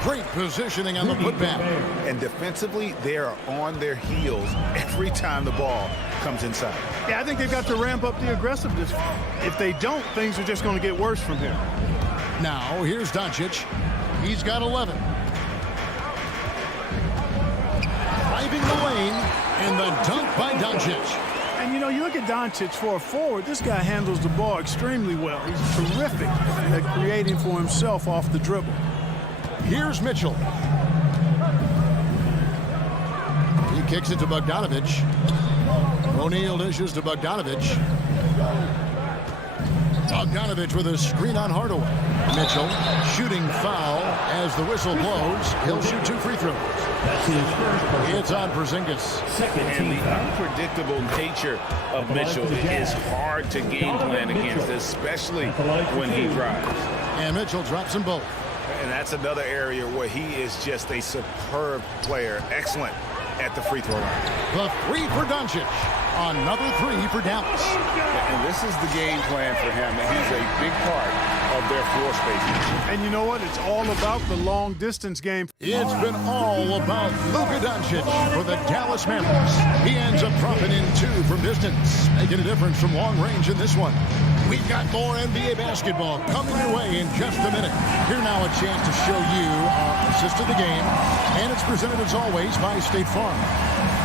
Great positioning on the putback. And defensively, they are on their heels every time the ball comes inside. Yeah, I think they've got to ramp up the aggressiveness. If they don't, things are just going to get worse from here. Now, here's Doncic. He's got 11. Driving the lane, and the dunk by Doncic. And, you know, you look at Doncic for a forward, this guy handles the ball extremely well. He's terrific at creating for himself off the dribble. Here's Mitchell. He kicks it to Bogdanovic. O'Neal dishes to Bogdanovic. Bogdanovic with a screen on Hardaway. Mitchell shooting foul as the whistle blows. He'll shoot 2 free throws. It's on Porzingis. And the unpredictable nature of Mitchell is hard to game plan against, especially when he drives. And Mitchell drops them both. And that's another area where he is just a superb player. Excellent at the free throw line. The 3 for Doncic. Another 3 for Dallas. And this is the game plan for him. And he's a big part of their floor spacing. And you know what? It's all about the long distance game. It's been all about Luka Doncic for the Dallas Mavericks. He ends up dropping in 2 from distance, making a difference from long range in this one. We've got more NBA basketball coming your way in just a minute. Here now a chance to show you our assist of the game. And it's presented as always by State Farm.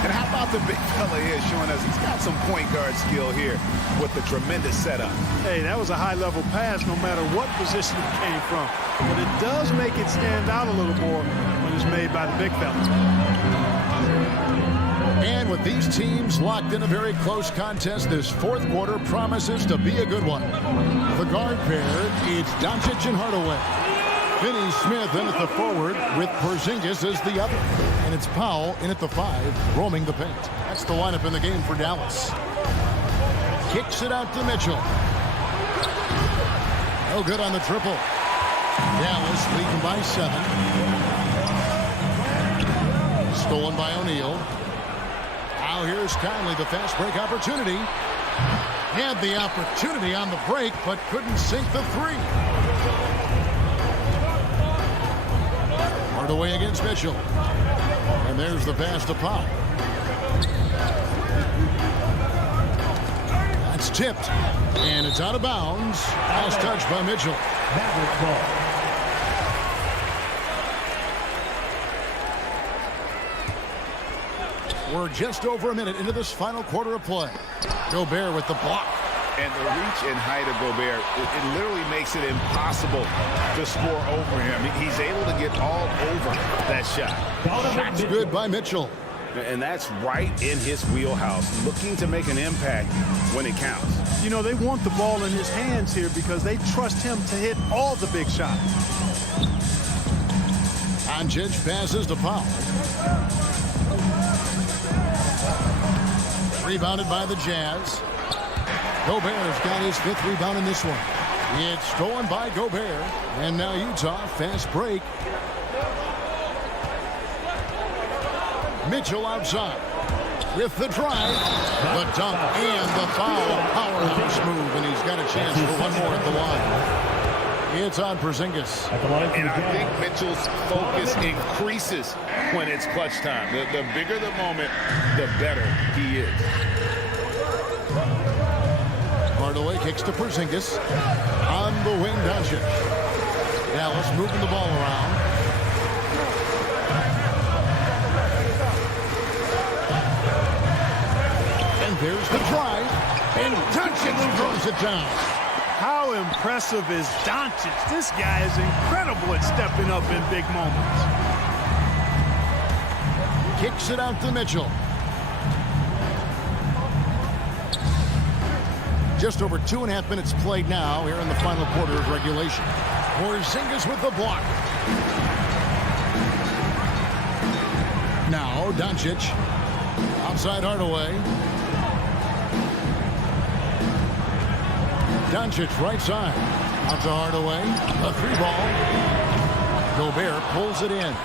And how about the big fella here showing us he's got some point guard skill here with the tremendous setup. Hey, that was a high-level pass no matter what position it came from. But it does make it stand out a little more when it's made by the big fella. And with these teams locked in a very close contest, this fourth quarter promises to be a good one. The guard pair, it's Doncic and Hardaway. Finney-Smith in at the forward with Porzingis as the other. And it's Powell in at the 5, roaming the paint. That's the lineup in the game for Dallas. Kicks it out to Mitchell. No good on the triple. Dallas leading by 7. Stolen by O'Neal. Now here's Conley, the fast break opportunity. Had the opportunity on the break, but couldn't sink the 3. Hardaway against Mitchell. And there's the pass to Powell. It's tipped, and it's out of bounds. Last touch by Mitchell. Maverick ball. We're just over a minute into this final quarter of play. Gobert with the block. And the reach and height of Gobert, it literally makes it impossible to score over him. He's able to get all over that shot. Shot's good by Mitchell. And that's right in his wheelhouse, looking to make an impact when it counts. You know, they want the ball in his hands here because they trust him to hit all the big shots. Doncic passes to Powell. Rebounded by the Jazz. Gobert's got his 5th rebound in this one. It's stolen by Gobert. And now Utah, fast break. Mitchell outside with the drive, the dunk, and the foul. Powerhouse move, and he's got a chance for one more at the line. It's on Porzingis. And I think Mitchell's focus increases when it's clutch time. The bigger the moment, the better he is. Hardaway kicks to Porzingis. On the wing, Doncic. Dallas moving the ball around. And there's the drive. And Doncic throws it down. How impressive is Doncic? This guy is incredible at stepping up in big moments. Kicks it out to Mitchell. Just over 2.5 minutes played now here in the final quarter of regulation. Porzingis with the block. Now Doncic outside Hardaway. Doncic right side. Out to Hardaway. A 3-ball. Gobert pulls it in.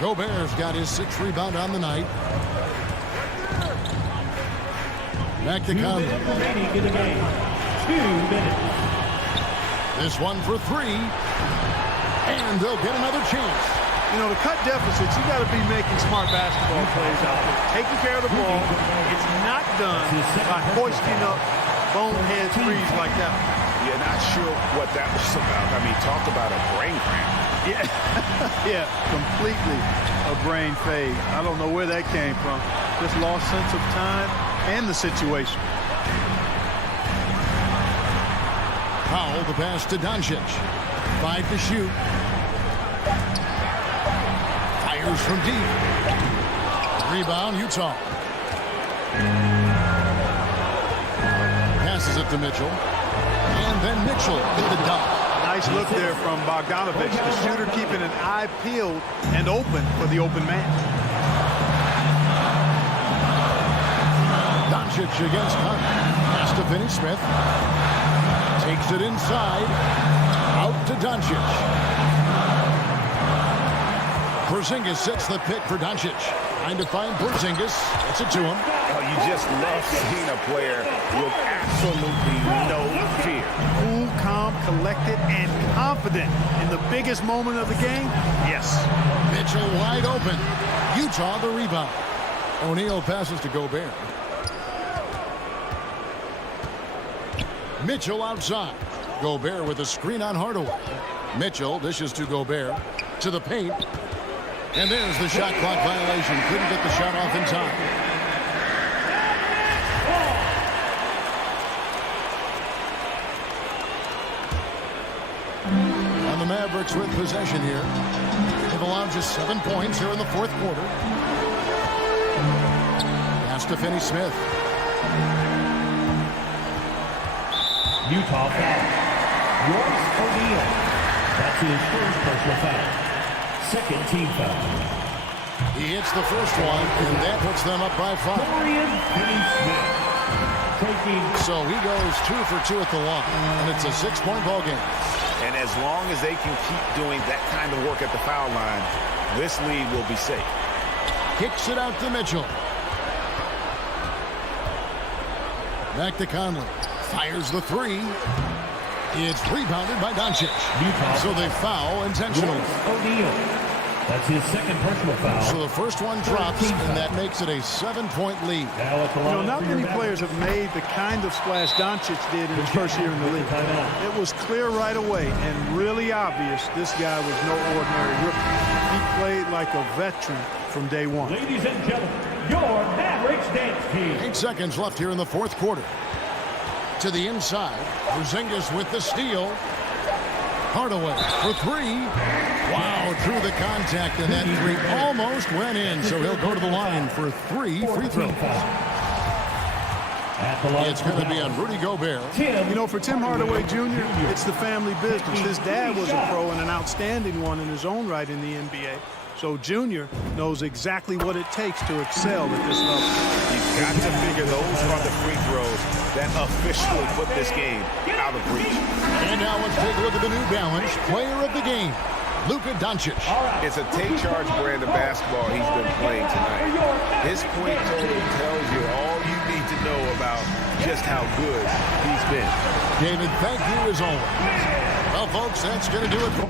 Gobert's got his 6th rebound on the night. Back to Conley. 2 minutes remaining in the game. 2 minutes. This one for 3. And they'll get another chance. You know, to cut deficits, you got to be making smart basketball plays out there. Taking care of the ball. It's not done by hoisting up bonehead threes like that. You're not sure what that was about. I mean, talk about a brain cramp. Yeah, yeah, completely a brain fade. I don't know where that came from. Just lost sense of time and the situation. Powell, the pass to Doncic. 5 to shoot. Fires from deep. Rebound, Utah. Passes it to Mitchell. And then Mitchell with the dunk. Nice look there from Bogdanovic. The shooter keeping an eye peeled and open for the open man. Doncic against Conley. Pass to Finney-Smith. Takes it inside. Out to Doncic. Porzingis sets the pick for Doncic. Trying to find Porzingis. Gets it to him. Oh, you just love seeing a player with absolutely no fear. Cool, calm, collected, and confident in the biggest moment of the game. Yes. Mitchell wide open. Utah the rebound. O'Neal passes to Gobert. Mitchell outside. Gobert with a screen on Hardaway. Mitchell dishes to Gobert. To the paint. And there's the shot clock violation. Couldn't get the shot off in time. And the Mavericks with possession here. They've allowed just 7 points here in the 4th quarter. Pass to Finney-Smith. Utah foul. Royce O'Neal. That's his 1st personal foul. 2nd team foul. He hits the first one, and that puts them up by 5. Dorian Finney-Smith. So he goes 2 for 2 at the line, and it's a 6-point ball game. And as long as they can keep doing that kind of work at the foul line, this lead will be safe. Kicks it out to Mitchell. Back to Conley. Fires the 3. It's rebounded by Doncic. So they foul intentionally. O'Neal. That's his second personal foul. So the first one drops, and that makes it a 7-point lead. Not many players have made the kind of splash Doncic did in his first year in the league. It was clear right away and really obvious this guy was no ordinary rookie. He played like a veteran from day one. Ladies and gentlemen, your Mavericks dance team. 8 seconds left here in the fourth quarter. To the inside, Porzingis with the steal. Hardaway for three. Wow, through the contact, and that three almost went in, so he'll go to the line for 3 free throws. It's going to be on Rudy Gobert. For Tim Hardaway Jr., it's the family business. His dad was a pro and an outstanding one in his own right in the NBA. So Junior knows exactly what it takes to excel at this level. You've got to figure those are the free throws that officially put this game out of reach. And now let's take a look at the New Balance player of the game, Luka Doncic. It's a take-charge brand of basketball he's been playing tonight. His point total tells you all you need to know about just how good he's been. David, thank you as always. Well, folks, that's going to do it for...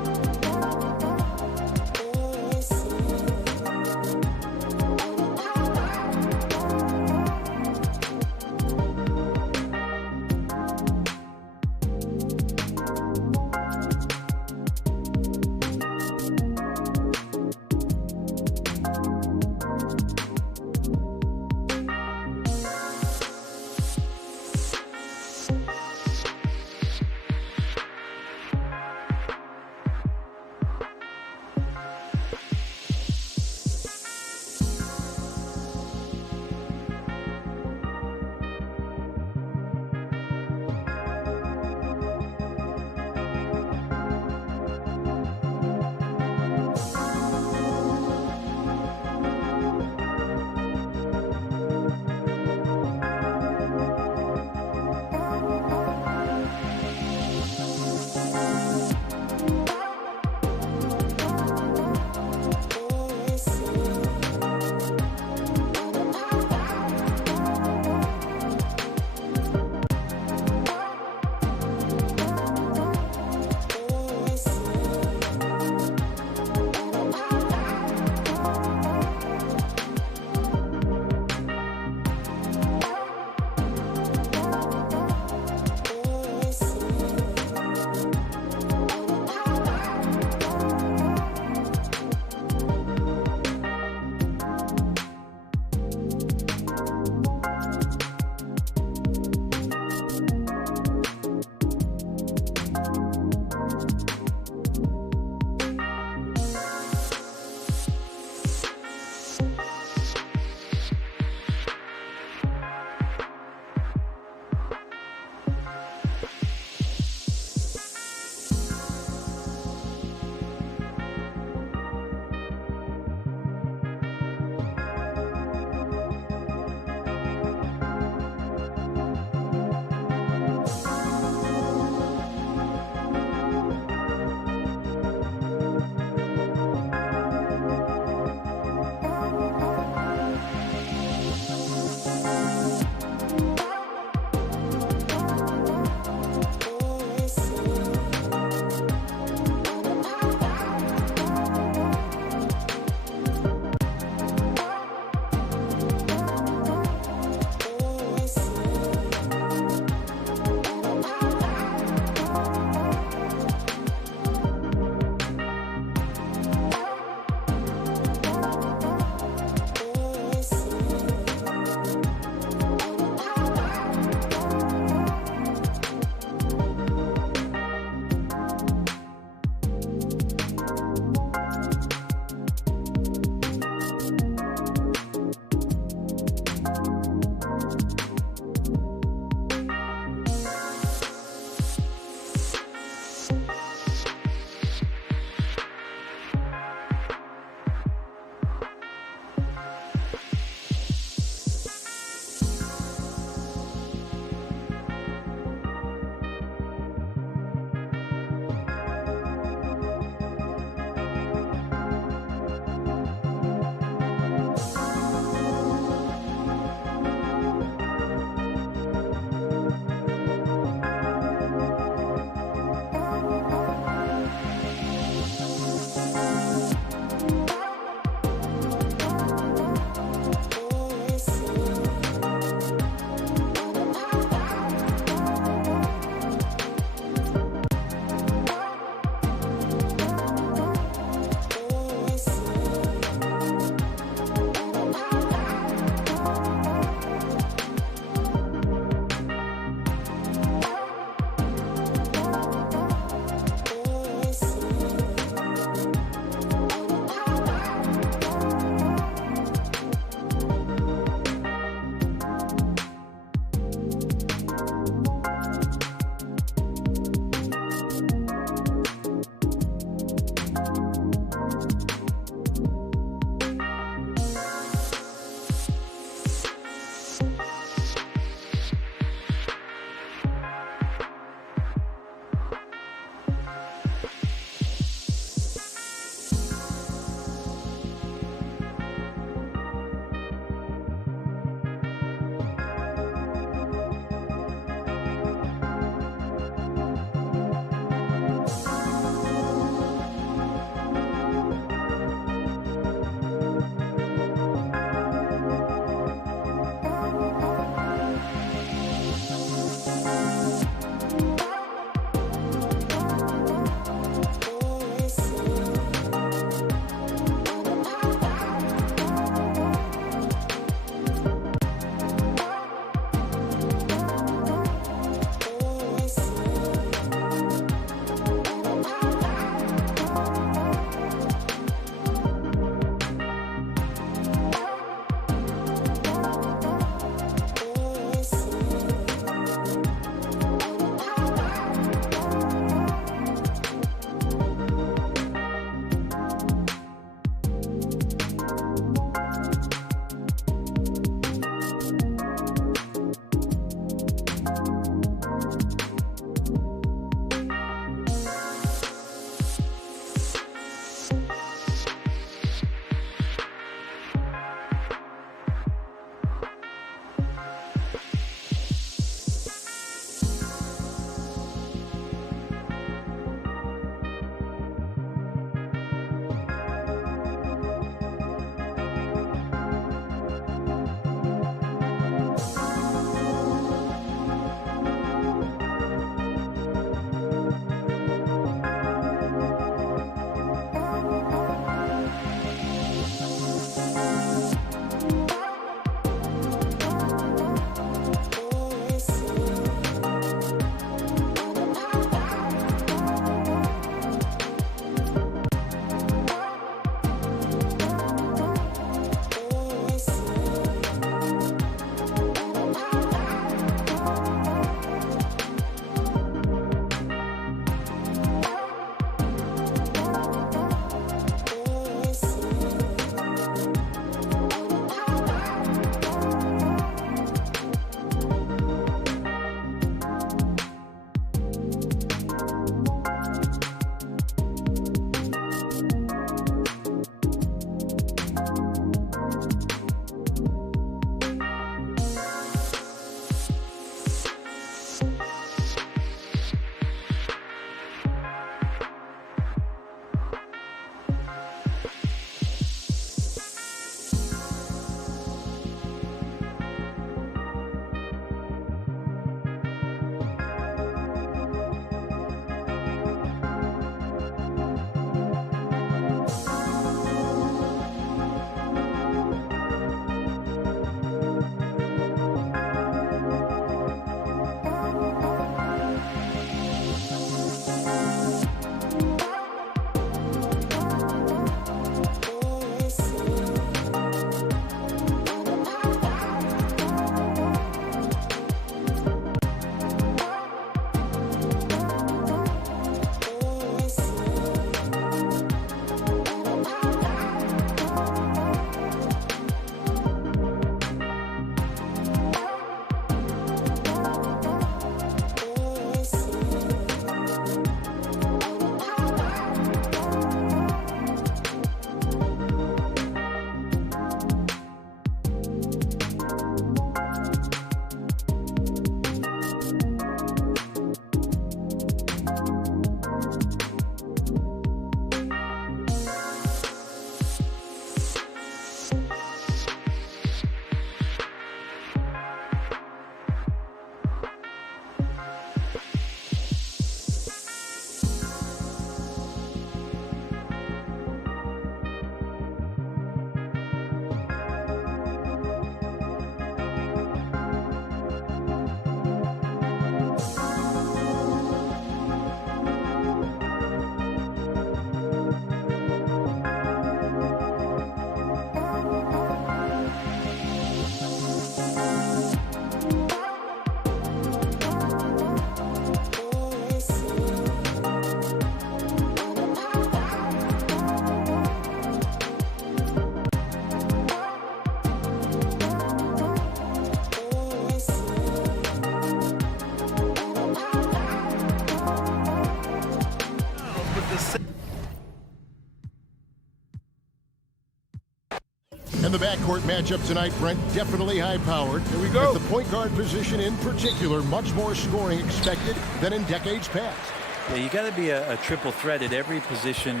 And the backcourt matchup tonight, Brent, definitely high-powered. Here we go. With the point guard position in particular, much more scoring expected than in decades past. Yeah, you got to be a triple threat at every position,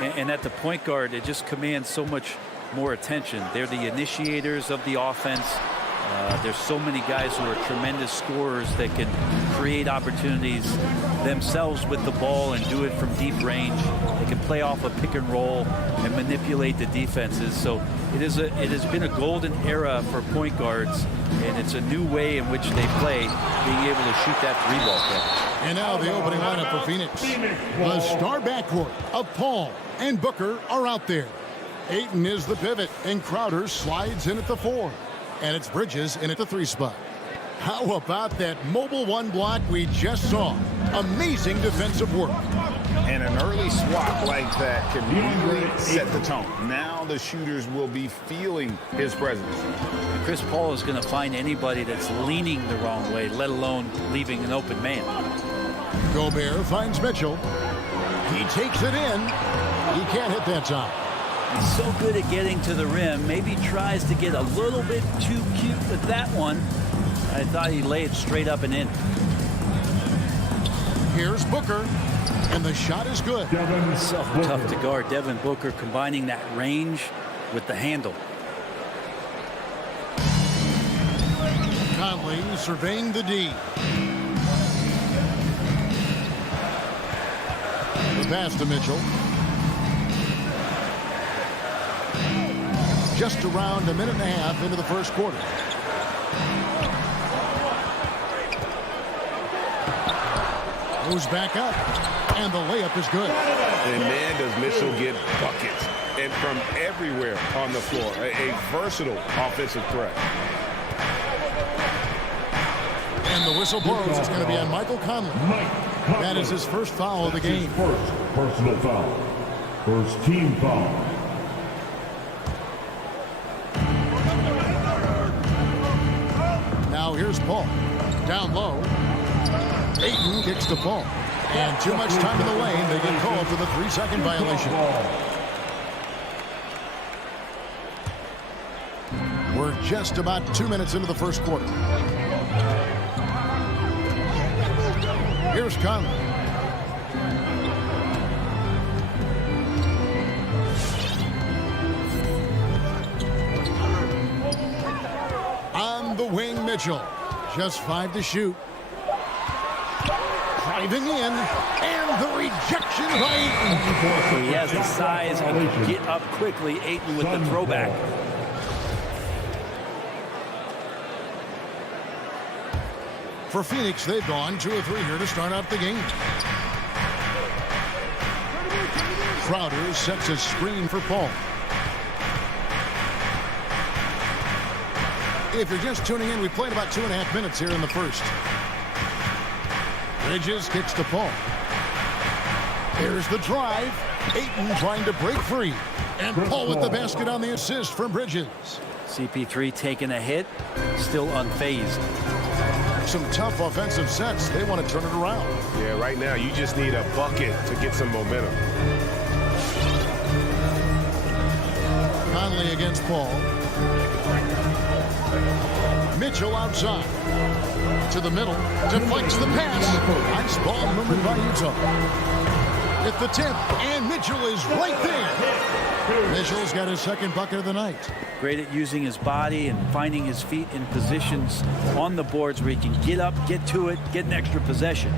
and at the point guard, it just commands so much more attention. They're the initiators of the offense. There's so many guys who are tremendous scorers that can create opportunities themselves with the ball and do it from deep range. They can play off a pick and roll and manipulate the defenses. So it has been a golden era for point guards, and it's a new way in which they play, being able to shoot that three-ball catch. And now the opening lineup for Phoenix. The star backcourt of Paul and Booker are out there. Ayton is the pivot, and Crowder slides in at the 4. And it's Bridges in at the 3 spot. How about that mobile 1 block we just saw? Amazing defensive work. And an early swap like that can really set the tone. Now the shooters will be feeling his presence. And Chris Paul is going to find anybody that's leaning the wrong way, let alone leaving an open man. Gobert finds Mitchell. He takes it in. He can't hit that time. He's so good at getting to the rim. Maybe tries to get a little bit too cute with that one. I thought he laid it straight up and in. Here's Booker, and the shot is good. So tough to guard. Devin Booker combining that range with the handle. Conley surveying the D. The pass to Mitchell. Just around a minute and a half into the first quarter. Moves back up, and the layup is good. And man, does Mitchell get buckets, and from everywhere on the floor. A versatile offensive threat. And the whistle blows. It's going to be on Michael Conley. That is his first foul of the game. First personal foul. First team foul. Now here's Paul. Down low. Ayton kicks to Paul. And too much time in the lane. They get called for the 3-second violation. We're just about 2 minutes into the first quarter. Here's Conley. On the wing, Mitchell. Just 5 to shoot. Driving in, and the rejection by Ayton. He has the size and can get up quickly. Ayton with the throwback. For Phoenix, they've gone 2 of 3 here to start out the game. Crowder sets a screen for Paul. If you're just tuning in, we played about 2.5 minutes here in the first. Bridges kicks to Paul. Here's the drive. Ayton trying to break free. And Paul with the basket on the assist from Bridges. CP3 taking a hit, still unfazed. Some tough offensive sets. They want to turn it around. Yeah, right now you just need a bucket to get some momentum. Conley against Paul. Mitchell outside. To the middle. Deflects the pass. Nice ball movement by Utah. At the tip. And Mitchell is right there. Mitchell's got his second bucket of the night. Great at using his body and finding his feet in positions on the boards where he can get up, get to it, get an extra possession.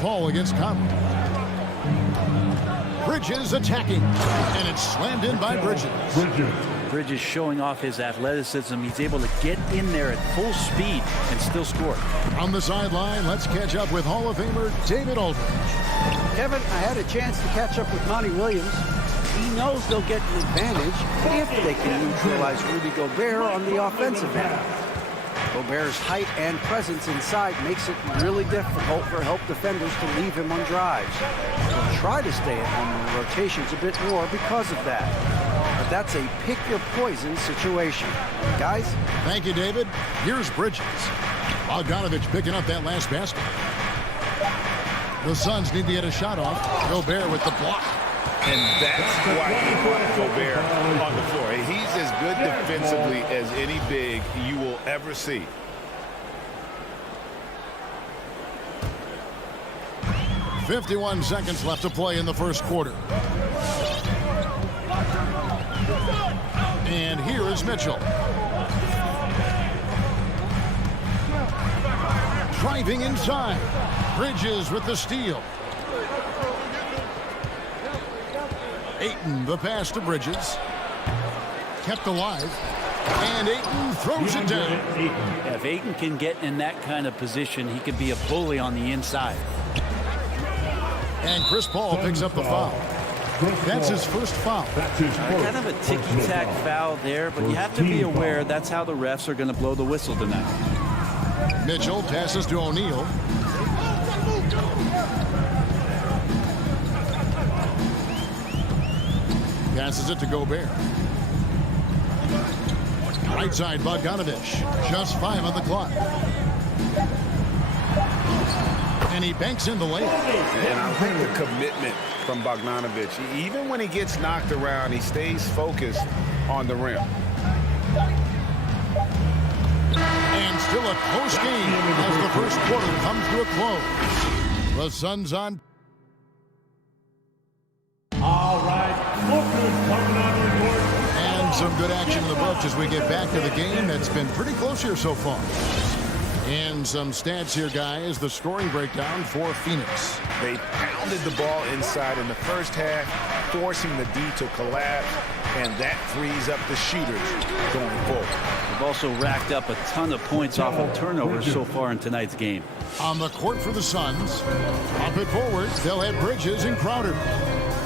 Paul against Conley. Bridges attacking. And it's slammed in by Bridges. Bridges showing off his athleticism. He's able to get in there at full speed and still score. On the sideline, let's catch up with Hall of Famer David Aldridge. Kevin, I had a chance to catch up with Monty Williams. He knows they'll get an advantage if they can neutralize Rudy Gobert on the offensive end. Gobert's height and presence inside makes it really difficult for help defenders to leave him on drives. They'll try to stay at home in the rotations a bit more because of that. But that's a pick-your-poison situation. Guys? Thank you, David. Here's Bridges. Bogdanovich picking up that last basket. The Suns need to get a shot off. Gobert with the block. And that's why he put Gobert on the floor. He's as good defensively as any big you will ever see. .51 seconds left to play in the first quarter. And here is Mitchell. Driving inside. Bridges with the steal. Ayton, the pass to Bridges. Kept alive. And Ayton throws it down. If Ayton can get in that kind of position, he could be a bully on the inside. And Chris Paul picks up the foul. That's his first foul. Kind of a ticky-tack foul there, but you have to be aware that's how the refs are going to blow the whistle tonight. Mitchell passes to O'Neal. Passes it to Gobert. Right side, Bogdanovich. Just 5 on the clock. And he banks in the layup. And I like the commitment from Bogdanovich. Even when he gets knocked around, he stays focused on the rim. And still a close game as the first quarter comes to a close. The Suns on. All right, Booker's coming on the court. And some good action in the books as we get back to the game that's been pretty close here so far. And some stats here, guys. The scoring breakdown for Phoenix. They pounded the ball inside in the first half, forcing the D to collapse, and that frees up the shooters going forward. They've also racked up a ton of points off of turnovers so far in tonight's game. On the court for the Suns, up it forward, they'll have Bridges and Crowder.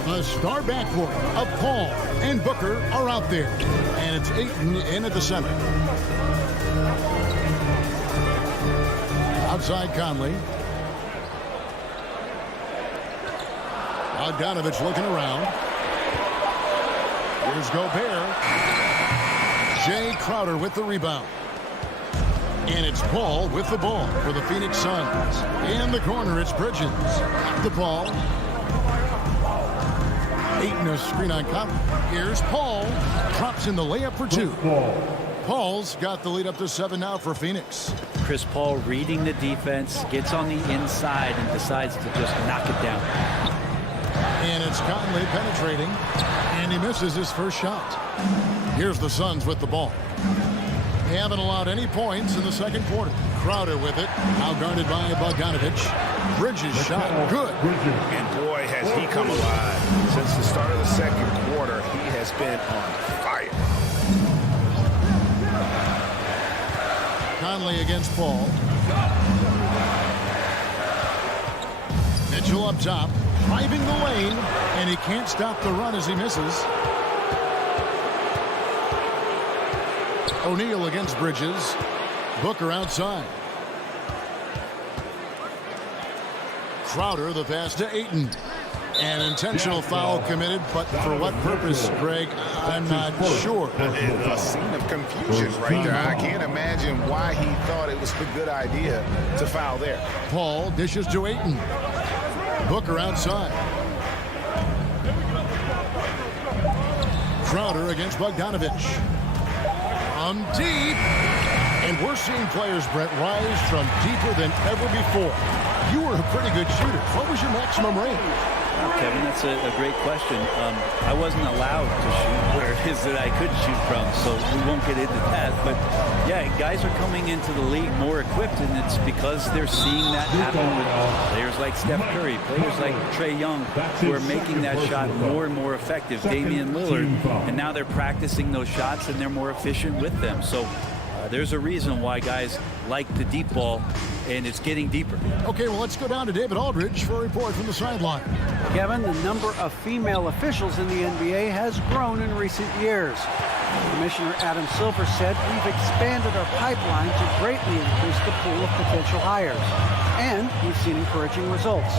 The star backcourt of Paul and Booker are out there, and it's Ayton in at the center. Outside Conley. Bogdanovich looking around. Here's Gobert. Jay Crowder with the rebound. And it's Paul with the ball for the Phoenix Suns. In the corner, it's Bridges. At the ball. Ayton a screen on Conley. Here's Paul. Drops in the layup for 2. Paul's got the lead up to 7 now for Phoenix. Chris Paul reading the defense, gets on the inside and decides to just knock it down. And it's Conley penetrating, and he misses his first shot. Here's the Suns with the ball. They haven't allowed any points in the second quarter. Crowder with it, now guarded by Bogdanovich. Bridges shot, good. And boy, has he come alive. Since the start of the second quarter, he has been on fire. Conley against Paul. Mitchell up top, driving the lane, and he can't stop the run as he misses. O'Neal against Bridges. Booker outside. Crowder, the pass to Ayton. An intentional foul committed, but for what purpose, Greg, I'm not sure. A scene of confusion right there. I can't imagine why he thought it was a good idea to foul there. Paul dishes to Ayton. Booker outside. Crowder against Bogdanovich. From deep. And we're seeing players, Brett, rise from deeper than ever before. You were a pretty good shooter. What was your maximum range? Well, Kevin, that's a great question. I wasn't allowed to shoot where it is that I could shoot from, so we won't get into that. But, yeah, guys are coming into the league more equipped, and it's because they're seeing that happen with players like Steph Curry, players like Trae Young, who are making that shot more and more effective, Damian Lillard, and now they're practicing those shots, and they're more efficient with them. So there's a reason why guys like the deep ball, and it's getting deeper. Okay, well, let's go down to David Aldridge for a report from the sideline. Kevin, the number of female officials in the NBA has grown in recent years. Commissioner Adam Silver said, "We've expanded our pipeline to greatly increase the pool of potential hires, and we've seen encouraging results.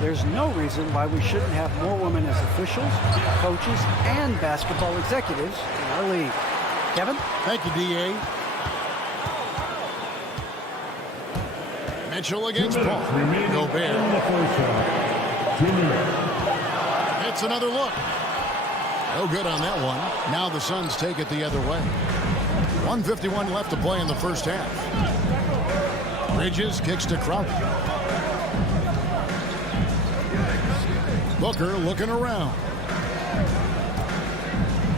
There's no reason why we shouldn't have more women as officials, coaches, and basketball executives in our league." Kevin? Thank you, D.A. Mitchell against Paul. Gobert. It's Gets another look. No good on that one. Now the Suns take it the other way. 1:51 left to play in the first half. Bridges kicks to Crowder. Booker looking around.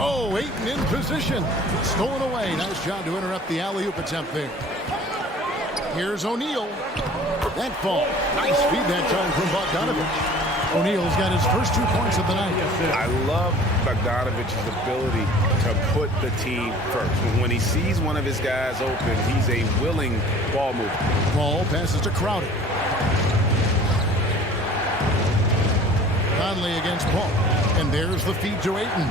Oh, Ayton in position. Stolen away. Nice job to interrupt the alley-oop attempt there. Here's O'Neal. That ball. Nice feed that time from Bogdanovich. O'Neal's got his first 2 points of the night. I love Bogdanovich's ability to put the team first. When he sees one of his guys open, he's a willing ball mover. Ball passes to Crowder. Conley against Paul. And there's the feed to Ayton.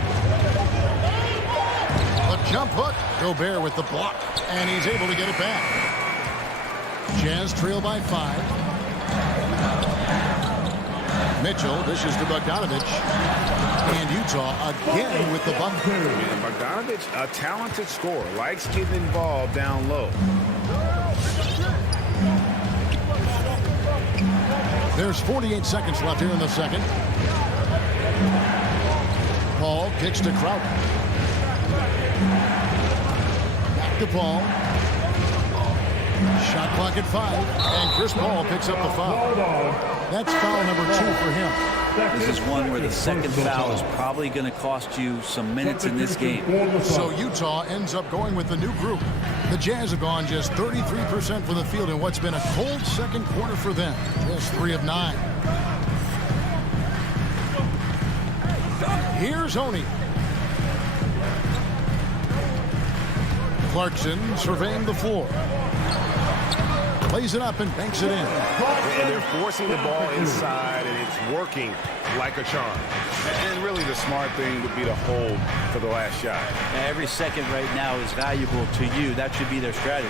A jump hook. Gobert with the block. And he's able to get it back. Jazz trail by 5. Mitchell dishes to Bogdanovich. And Utah again with the bucket. And Bogdanovich, a talented scorer, likes getting involved down low. There's 48 seconds left here in the second. Paul kicks to Crowder. Back to Paul. Shot clock at 5. And Chris Paul picks up the foul. That's foul number 2 for him. This is one where the second foul is probably going to cost you some minutes in this game. So Utah ends up going with the new group. The Jazz have gone just 33% from the field in what's been a cold second quarter for them. Just 3 of 9. Here's Oni. Clarkson surveying the floor. Plays it up and banks it in. And they're forcing the ball inside, and it's working like a charm. And really the smart thing would be to hold for the last shot. Every second right now is valuable to you. That should be their strategy.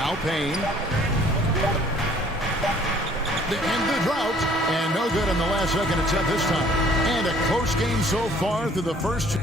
Now Payne. The end of the drought. And no good on the last second attempt this time. And a close game so far through the first 2.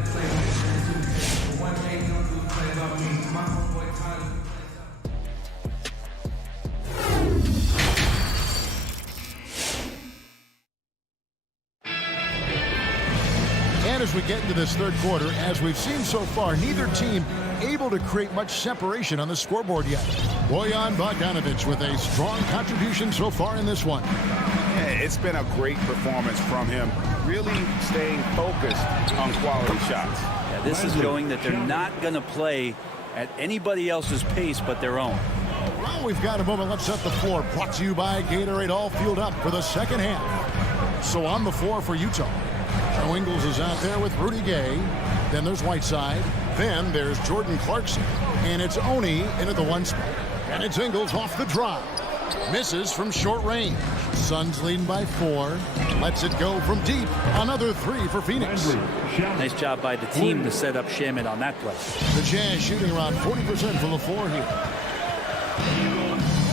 As we get into this third quarter, as we've seen so far, neither team able to create much separation on the scoreboard yet. Bojan Bogdanović with a strong contribution so far in this one. Yeah, it's been a great performance from him, really staying focused on quality shots. Yeah, this is showing that they're not going to play at anybody else's pace but their own. Well, we've got a moment left set the floor. Brought to you by Gatorade, all fueled up for the second half. So on the floor for Utah. Joe Ingles is out there with Rudy Gay. Then there's Whiteside. Then there's Jordan Clarkson. And it's Oni into the 1 spot. And it's Ingles off the drive. Misses from short range. Suns leading by 4. Lets it go from deep. Another 3 for Phoenix. Nice job by the team to set up Shamet on that play. The Jazz shooting around 40% from the floor here.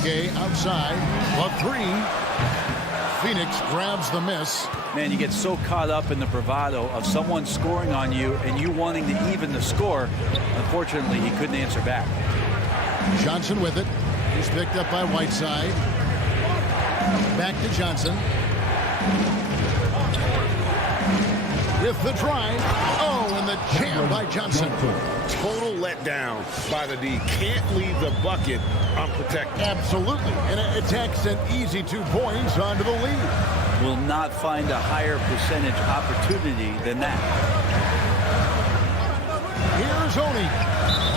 Gay outside. A 3. Phoenix grabs the miss. Man, you get so caught up in the bravado of someone scoring on you and you wanting to even the score. Unfortunately, he couldn't answer back. Johnson with it. He's picked up by Whiteside. Back to Johnson. With the drive. Oh, and the jam by Johnson. Total letdown by the D. Can't leave the bucket unprotected. Absolutely. And it takes an easy 2 points onto the lead. Will not find a higher percentage opportunity than that. Here's Oni.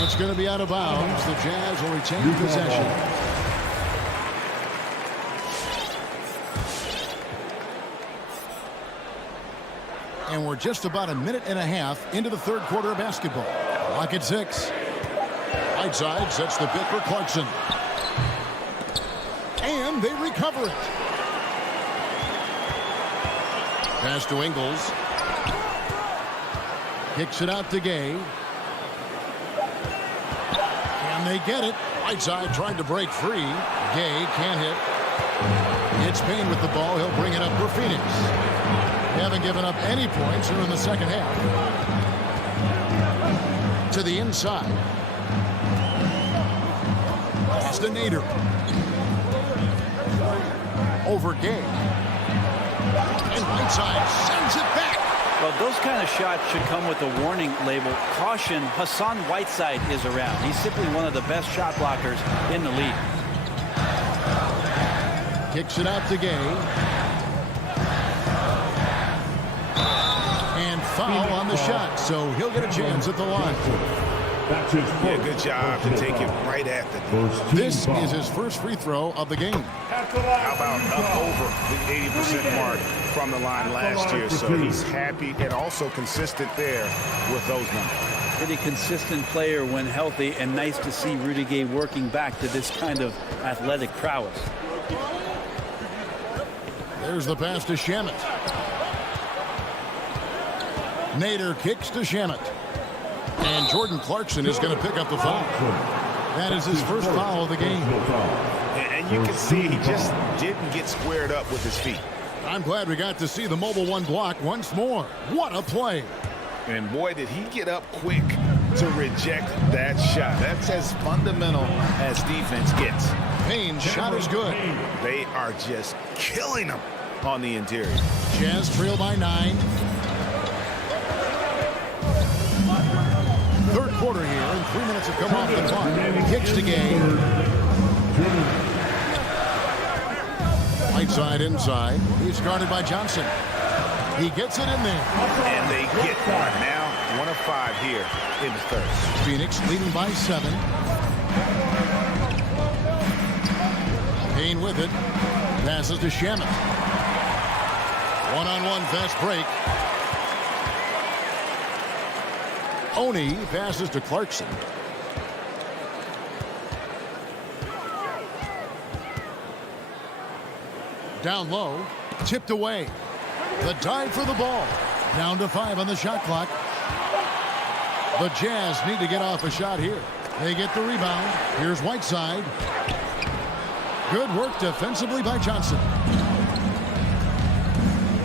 It's going to be out of bounds. The Jazz will retain possession. And we're just about a minute and a half into the third quarter of basketball. Clock at 6. Whiteside sets the pick for Clarkson. And they recover it. Pass to Ingles. Kicks it out to Gay. And they get it. Whiteside tried to break free. Gay can't hit. It's Payne with the ball. He'll bring it up for Phoenix. They haven't given up any points here in the second half. To the inside. Pass to Nader. over Gay. And Whiteside sends it back. Well, those kind of shots should come with a warning label. Caution, Hassan Whiteside is around. He's simply one of the best shot blockers in the league. Kicks it out to Gay. And foul on the shot, so he'll get a chance at the line. That's his Yeah, good job to take it right at the This is his first free throw of the game. How about up over the 80% mark from the line last year? So he's happy and also consistent there with those numbers. Pretty consistent player when healthy, and nice to see Rudy Gay working back to this kind of athletic prowess. There's the pass to Shamet. Nader kicks to Shamet. And Jordan Clarkson is going to pick up the foul. That is his first foul of the game. And you can see he just didn't get squared up with his feet. I'm glad we got to see the mobile one block once more. What a play. And boy, did he get up quick to reject that shot. That's as fundamental as defense gets. Payne's shot is good. They are just killing him on the interior. Jazz trail by 9. Third quarter here, and 3 minutes have come off the clock. Kicks to Gay. Right side inside. He's guarded by Johnson. He gets it in there. And they get one. Now 1 of 5 here in the third. Phoenix leading by 7. Payne with it. Passes to Shamet. One-on-one fast break. Oni passes to Clarkson. Down low, tipped away. The dive for the ball. Down to 5 on the shot clock. The Jazz need to get off a shot here. They get the rebound. Here's Whiteside. Good work defensively by Johnson.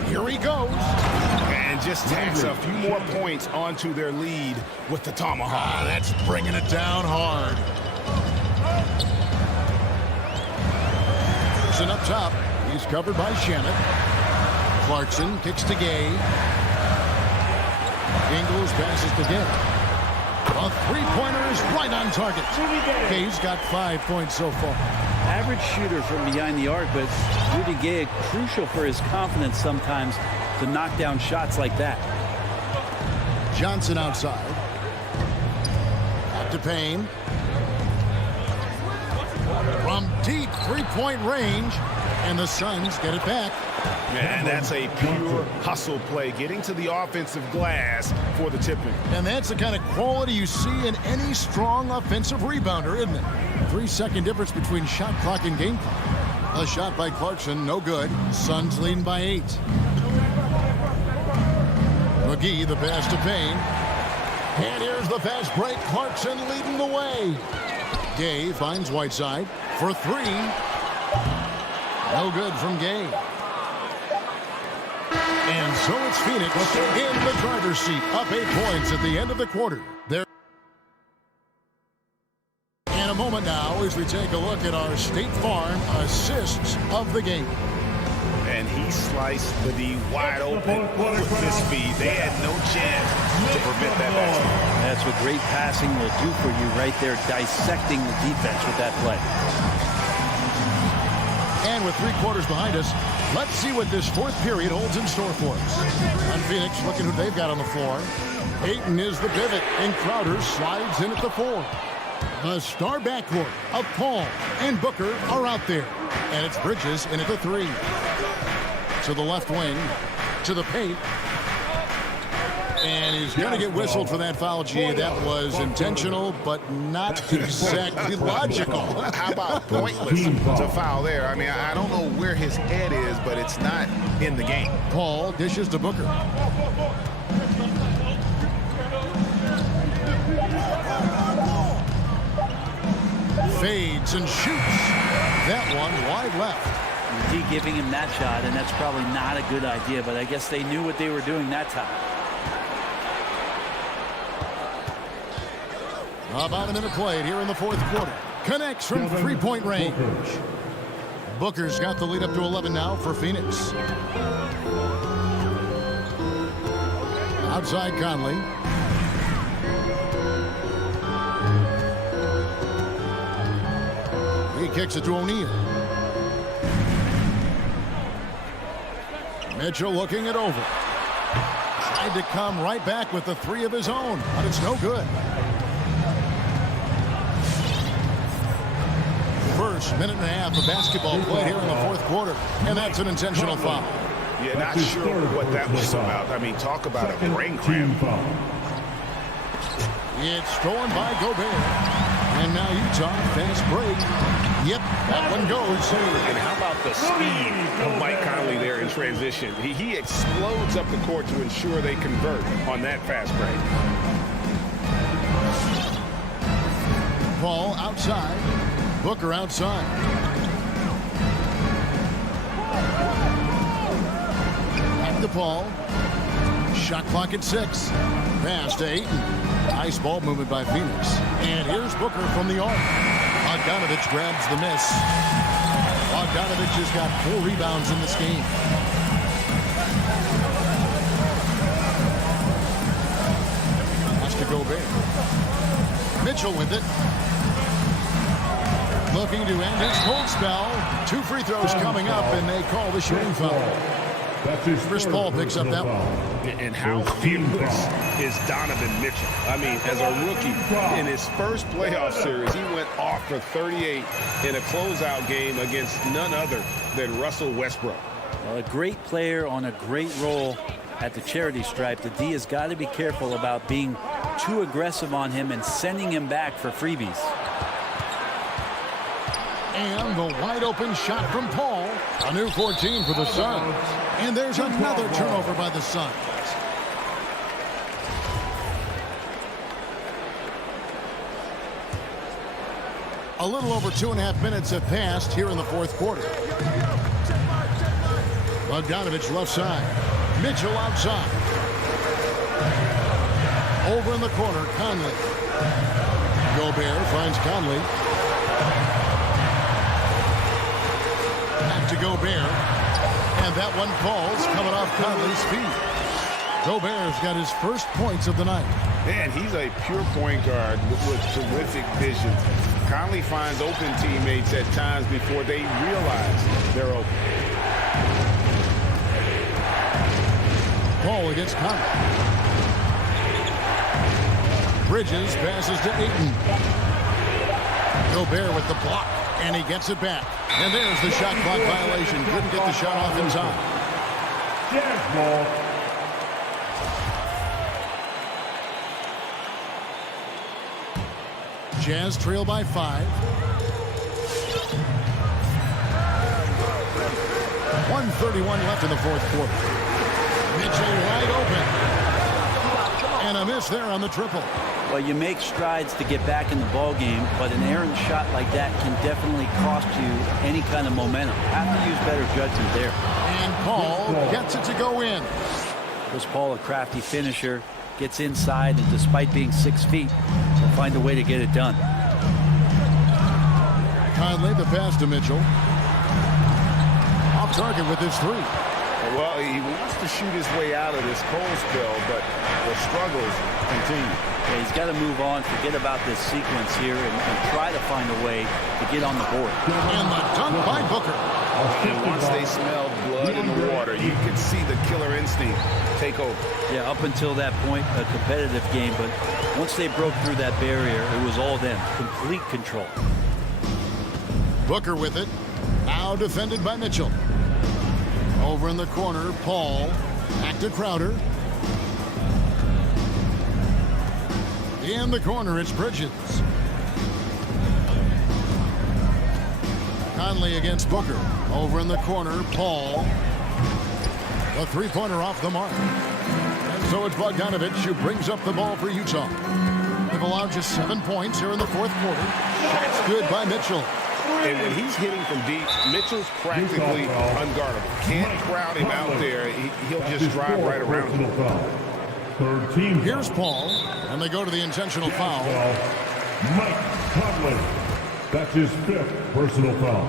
Here he goes. And just tacks a few more points onto their lead with the tomahawk. That's bringing it down hard. Person up top. He's covered by Shamet. Clarkson kicks to Gay. Ingles passes to Gay. A three-pointer is right on target. Gay's got 5 points so far. Average shooter from behind the arc, but Rudy Gay crucial for his confidence sometimes to knock down shots like that. Johnson outside. Out to Payne. From deep three-point range, and the Suns get it back. Man, that's a pure hustle play, getting to the offensive glass for the tipping. And that's the kind of quality you see in any strong offensive rebounder, isn't it? 3-second difference between shot clock and game clock. A shot by Clarkson, no good. Suns leading by 8. McGee, the pass to Payne. And here's the fast break. Clarkson leading the way. Gay finds Whiteside for 3. No good from Gay. And so it's Phoenix in the driver's seat, up 8 points at the end of the quarter. There. In a moment now, as we take a look at our State Farm assists of the game. And he sliced the D wide open with his speed. They had no chance to prevent that basket. That's what great passing will do for you right there, dissecting the defense with that play. And with 3 quarters behind us, let's see what this fourth period holds in store for us. On Phoenix, looking who they've got on the floor. Ayton is the pivot, and Crowder slides in at the 4. The star backcourt of Paul and Booker are out there. And it's Bridges in at the 3. To the left wing, to the paint. And he's going to get whistled for that foul, G. That was intentional, but not exactly logical. How about pointless to foul there? I mean, I don't know where his head is, but it's not in the game. Paul dishes to Booker. Fades and shoots. That one wide left. McGee giving him that shot, and that's probably not a good idea, but I guess they knew what they were doing that time. About a minute played here in the fourth quarter. Connects from three-point range. Booker's got the lead up to 11 now for Phoenix. Outside Conley. He kicks it to O'Neal. Mitchell looking it over. Tried to come right back with the three of his own, but it's no good. First minute and a half of basketball played here in the fourth quarter, and that's an intentional foul. Yeah, not sure what that was about. I mean, talk about a brain cramp. It's stolen by Gobert. And now Utah, fast break. Yep, that one goes. And how about the speed of Mike Conley there in transition? He explodes up the court to ensure they convert on that fast break. Paul outside. Booker outside. Back to Paul. Shot clock at 6. Pass to Ayton. Nice ball movement by Phoenix. And here's Booker from the arc. Bogdanovich grabs the miss. Bogdanovich has got 4 rebounds in this game. Pass to Gobert. Mitchell with it. Looking to end his cold spell. 2 free throws coming up, and they call the shooting foul. Chris Paul picks up that one. And how fearless is Donovan Mitchell? I mean, as a rookie, in his first playoff series, he went off for 38 in a closeout game against none other than Russell Westbrook. Well, a great player on a great role at the charity stripe. The D has got to be careful about being too aggressive on him and sending him back for freebies. And the wide open shot from Paul. A new 14 for the Suns. And there's another turnover by the Suns. A little over 2.5 minutes have passed here in the fourth quarter. Bogdanovich left side. Mitchell outside. Over in the corner, Conley. Gobert finds Conley. Back to Gobert. And that one falls, coming off Conley's feet. Gobert's got his first points of the night. Man, he's a pure point guard with terrific vision. Conley finds open teammates at times before they realize they're open. Paul against Conley. Bridges passes to Ayton. Gobert with the block, and he gets it back. And there's the shot clock violation. Couldn't get the shot off in time. Jazz ball. Jazz trail by 5. 1:31 left in the fourth quarter. Mitchell wide open. And a miss there on the triple. Well, you make strides to get back in the ball game, but an errant shot like that can definitely cost you any kind of momentum. Have to use better judgment there. And Paul gets it to go in. Chris Paul, a crafty finisher, gets inside, and despite being 6 feet, will find a way to get it done. Conley, the pass to Mitchell. Off target with his 3. Well, he wants to shoot his way out of this cold spell, but the struggles continue. Yeah, he's got to move on, forget about this sequence here, and try to find a way to get on the board. And the dunk by Booker. And once they smell blood in the water, you can see the killer instinct take over. Yeah, up until that point, a competitive game, but once they broke through that barrier, it was all them. Complete control. Booker with it. Now defended by Mitchell. Over in the corner, Paul. Back to Crowder. In the corner, it's Bridges. Conley against Booker. Over in the corner, Paul. The three-pointer off the mark. And so it's Bogdanovich who brings up the ball for Utah. They've allowed just 7 points here in the fourth quarter. Shots good by Mitchell. And when he's hitting from deep, Mitchell's practically unguardable. Can't crowd him out there. He'll just drive right around him. Third team. Here's Paul, and they go to the intentional foul. Mike Conley. That's his 5th personal foul.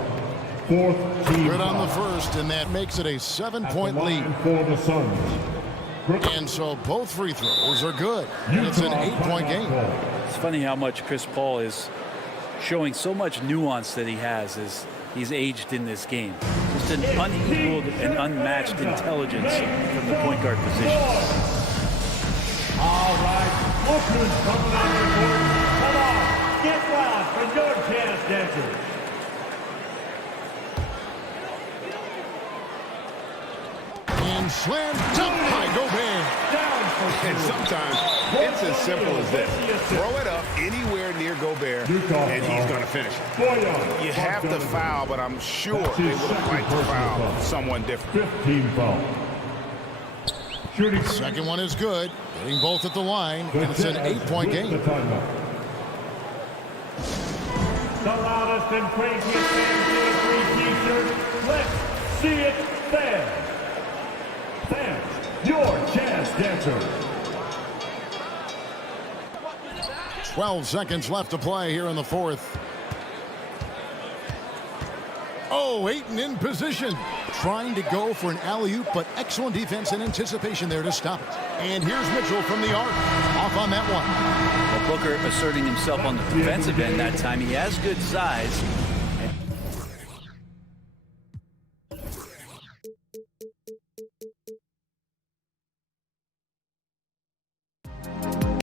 Fourth team Good on the foul. first, and that makes it a 7-point lead. For the Suns. And so both free throws are good. And it's an 8-point game. It's funny how much Chris Paul is showing so much nuance that he has as he's aged in this game. Just an unequaled and unmatched intelligence from the point guard position. All right, look who's coming on the court. Come on, get loud for your Jazz dancers. And slam dunk by Gobert. And sometimes it's as simple as this. Throw it up anywhere near Gobert, and he's going to finish it. You have to foul, but I'm sure they would have liked to foul someone different. 15 foul. Shooting. Second one is good. Hitting both at the line, and it's an 8-point game. The loudest and craziest fans in a free t-shirt. Let's see it then. Fans, your Jazz dancers. 12 seconds left to play here in the fourth. Oh, Ayton in position. Trying to go for an alley-oop, but excellent defense and anticipation there to stop it. And here's Mitchell from the arc. Off on that one. Well, Booker asserting himself on the defensive end that time. He has good size,